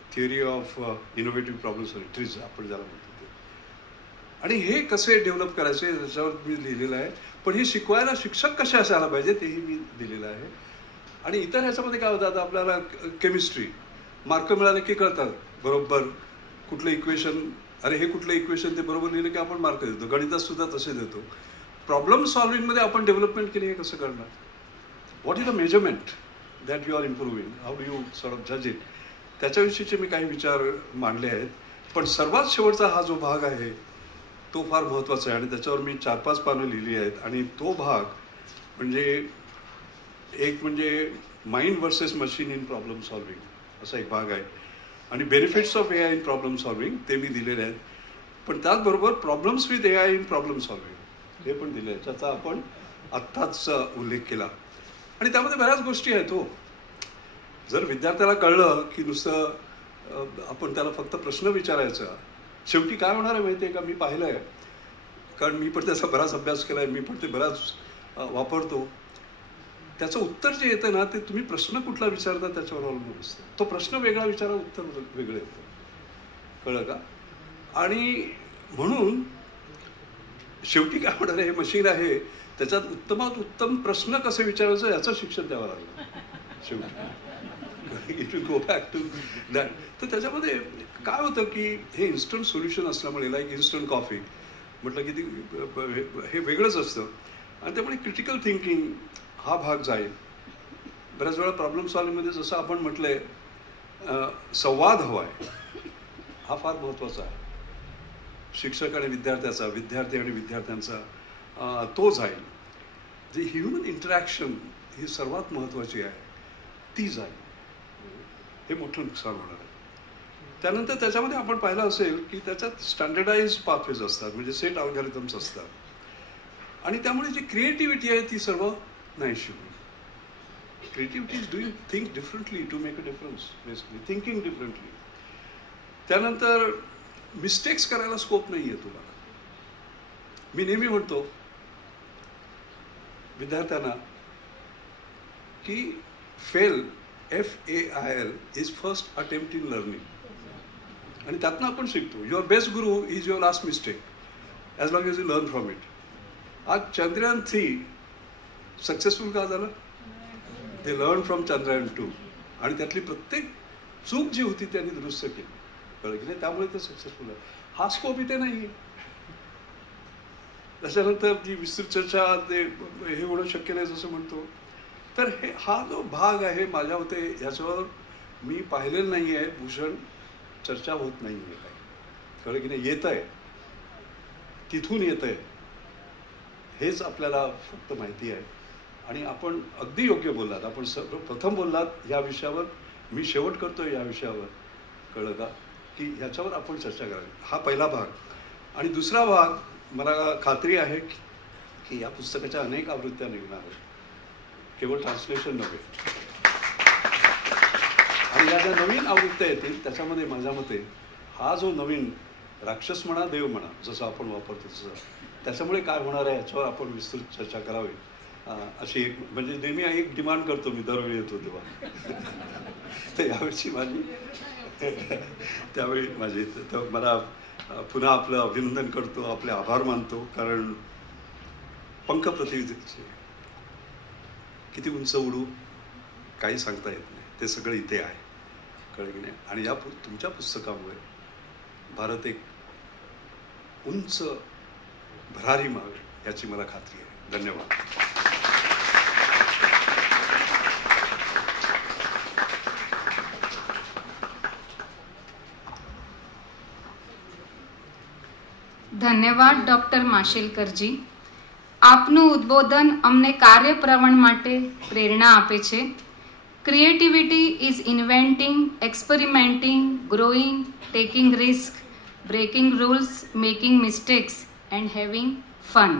theory of innovative problem solving, TRIZ आपण ज्याला म्हणतो ते. आणि हे कसे develop करायचे त्याच्यावर मी लिहिलेलं आहे. पण हे शिकवायला शिक्षक कसे असायला पाहिजे तेही मी दिलेलं आहे. आणि इतर ह्याच्यामध्ये काय होतं, आता आपल्याला केमिस्ट्री मार्क मिळाले की कळतात बरोबर कुठलं इक्वेशन, अरे हे कुठलं इक्वेशन ते बरोबर लिहिलं की आपण मार्क देतो. गणितात सुद्धा तसे देतो. प्रॉब्लेम सॉल्विंगमध्ये आपण डेव्हलपमेंट केली, हे कसं करणार? What is the measurement that you are improving, how do you sort of जज इट, त्याच्याविषयीचे मी काही विचार मांडले आहेत. पण सर्वात शेवटचा हा जो भाग आहे तो फार महत्त्वाचा आहे, आणि त्याच्यावर मी 4-5 पानं लिहिली आहेत. आणि तो भाग म्हणजे एक म्हणजे mind versus machine in problem solving असा एक भाग आहे. आणि benefits of AI in problem solving ते मी दिलेले आहेत. पण त्याचबरोबर problems with AI in problem solving हे पण दिले आहेत, त्याचा आपण आत्ताच उल्लेख केला. आणि त्यामध्ये बऱ्याच गोष्टी आहेत. हो, जर विद्यार्थ्याला कळलं की नुसतं आपण त्याला फक्त प्रश्न विचारायचा, शेवटी काय होणार आहे माहिती आहे का, मी पाहिलं आहे, कारण मी पण त्याचा बराच अभ्यास केला आहे, मी पण ते बराच वापरतो. त्याचं उत्तर जे येतं ना, ते तुम्ही प्रश्न कुठला विचारता त्याच्यावर अवलंबून असतं. तो प्रश्न वेगळा विचारा, उत्तर वेगळं येतं. कळलं का? आणि म्हणून शेवटी काय होणार आहे, हे मशीन आहे, त्याच्यात उत्तमात उत्तम प्रश्न कसे विचारायचं याचं शिक्षण द्यावं लागलं शेवटी. It will go back to that. तर त्याच्यामध्ये काय होतं की हे इन्स्टंट सोल्युशन असल्यामुळे, लाईक इन्स्टंट कॉफी म्हटलं की हे वेगळंच असतं. आणि त्यामुळे क्रिटिकल थिंकिंग हा भाग जाईल. बऱ्याच वेळा प्रॉब्लेम सॉल्विंगमध्ये जसं आपण म्हटलंय संवाद हवा आहे, हा फार महत्त्वाचा आहे. शिक्षक आणि विद्यार्थ्याचा, विद्यार्थी आणि विद्यार्थ्यांचा तो जाईल. जे ह्युमन इंटरॅक्शन ही सर्वात महत्त्वाची आहे ती जाईल. हे मोठं नुकसान होणार आहे. त्यानंतर त्याच्यामध्ये आपण पाहिलं असेल की त्याच्यात स्टँडर्डाइज पाथवेज असतात, म्हणजे सेट अल्गोरिथम्स असतात. आणि त्यामुळे जी क्रिएटिव्हिटी आहे ती सर्व नाही शिकू. Creativity is doing think differently to make a difference, basically thinking differently. त्यानंतर मिस्टेक्स करायला स्कोप नाही आहे तुम्हाला. मी नेहमी म्हणतो विद्यार्थ्यांना की FAIL is first attempt in learning. आणि त्यातनं आपण शिकतो. Your best guru is your last mistake as long as you learn from it. आज चंद्रयान 3 सक्सेसफुल का झालं? दे लर्न फ्रॉम चंद्रयान 2 आणि त्यातली प्रत्येक चूक जी होती त्यांनी दुरुस्त केली, कळलं की नाही? त्यामुळे ते सक्सेसफुल आहे. हा स्कोप इथे नाही आहे. त्याच्यानंतर जी विस्तृत चर्चा ते हे होणं शक्य नाही जसं म्हणतो. तर हा जो भाग आहे माझ्या मते ह्याच्यावर मी पाहिलेलं नाही आहे. भूषण चर्चा होत नाही आहे काही, कळलं की नाही? येत आहे, तिथून येत आहे, हेच आपल्याला फक्त माहिती आहे. आणि आपण अगदी योग्य बोललात. आपण प्रथम बोललात ह्या विषयावर, मी शेवट करतोय या विषयावर, कळलं का? की ह्याच्यावर आपण चर्चा करावी. हा पहिला भाग. आणि दुसरा भाग, मला खात्री आहे की या पुस्तकाच्या अनेक आवृत्त्या निघणार आहेत, केवळ ट्रान्सलेशन नव्हे. आणि या ज्या नवीन आवृत्त्या येतील त्याच्यामध्ये माझ्या मते हा जो नवीन राक्षस म्हणा, देव म्हणा, जसं आपण वापरतो तसं, त्याच्यामुळे काय होणार आहे याच्यावर आपण विस्तृत चर्चा करावी अशी एक, म्हणजे नेहमी एक डिमांड करतो मी दरवेळी येतो तेव्हा. तर यावेळची माझी त्यावेळी माझी तर मला पुन्हा आपलं अभिनंदन करतो, आपले आभार मानतो. कारण पंख पृथ्वीचे किती उंच उडू काही सांगता येत नाही, ते सगळं इथे आहे, कळलं की नाही? आणि या तुमच्या पुस्तकामुळे भारत एक उंच भरारी मावेल याची मला खात्री आहे. धन्यवाद. ધન્યવાદ ડોક્ટર માશેલકરજી. આપનું ઉદ્બોધન અમને કાર્યપ્રવણ માટે પ્રેરણા આપે છે. Creativity is inventing, experimenting, growing, taking risk, breaking rules, making mistakes and having fun.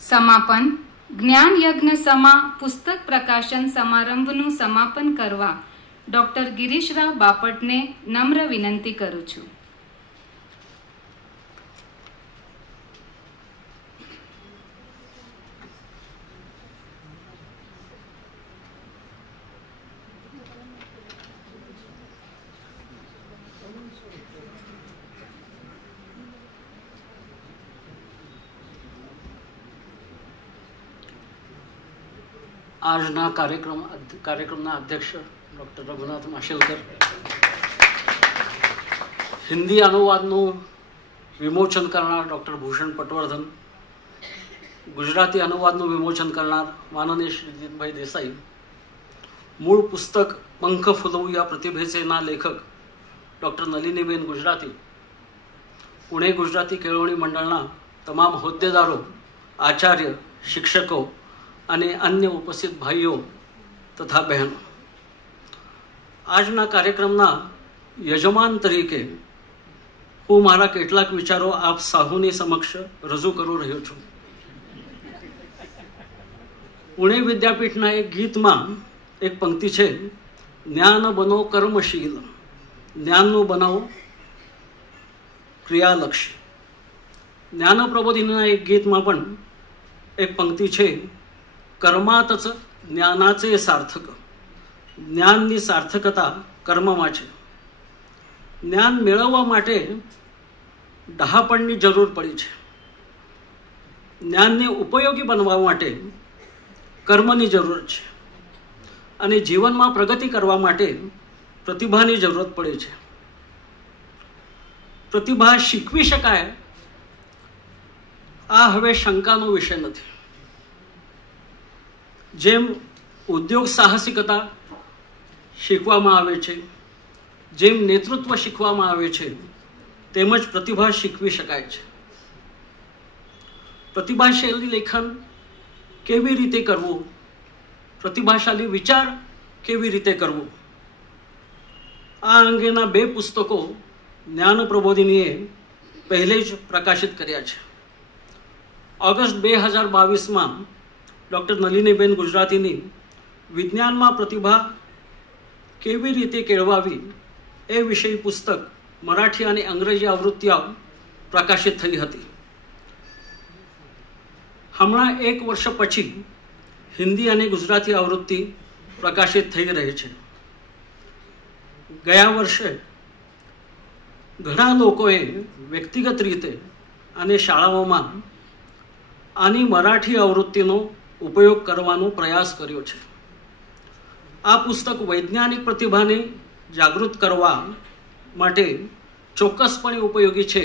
સમાપન. જ્ઞાન યજ્ઞ સમા પુસ્તક પ્રકાશન સમારંભનું સમાપન કરવા ડોક્ટર ગિરીશરાવ બાપટને નમ્ર વિનંતી કરું છું. આજના કાર્યક્રમના અધ્યક્ષ ડૉક્ટર રઘુનાથ માશેલકર, હિન્દી અનુવાદનું વિમોચન કરનાર ડૉક્ટર ભૂષણ પટવર્ધન, ગુજરાતી અનુવાદનું વિમોચન કરનાર માનનીય શ્રી જીતભાઈ દેસાઈ, મૂળ પુસ્તક પંખ ફૂલવું या प्रतिभेचेના લેખક ડૉક્ટર નલિનીબેન ગુજરાતી, પુણે ગુજરાતી કેળવણી મંડળના તમામ હોદ્દેદારો, આચાર્ય, શિક્ષકો અને અન્ય ઉપસ્થિત ભાઈઓ તથા બહેનો, આજના કાર્યક્રમના યજમાન તરીકે હું મારા કેટલાક વિચારો આપ સાહુની સમક્ષ રજૂ કરું રહ્યો છું. પુણે વિદ્યાપીઠના એક ગીતમાં એક પંક્તિ છે, જ્ઞાન બનો કર્મશીલ, જ્ઞાનનું બનાવો ક્રિયાલક્ષી. જ્ઞાન પ્રબોધિનીના એક ગીતમાં પણ એક પંક્તિ છે, કર્માતच જ્ઞાનાचे સાર્થક, જ્ઞાનની સાર્થકતા કર્મમાં છે. જ્ઞાન મેળવવા માટે ડહાપણની જરૂર પડી છે. જ્ઞાનને ઉપયોગી બનવા માટે કર્મની જરૂર છે અને જીવનમાં પ્રગતિ કરવા માટે પ્રતિભાની જરૂરત પડે છે. પ્રતિભા શીખવી શકાય આ હવે શંકાનો વિષય નથી. જેમ ઉદ્યોગ સાહસિકતા શીખવામાં આવે છે, જેમ નેતૃત્વ શીખવામાં આવે છે, તેમજ પ્રતિભા શીખવી શકાય છે. પ્રતિભાશાળી લેખન કેવી રીતે કરવું, પ્રતિભાશાળી વિચાર કેવી રીતે કરવું, આ અંગેના 2 પુસ્તકો જ્ઞાન પ્રબોધિનીએ પહેલે જ પ્રકાશિત કર્યા છે. ઓગસ્ટ 2022માં ડૉક્ટર નલિનીબેન ગુજરાતીની વિજ્ઞાનમાં પ્રતિભા કેવી રીતે કેળવાવી એ વિષયી પુસ્તક મરાઠી અને અંગ્રેજી આવૃત્તિઓ પ્રકાશિત થઈ હતી. હમણાં 1 વર્ષ પછી હિન્દી અને ગુજરાતી આવૃત્તિ પ્રકાશિત થઈ રહી છે. ગયા વર્ષે ઘણા લોકોએ વ્યક્તિગત રીતે અને શાળાઓમાં આની મરાઠી આવૃત્તિનો ઉપયોગ કરવાનો પ્રયાસ કર્યો છે. આ પુસ્તક વૈજ્ઞાનિક પ્રતિભાને જાગૃત કરવા માટે ચોક્કસપણે ઉપયોગી છે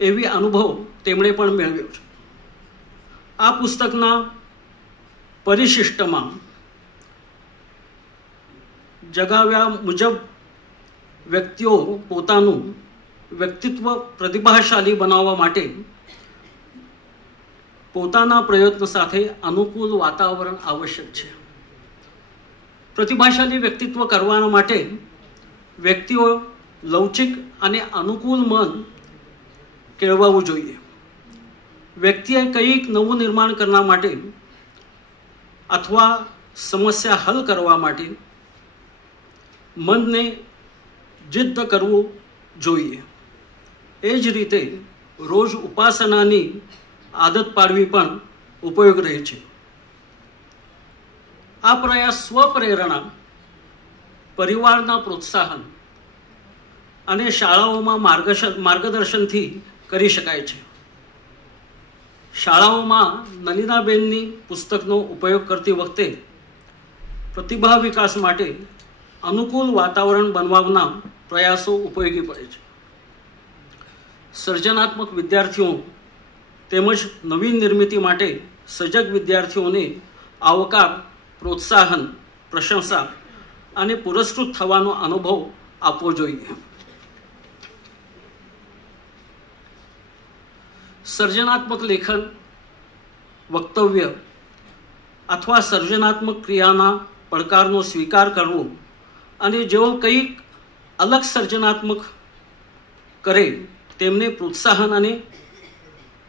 એવી અનુભવ તેમણે પણ મેળવ્યો છે. આ પુસ્તકના પરિશિષ્ટમાં જગાવ્યા મુજબ વ્યક્તિઓ પોતાનું વ્યક્તિત્વ પ્રતિભાશાળી બનાવવા માટે પોતાના પ્રયત્ન સાથે અનુકૂળ વાતાવરણ આવશ્યક છે. પ્રતિભાશાળી વ્યક્તિત્વ કરવા માટે વ્યક્તિઓ લવચિક અને અનુકૂળ મન કેળવવું જોઈએ. વ્યક્તિએ કંઈક નવું નિર્માણ કરવા માટે અથવા સમસ્યા હલ કરવા માટે મનને જિદ્દ કરવું જોઈએ. એ જ રીતે રોજ ઉપાસનાની આદત પાડવી પણ ઉપયોગ રહે છે. આ પ્રયાસ સ્વપ્રેરણા, પરિવારના પ્રોત્સાહન અને શાળાઓમાં માર્ગદર્શનથી કરી શકાય છે. શાળાઓમાં નલિનાબેનની પુસ્તકનો ઉપયોગ કરતી વખતે પ્રતિભા વિકાસ માટે અનુકૂળ વાતાવરણ બનાવવાના પ્રયાસો ઉપયોગી પડે છે. સર્જનાત્મક વિદ્યાર્થીઓ તેમજ નવીન નિર્મિતિ માટે સજગ વિદ્યાર્થીઓને આવકાર, પ્રોત્સાહન, પ્રશંસા અને પુરસ્કૃત થવાનો અનુભવ આપવો જોઈએ. સર્જનાત્મક લેખન, વક્તવ્ય અથવા સર્જનાત્મક ક્રિયાના પડકારનો સ્વીકાર કરવો અને જેઓ કંઈક અલગ સર્જનાત્મક કરે તેમને પ્રોત્સાહન અને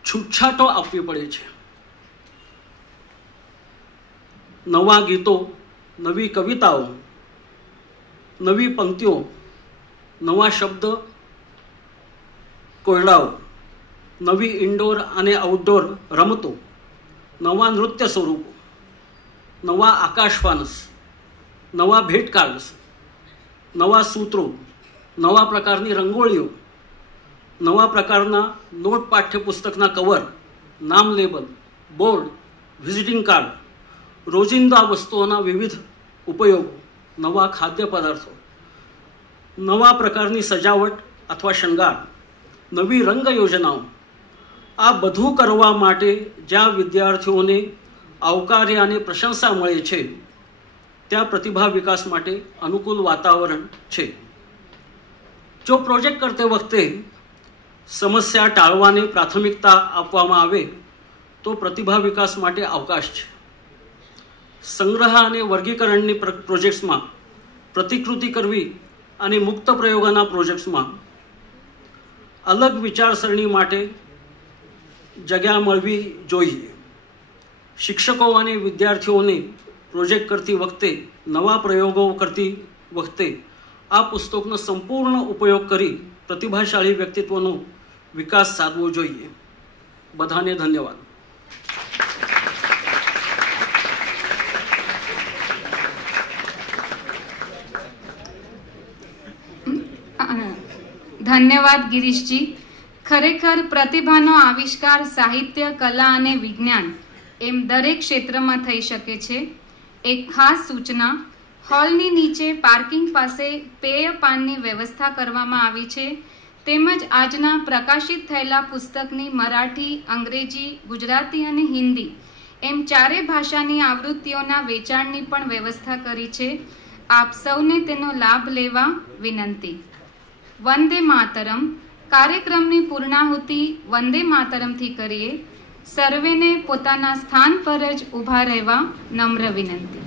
છૂટછાટો આપવી પડે છે. નવા ગીતો, નવી કવિતાઓ, નવી પંક્તિઓ, નવા શબ્દ કોયડાઓ, નવી ઇન્ડોર અને આઉટડોર રમતો, નવા નૃત્ય સ્વરૂપો, નવા આકાશવાનસ, નવા ભેટ કાર્ડ્સ, નવા સૂત્રો, નવા પ્રકારની રંગોળીઓ, નવા પ્રકારના નોટ પાઠ્યપુસ્તકના કવર, નામ લેબલ, બોર્ડ, વિઝિટિંગ કાર્ડ, રોજિંદા વસ્તુઓના વિવિધ ઉપયોગો, નવા ખાદ્ય પદાર્થો, નવા પ્રકારની સજાવટ અથવા શણગાર, નવી રંગ યોજનાઓ, આ બધું કરવા માટે જ્યાં વિદ્યાર્થીઓને આવકાર્ય અને પ્રશંસા મળે છે ત્યાં પ્રતિભા વિકાસ માટે અનુકૂળ વાતાવરણ છે. જો પ્રોજેક્ટ કરતે વખતે સમસ્યા ટાળવાને પ્રાથમિકતા આપવામાં આવે તો પ્રતિભા વિકાસ માટે અવકાશ છે. સંગ્રહ અને વર્ગીકરણની પ્રોજેક્ટ્સમાં, પ્રતિકૃતિ કરવી અને મુક્ત પ્રયોગોના પ્રોજેક્ટ્સમાં અલગ વિચારસરણી માટે જગ્યા મળવી જોઈએ. શિક્ષકો અને વિદ્યાર્થીઓને પ્રોજેક્ટ કરતી વખતે, નવા પ્રયોગો કરતી વખતે આ પુસ્તકનો સંપૂર્ણ ઉપયોગ કરી પ્રતિભાશાળી વ્યક્તિત્વનો વિકાસ સાધવો જોઈએ. બધાને ધન્યવાદ. ધન્યવાદ ગિરીશજી. ખરેખર પ્રતિભાનો આવિષ્કાર સાહિત્ય, કલા અને વિજ્ઞાન એમ દરેક ક્ષેત્રમાં થઈ શકે છે. એક ખાસ સૂચના: હોલની નીચે પાર્કિંગ પાસે પેય પાનની વ્યવસ્થા કરવામાં આવી છે. તેમજ આજના પ્રકાશિત થયેલા પુસ્તકની મરાઠી, અંગ્રેજી, ગુજરાતી અને હિન્દી એમ 4 ભાષાની આવૃત્તિઓના વેચાણની પણ વ્યવસ્થા કરી છે. આપ સૌને તેનો લાભ લેવા વિનંતી. વંદે માતરમ. કાર્યક્રમની પૂર્ણાહુતિ વંદે માતરમથી કરીએ. સર્વેને પોતાના સ્થાન પર જ ઊભા રહેવા નમ્ર વિનંતી.